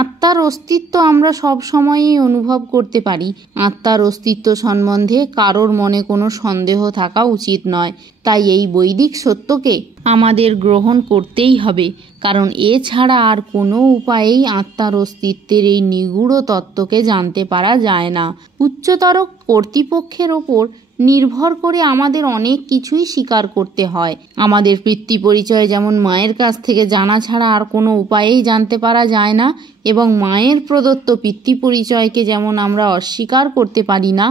আত্মার অস্তিত্ব আমরা সব সময়ই অনুভব করতে পারি। আত্মার অস্তিত্ব সম্বন্ধে কারোর মনে কোনো সন্দেহ থাকা উচিত নয়। তাই এই বৈদিক সত্যকে আমাদের গ্রহণ করতেই হবে, কারণ এছাড়া আর কোনো উপায়েই আত্মার অস্তিত্বের এই নিগূঢ় তত্ত্বকে জানতে পারা যায় না। উচ্চতর কর্তৃপক্ষের ওপর নির্ভর করে আমাদের অনেক কিছুই স্বীকার করতে হয়। আমাদের পিতৃ পরিচয় যেমন মায়ের কাছ থেকে জানা ছাড়া আর কোনো উপায়েই জানতে পারা যায় না, এবং মায়ের প্রদত্ত পিতৃ পরিচয়কে যেমন আমরা অস্বীকার করতে পারি না,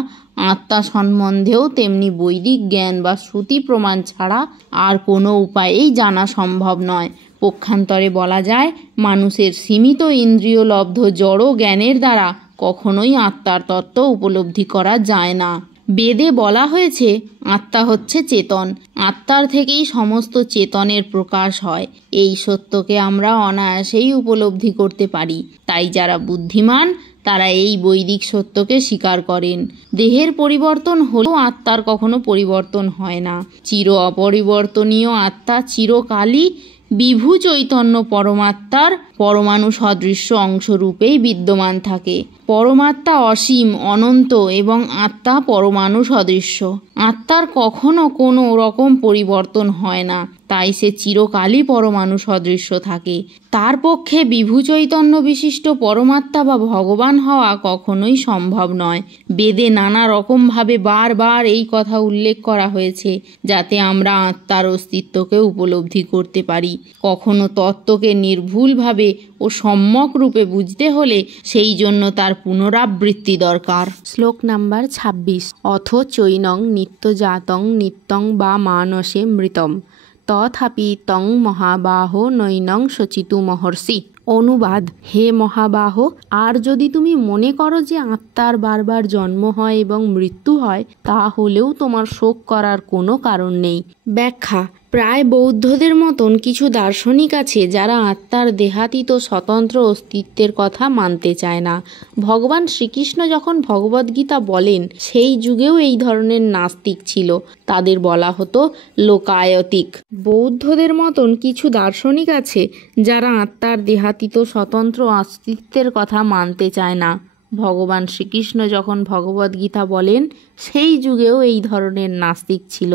আত্মা সম্বন্ধেও তেমনি বৈদিক জ্ঞান বা শ্রুতি প্রমাণ ছাড়া আর কোনো উপায়েই জানা সম্ভব নয়। পক্ষান্তরে বলা যায়, মানুষের সীমিত ইন্দ্রিয়লব্ধ জড় জ্ঞানের দ্বারা কখনোই আত্মার তত্ত্ব উপলব্ধি করা যায় না। বেদে বলা হয়েছে আত্মা হচ্ছে চেতন, আত্মার থেকেই সমস্ত চেতনের প্রকাশ হয়। এই সত্যকে আমরা অনায়াসেই উপলব্ধি করতে পারি। তাই যারা বুদ্ধিমান তারা এই বৈদিক সত্যকে স্বীকার করেন। দেহের পরিবর্তন হলেও আত্মার কখনো পরিবর্তন হয় না। চির অপরিবর্তনীয় আত্মা চিরকালই বিভু চৈতন্য পরমাত্মার পরমাণু সদৃশ্য অংশরূপেই বিদ্যমান থাকে। পরমাত্মা অসীম, অনন্ত এবং আত্মা পরমাণু সদৃশ্য। আত্মার কখনো কোনো রকম পরিবর্তন হয় না। তাই সে চিরকালই পরমাণু সদৃশ্য থাকে। তার পক্ষে বিভু চৈতন্য বিশিষ্ট পরমাত্মা বা ভগবান হওয়া কখনোই সম্ভব নয়। বেদে নানা রকমভাবে বারবার এই কথা উল্লেখ করা হয়েছে যাতে আমরা আত্মার অস্তিত্বকে উপলব্ধি করতে পারি। কখনো তত্ত্বকে নির্ভুলভাবে ও সম্যক রূপে বুঝতে হলে সেই জন্য তার পুনরাবৃত্তি দরকার। শ্লোক নাম্বার 26। অথ চৈনং নিত্যজাতং নিত্যং বা মানসে মৃতম তথাপি তং মহাবাহ নৈনং শচিতু মহর্ষি। অনুবাদ: হে মহাবাহ, আর যদি তুমি মনে করো যে আত্মার বারবার জন্ম হয় এবং মৃত্যু হয়, তাহলেও তোমার শোক করার কোনো কারণ নেই। ব্যাখ্যা: প্রায় বৌদ্ধদের মতন কিছু দার্শনিক আছে যারা আত্মার দেহাতীত স্বতন্ত্র অস্তিত্বের কথা মানতে চায় না। ভগবান শ্রীকৃষ্ণ যখন ভগবদ্গীতা বলেন, সেই যুগেও এই ধরনের নাস্তিক ছিল। তাদের বলা হতো লোকায়তিক। বৌদ্ধদের মতন কিছু দার্শনিক আছে যারা আত্মার দেহাতীত স্বতন্ত্র অস্তিত্বের কথা মানতে চায় না। ভগবান শ্রীকৃষ্ণ যখন ভগবদ্গীতা বলেন, সেই যুগেও এই ধরনের নাস্তিক ছিল।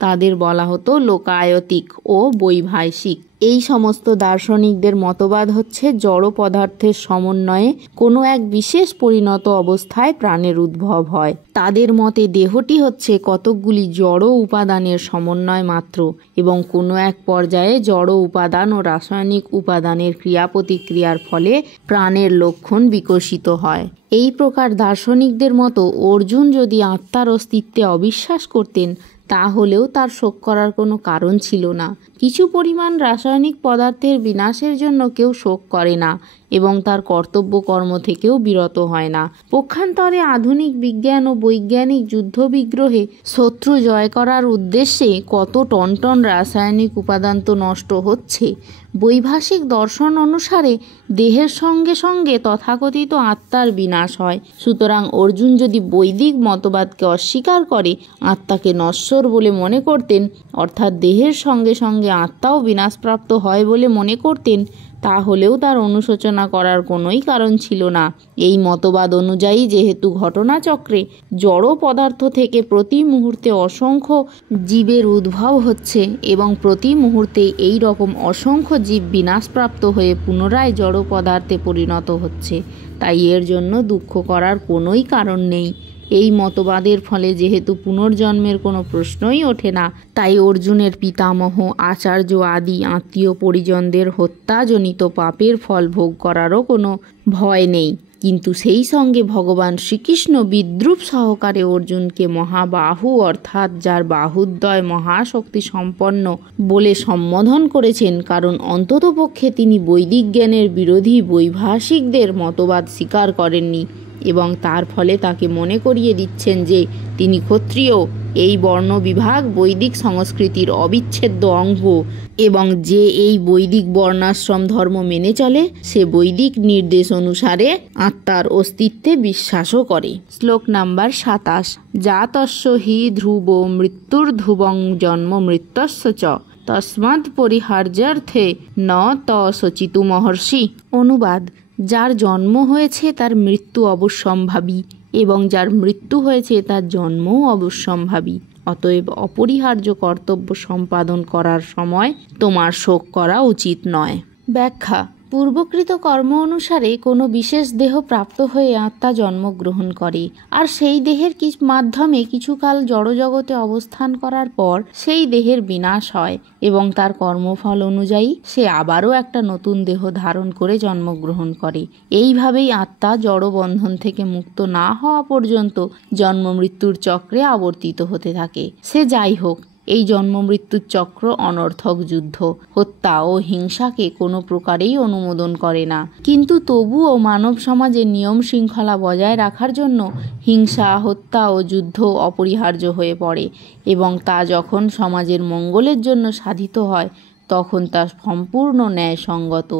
তাদের বলা হতো লোকায়তিক ও বৈভাষিক। এই সমস্ত দার্শনিকদের মতবাদ হচ্ছে জড় পদার্থের সমন্বয়ে কোনো এক বিশেষ পরিণত অবস্থায় প্রাণের উদ্ভব হয়। তাদের মতে দেহটি হচ্ছে কতকগুলি জড় উপাদানের সমন্বয় মাত্র এবং কোনো এক পর্যায়ে জড় উপাদান ও রাসায়নিক উপাদানের ক্রিয়া প্রতিক্রিয়ার ফলে প্রাণের লক্ষণ বিকশিত হয়। এই প্রকার দার্শনিকদের মতো অর্জুন যদি আত্মার অস্তিত্বে অবিশ্বাস করতেন, তাহলেও তার শোক করার কোনো কারণ ছিল না। কিছু পরিমাণ রাসায়নিক পদার্থের বিনাশের জন্য কেউ শোক করে না এবং তার কর্তব্য কর্ম থেকেও বিরত হয় না। পক্ষান্তরে আধুনিক বিজ্ঞান ও বৈজ্ঞানিক যুদ্ধবিগ্রহে শত্রু জয় করার উদ্দেশ্যে কত টন টন রাসায়নিক উপাদান তো নষ্ট হচ্ছে। বৈভাষিক দর্শন অনুসারে দেহের সঙ্গে সঙ্গে তথাকথিত আত্মার বিনাশ হয়। সুতরাং অর্জুন যদি বৈদিক মতবাদকে অস্বীকার করে আত্মাকে নশ্বর বলে মনে করতেন, অর্থাৎ দেহের সঙ্গে সঙ্গে আত্মাও বিনাশপ্রাপ্ত হয় বলে মনে করতেন, তাহলেও তার অনুশোচনা করার কোনোই কারণ ছিল না। এই মতবাদ অনুযায়ী যেহেতু ঘটনাচক্রে জড় পদার্থ থেকে প্রতি মুহূর্তে অসংখ্য জীবের উদ্ভব হচ্ছে এবং প্রতি মুহূর্তে এই রকম অসংখ্য জীব বিনাশপ্রাপ্ত হয়ে পুনরায় জড় পদার্থে পরিণত হচ্ছে, তাই এর জন্য দুঃখ করার কোনোই কারণ নেই। এই মতবাদের ফলে যেহেতু পুনর্জন্মের কোনো প্রশ্নই ওঠে না, তাই অর্জুনের পিতামহ, আচার্য আদি আত্মীয় পরিজনদের হত্যাজনিত পাপের ফল ভোগ করারও কোনো ভয় নেই। কিন্তু সেই সঙ্গে ভগবান শ্রীকৃষ্ণ বিদ্রূপ সহকারে অর্জুনকে মহাবাহু অর্থাৎ যার বাহুদ্বয় মহাশক্তি সম্পন্ন বলে সম্বোধন করেছেন, কারণ অন্ততপক্ষে তিনি বৈদিক জ্ঞানের বিরোধী বৈভাষিকদের মতবাদ স্বীকার করেননি এবং তার ফলে তাকে মনে করিয়ে দিচ্ছেন যে তিনি ক্ষত্রিয়। এই বর্ণ বিভাগ বৈদিক সংস্কৃতির অবিচ্ছেদ্য অঙ্গ এবং যে এই বৈদিক বর্ণাশ্রম ধর্ম মেনে চলে সে বৈদিক নির্দেশ অনুসারে আত্মার অস্তিত্বে বিশ্বাসও করে। শ্লোক নাম্বার 27। জাতস্য হি ধ্রুব মৃত্যুর্ধ্রুবং জন্ম মৃত্যস্য চ তস্মাৎ পরিহার্যার্থে ন ত শচিতু মহর্ষি। অনুবাদ: যার জন্ম হয়েছে তার মৃত্যু অবশ্যম্ভাবী এবং যার মৃত্যু হয়েছে তার জন্মও অবশ্যম্ভাবী। অতএব অপরিহার্য কর্তব্য সম্পাদন করার সময় তোমার শোক করা উচিত নয়। ব্যাখ্যা: পূর্বকৃত কর্ম অনুসারে কোনো বিশেষ দেহ প্রাপ্ত হয়ে আত্মা জন্মগ্রহণ করে, আর সেই দেহের মাধ্যমে কিছুকাল জড়জগতে অবস্থান করার পর সেই দেহের বিনাশ হয় এবং তার কর্মফল অনুযায়ী সে আবারও একটা নতুন দেহ ধারণ করে জন্মগ্রহণ করে। এইভাবেই আত্মা জড়বন্ধন থেকে মুক্ত না হওয়া পর্যন্ত জন্ম মৃত্যুর চক্রে আবর্তিত হতে থাকে। সে যাই হোক, এই জন্ম মৃত্যুর চক্র অনর্থক যুদ্ধ, হত্যা ও হিংসাকে কোনো প্রকারেই অনুমোদন করে না। কিন্তু তবুও মানব সমাজে নিয়ম শৃঙ্খলা বজায় রাখার জন্য হিংসা, হত্যা ও যুদ্ধ অপরিহার্য হয়ে পড়ে এবং তা যখন সমাজের মঙ্গলের জন্য সাধিত হয় তখন তা সম্পূর্ণ ন্যায়সঙ্গত।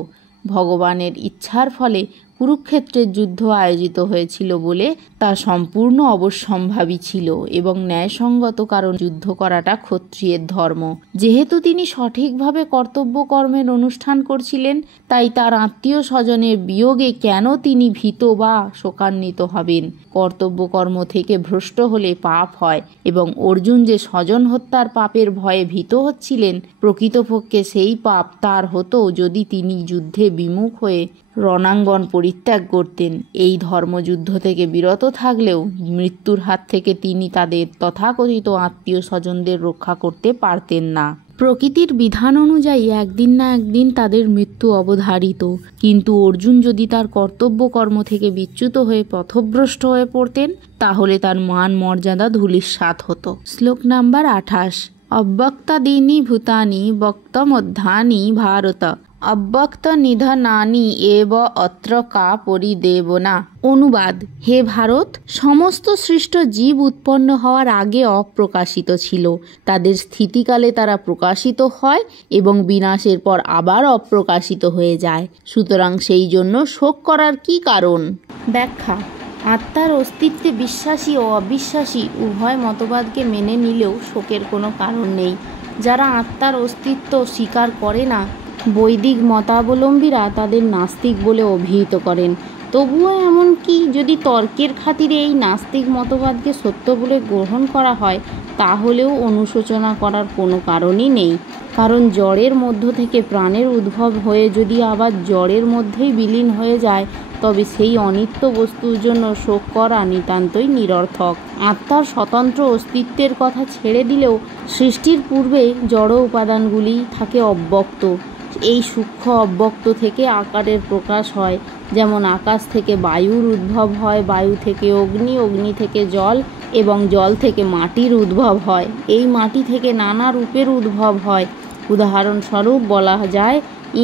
ভগবানের ইচ্ছার ফলে কুরুক্ষেত্রের যুদ্ধ আয়োজিত হয়েছিল বলে তা সম্পূর্ণ অবশ্যম্ভাবী ছিল এবং ন্যায়সঙ্গত, কারণ যুদ্ধ করাটা ক্ষত্রিয়ের ধর্ম। যেহেতু তিনি সঠিকভাবে কর্তব্য কর্মের অনুষ্ঠান করছিলেন, তাই তার আত্মীয় স্বজনের বিয়োগে কেন তিনি ভীত বা শোকান্বিত হবেন? কর্তব্য কর্ম থেকে ভ্রষ্ট হলে পাপ হয়, এবং অর্জুন যে স্বজন হত্যার পাপের ভয়ে ভীত হচ্ছিলেন, প্রকৃতপক্ষে সেই পাপ তার হতো যদি তিনি যুদ্ধে বিমুখ হয়ে রণাঙ্গন পরিত্যাগ করতেন। এই ধর্মযুদ্ধ থেকে বিরত থাকলেও মৃত্যুর হাত থেকে তিনি তাদের তথাকথিত আত্মীয় স্বজনদের রক্ষা করতে পারতেন না। প্রকৃতির বিধান অনুযায়ী একদিন না একদিন তাদের মৃত্যু অবধারিত, কিন্তু অর্জুন যদি তার কর্তব্য কর্ম থেকে বিচ্যুত হয়ে পথভ্রষ্ট হয়ে পড়তেন, তাহলে তার মান মর্যাদা ধূলিসাৎ হতো। শ্লোক নাম্বার 28। অব্যক্তাদীনি ভূতানি বক্তমধ্যানি ভারত অব্যক্ত নিধনানি এব অত্র কা পরিদেবনা। অনুবাদ: হে ভারত, সমস্ত সৃষ্ট জীব উৎপন্ন হওয়ার আগে অপ্রকাশিত ছিল। তাদের স্থিতিকালে তারা প্রকাশিত হয় এবং বিনাশের পর আবার অপ্রকাশিত হয়ে যায়। সুতরাং সেই জন্য শোক করার কি কারণ? ব্যাখ্যা: আত্মার অস্তিত্বে বিশ্বাসী ও অবিশ্বাসী উভয় মতবাদকে মেনে নিলেও শোকের কোনো কারণ নেই। যারা আত্মার অস্তিত্ব স্বীকার করে না, বৈদিক মতাবলম্বীরা তাদের নাস্তিক বলে অভিহিত করেন। তবুও এমনকি যদি তর্কের খাতিরে এই নাস্তিক মতবাদকে সত্য বলে গ্রহণ করা হয়, তাহলেও অনুশোচনা করার কোনো কারণই নেই। কারণ জড়ের মধ্য থেকে প্রাণের উদ্ভব হয়ে যদি আবার জড়ের মধ্যেই বিলীন হয়ে যায়, তবে সেই অনিত্য বস্তুর জন্য শোক করা নিতান্তই নিরর্থক। আত্মার স্বতন্ত্র অস্তিত্বের কথা ছেড়ে দিলেও সৃষ্টির পূর্বে জড় উপাদানগুলি থাকে অব্যক্ত। এই সূক্ষ্ম অব্যক্ত থেকে আকারের প্রকাশ হয়। যেমন আকাশ থেকে বায়ুর উদ্ভব হয়, বায়ু থেকে অগ্নি, অগ্নি থেকে জল এবং জল থেকে মাটির উদ্ভব হয়। এই মাটি থেকে নানা রূপের উদ্ভব হয়। উদাহরণস্বরূপ বলা যায়,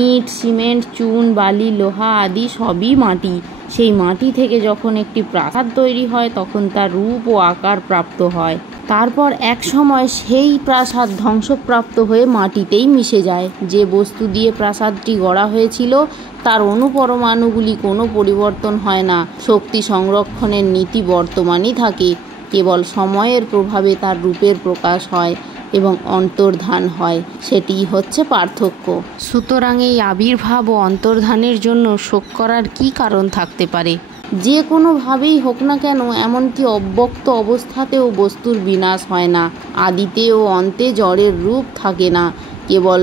ইট, সিমেন্ট, চুন, বালি, লোহা আদি সবই মাটি। সেই মাটি থেকে যখন একটি প্রাসাদ তৈরি হয়, তখন তার রূপ ও আকার প্রাপ্ত হয়। তারপর এক সময় সেই প্রাসাদ ধ্বংসপ্রাপ্ত হয়ে মাটিতেই মিশে যায়। যে বস্তু দিয়ে প্রাসাদটি গড়া হয়েছিল তার অণুপরমাণুগুলি কোনো পরিবর্তন হয় না। শক্তি সংরক্ষণের নীতি বর্তমানই থাকে। কেবল সময়ের প্রভাবে তার রূপের প্রকাশ হয় এবং অন্তর্ধান হয়। সেটিই হচ্ছে পার্থক্য। সুতরাং এই আবির্ভাব ও অন্তর্ধানের জন্য শোক করার কী কারণ থাকতে পারে? যে কোনোভাবেই হোক না কেন, এমনকি অব্যক্ত অবস্থাতেও বস্তুর বিনাশ হয় না। আদিতে ও অন্তে জড়ের রূপ থাকে না, কেবল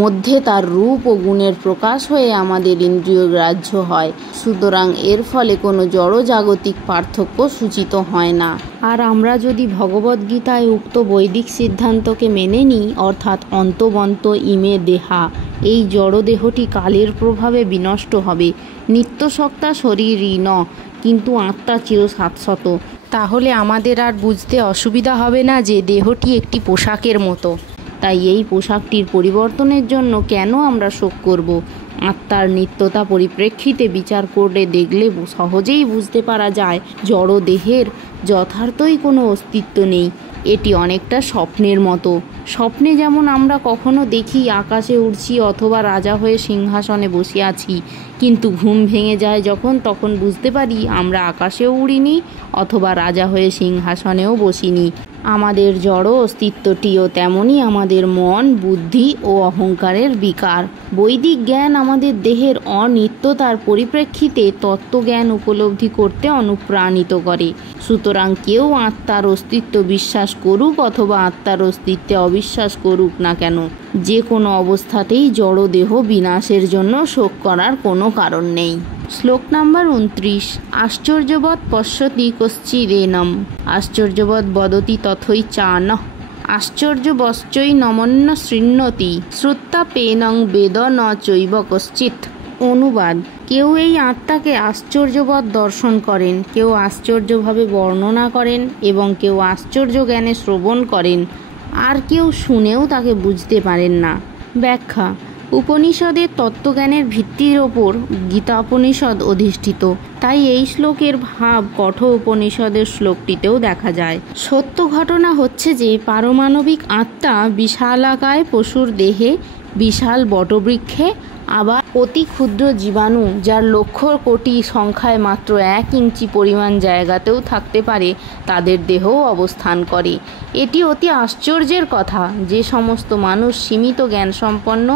মধ্যে তার রূপ ও গুণের প্রকাশ হয়ে আমাদের ইন্দ্রিয় গ্রাহ্য হয়। সুতরাং এর ফলে কোনো জড়জাগতিক পার্থক্য সূচিত হয় না। আর আমরা যদি ভগবদ্গীতায় উক্ত বৈদিক সিদ্ধান্তকে মেনে নিই, অর্থাৎ অন্তবন্ত ইমে দেহা, এই জড়দেহটি কালের প্রভাবে বিনষ্ট হবে, নিত্যসত্তা শরীরই ন, কিন্তু আত্মা চিরশাশ্বত, তাহলে আমাদের আর বুঝতে অসুবিধা হবে না যে দেহটি একটি পোশাকের মতো। তাই এই পোশাকটির পরিবর্তনের জন্য কেন আমরা শোক করব? আত্মার নিত্যতা পরিপ্রেক্ষিতে বিচার করে দেখলে সহজেই বুঝতে পারা যায় জড় দেহের যথার্থই কোনো অস্তিত্ব নেই। এটি অনেকটা স্বপ্নের মতো। স্বপ্নে যেমন আমরা কখনো দেখি আকাশে উড়ছি অথবা রাজা হয়ে সিংহাসনে বসে আছি, কিন্তু ঘুম ভেঙে যায় যখন, তখন বুঝতে পারি আমরা আকাশেও উড়িনি অথবা রাজা হয়ে সিংহাসনেও বসিনি। আমাদের জড় অস্তিত্বটিও তেমনই আমাদের মন, বুদ্ধি ও অহংকারের বিকার। বৈদিক জ্ঞান আমাদের দেহের অনিত্যতার পরিপ্রেক্ষিতে তত্ত্বজ্ঞান উপলব্ধি করতে অনুপ্রাণিত করে। সুতরাং কেউ আত্মার অস্তিত্ব বিশ্বাস করুক অথবা আত্মার অস্তিত্বে অবিশ্বাস করুক না কেন, যে কোনো অবস্থাতেই জড় দেহ বিনাশের জন্য শোক করার কোনো কারণ নেই। শ্লোক নাম্বার 29। আশ্চর্যবৎ পশ্যতি কশ্চিদেনম আশ্চর্যবৎ বদতি তথৈ চানঃ আশ্চর্যবশ্চৈ নমন্য শৃণ্যতি শ্রুত্তাপেনং বেদ ন চৈব কশ্চিৎ। অনুবাদ: কেউ এই আত্মাকে আশ্চর্যবৎ দর্শন করেন, কেউ আশ্চর্যভাবে বর্ণনা করেন এবং কেউ আশ্চর্য জ্ঞানে শ্রবণ করেন, আর কেউ শুনেও তাকে বুঝতে পারেন না। ব্যাখ্যা: উপনিষদের তত্ত্বজ্ঞানের ভিত্তির ওপর গীতা উপনিষদ অধিষ্ঠিত, তাই এই শ্লোকের ভাব কঠোর উপনিষদের শ্লোকটিতেও দেখা যায়। সত্য ঘটনা হচ্ছে যে পারমাণবিক আত্মা বিশালাকায় পশুর দেহে, বিশাল বটবৃক্ষে আবার অতি ক্ষুদ্র জীবাণু, যার লক্ষ কোটি সংখ্যায় মাত্র 1 ইঞ্চি পরিমাণ জায়গাতেও থাকতে পারে, তাদের দেহেও অবস্থান করে। এটি অতি আশ্চর্যের কথা যে সমস্ত মানুষ সীমিত জ্ঞানসম্পন্ন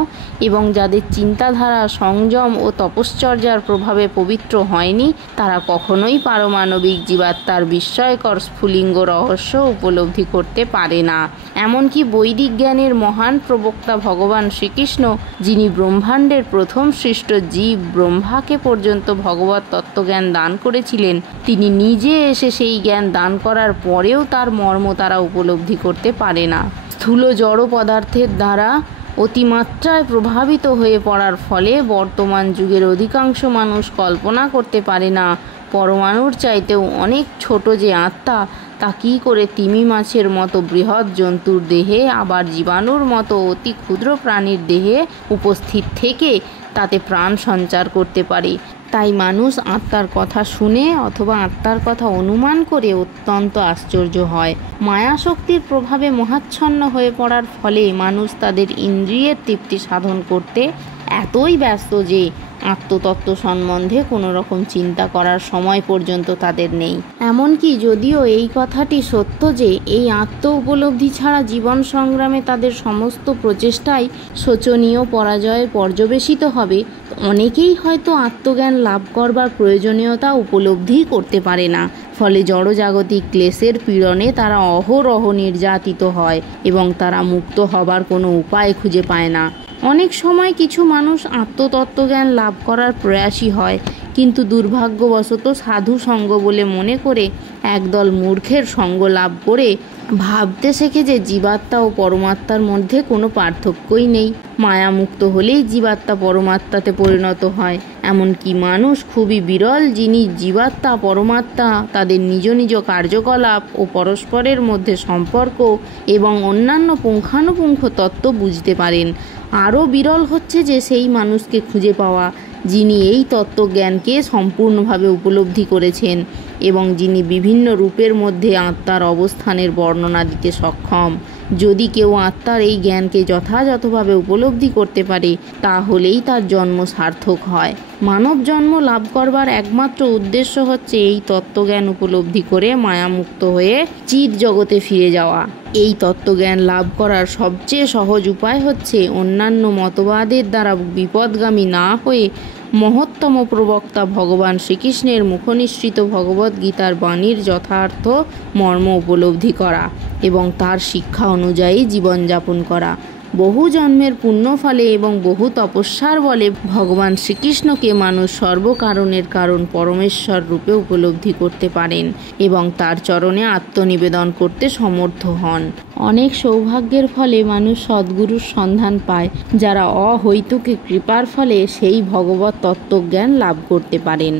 এবং যাদের চিন্তাধারা সংযম ও তপশ্চর্যার প্রভাবে পবিত্র হয়নি, তারা কখনোই পারমাণবিক জীবাত্মার বিস্ময়কর স্ফুলিঙ্গ রহস্য উপলব্ধি করতে পারে না। এমনকি বৈদিক জ্ঞানের মহান প্রবক্তা ভগবান শ্রীকৃষ্ণ, যিনি ব্রহ্মাণ্ডের প্রথম সৃষ্ট জীব ব্রহ্মাকে পর্যন্ত ভগবত তত্ত্বজ্ঞান দান করেছিলেন, তিনি নিজে এসে সেই জ্ঞান দান করার পরেও তার মর্ম তারা উপলব্ধি করতে পারে না। স্থূল জড় পদার্থের দ্বারা অতিমাত্রায় প্রভাবিত হয়ে পড়ার ফলে বর্তমান যুগের অধিকাংশ মানুষ কল্পনা করতে পারে না পরমাণুর চাইতেও অনেক ছোট যে আত্মা, তা কী করে তিমি মাছের মতো বৃহৎ জন্তুর দেহে, আবার জীবাণুর মতো অতি ক্ষুদ্র প্রাণীর দেহে উপস্থিত থেকে তাতে প্রাণ সঞ্চার করতে পারে। তাই মানুষ আত্মার কথা শুনে অথবা আত্মার কথা অনুমান করে অত্যন্ত আশ্চর্য হয়। মায়াশক্তির প্রভাবে মোহাচ্ছন্ন হয়ে পড়ার ফলে মানুষ তাদের ইন্দ্রিয়ের তৃপ্তি সাধন করতে এতই ব্যস্ত যে আত্মতত্ত্ব সম্বন্ধে কোনো রকম চিন্তা করার সময় পর্যন্ত তাদের নেই। এমনকি যদিও এই কথাটি সত্য যে এই আত্ম উপলব্ধি ছাড়া জীবন সংগ্রামে তাদের সমস্ত প্রচেষ্টাই শোচনীয় পরাজয়ে পর্যবেসিত হবে, অনেকেই হয়তো আত্মজ্ঞান লাভ করবার প্রয়োজনীয়তা উপলব্ধি করতে পারে না। ফলে জড়জাগতিক ক্লেশের পীড়নে তারা অহরহ নির্যাতিত হয় এবং তারা মুক্ত হবার কোনো উপায় খুঁজে পায় না। অনেক সময় কিছু মানুষ আত্মতত্ত্বজ্ঞান লাভ করার প্রয়াসী হয়, কিন্তু দুর্ভাগ্যবশত সাধু সঙ্গ বলে মনে করে একদল মূর্খের সঙ্গ লাভ করে ভাবতে শেখে যে জীবাত্মা ও পরমাত্মার মধ্যে কোনো পার্থক্যই নেই। মায়ামুক্ত হলেই জীবাত্মা পরমাত্মাতে পরিণত হয়। এমনকি মানুষ খুবই বিরল যিনি জীবাত্মা পরমাত্মা, তাদের নিজ নিজ কার্যকলাপ ও পরস্পরের মধ্যে সম্পর্ক এবং অন্যান্য পুঙ্খানুপুঙ্খ তত্ত্ব বুঝতে পারেন। আরও বিরল হচ্ছে যে সেই মানুষকে খুঁজে পাওয়া যিনি এই তত্ত্বজ্ঞানকে সম্পূর্ণভাবে উপলব্ধি করেছেন এবং যিনি বিভিন্ন রূপের মধ্যে আত্মার অবস্থানের বর্ণনা দিতে সক্ষম। যদি কেউ আত্মার এই জ্ঞানকে যথাযথভাবে উপলব্ধি করতে পারে, তাহলেই তার জন্ম সার্থক হয়। মানব জন্ম লাভ করবার একমাত্র উদ্দেশ্য হচ্ছে এই তত্ত্বজ্ঞান উপলব্ধি করে মায়ামুক্ত হয়ে চিৎ জগতে ফিরে যাওয়া। এই তত্ত্বজ্ঞান লাভ করার সবচেয়ে সহজ উপায় হচ্ছে অন্যান্য মতবাদের দ্বারা বিপদগামী না হয়ে মহত্তম প্রবক্তা ভগবান শ্রীকৃষ্ণের মুখনিসৃত ভগবদ্গীতার বাণীর যথার্থ মর্ম উপলব্ধি করা এবং তার শিক্ষা অনুযায়ী জীবনযাপন করা। বহু জন্মের পুণ্যফলে এবং বহু তপস্যার বলে ভগবান শ্রীকৃষ্ণকে মানুষ সর্বকারণের কারণ পরমেশ্বর রূপে উপলব্ধি করতে পারেন এবং তার চরণে আত্মনিবেদন করতে সমর্থ হন। অনেক সৌভাগ্যের ফলে মানুষ সদ্গুরুর সন্ধান পায়, যারা অহৈতুকী কৃপার ফলে সেই ভগবত তত্ত্বজ্ঞান লাভ করতে পারেন।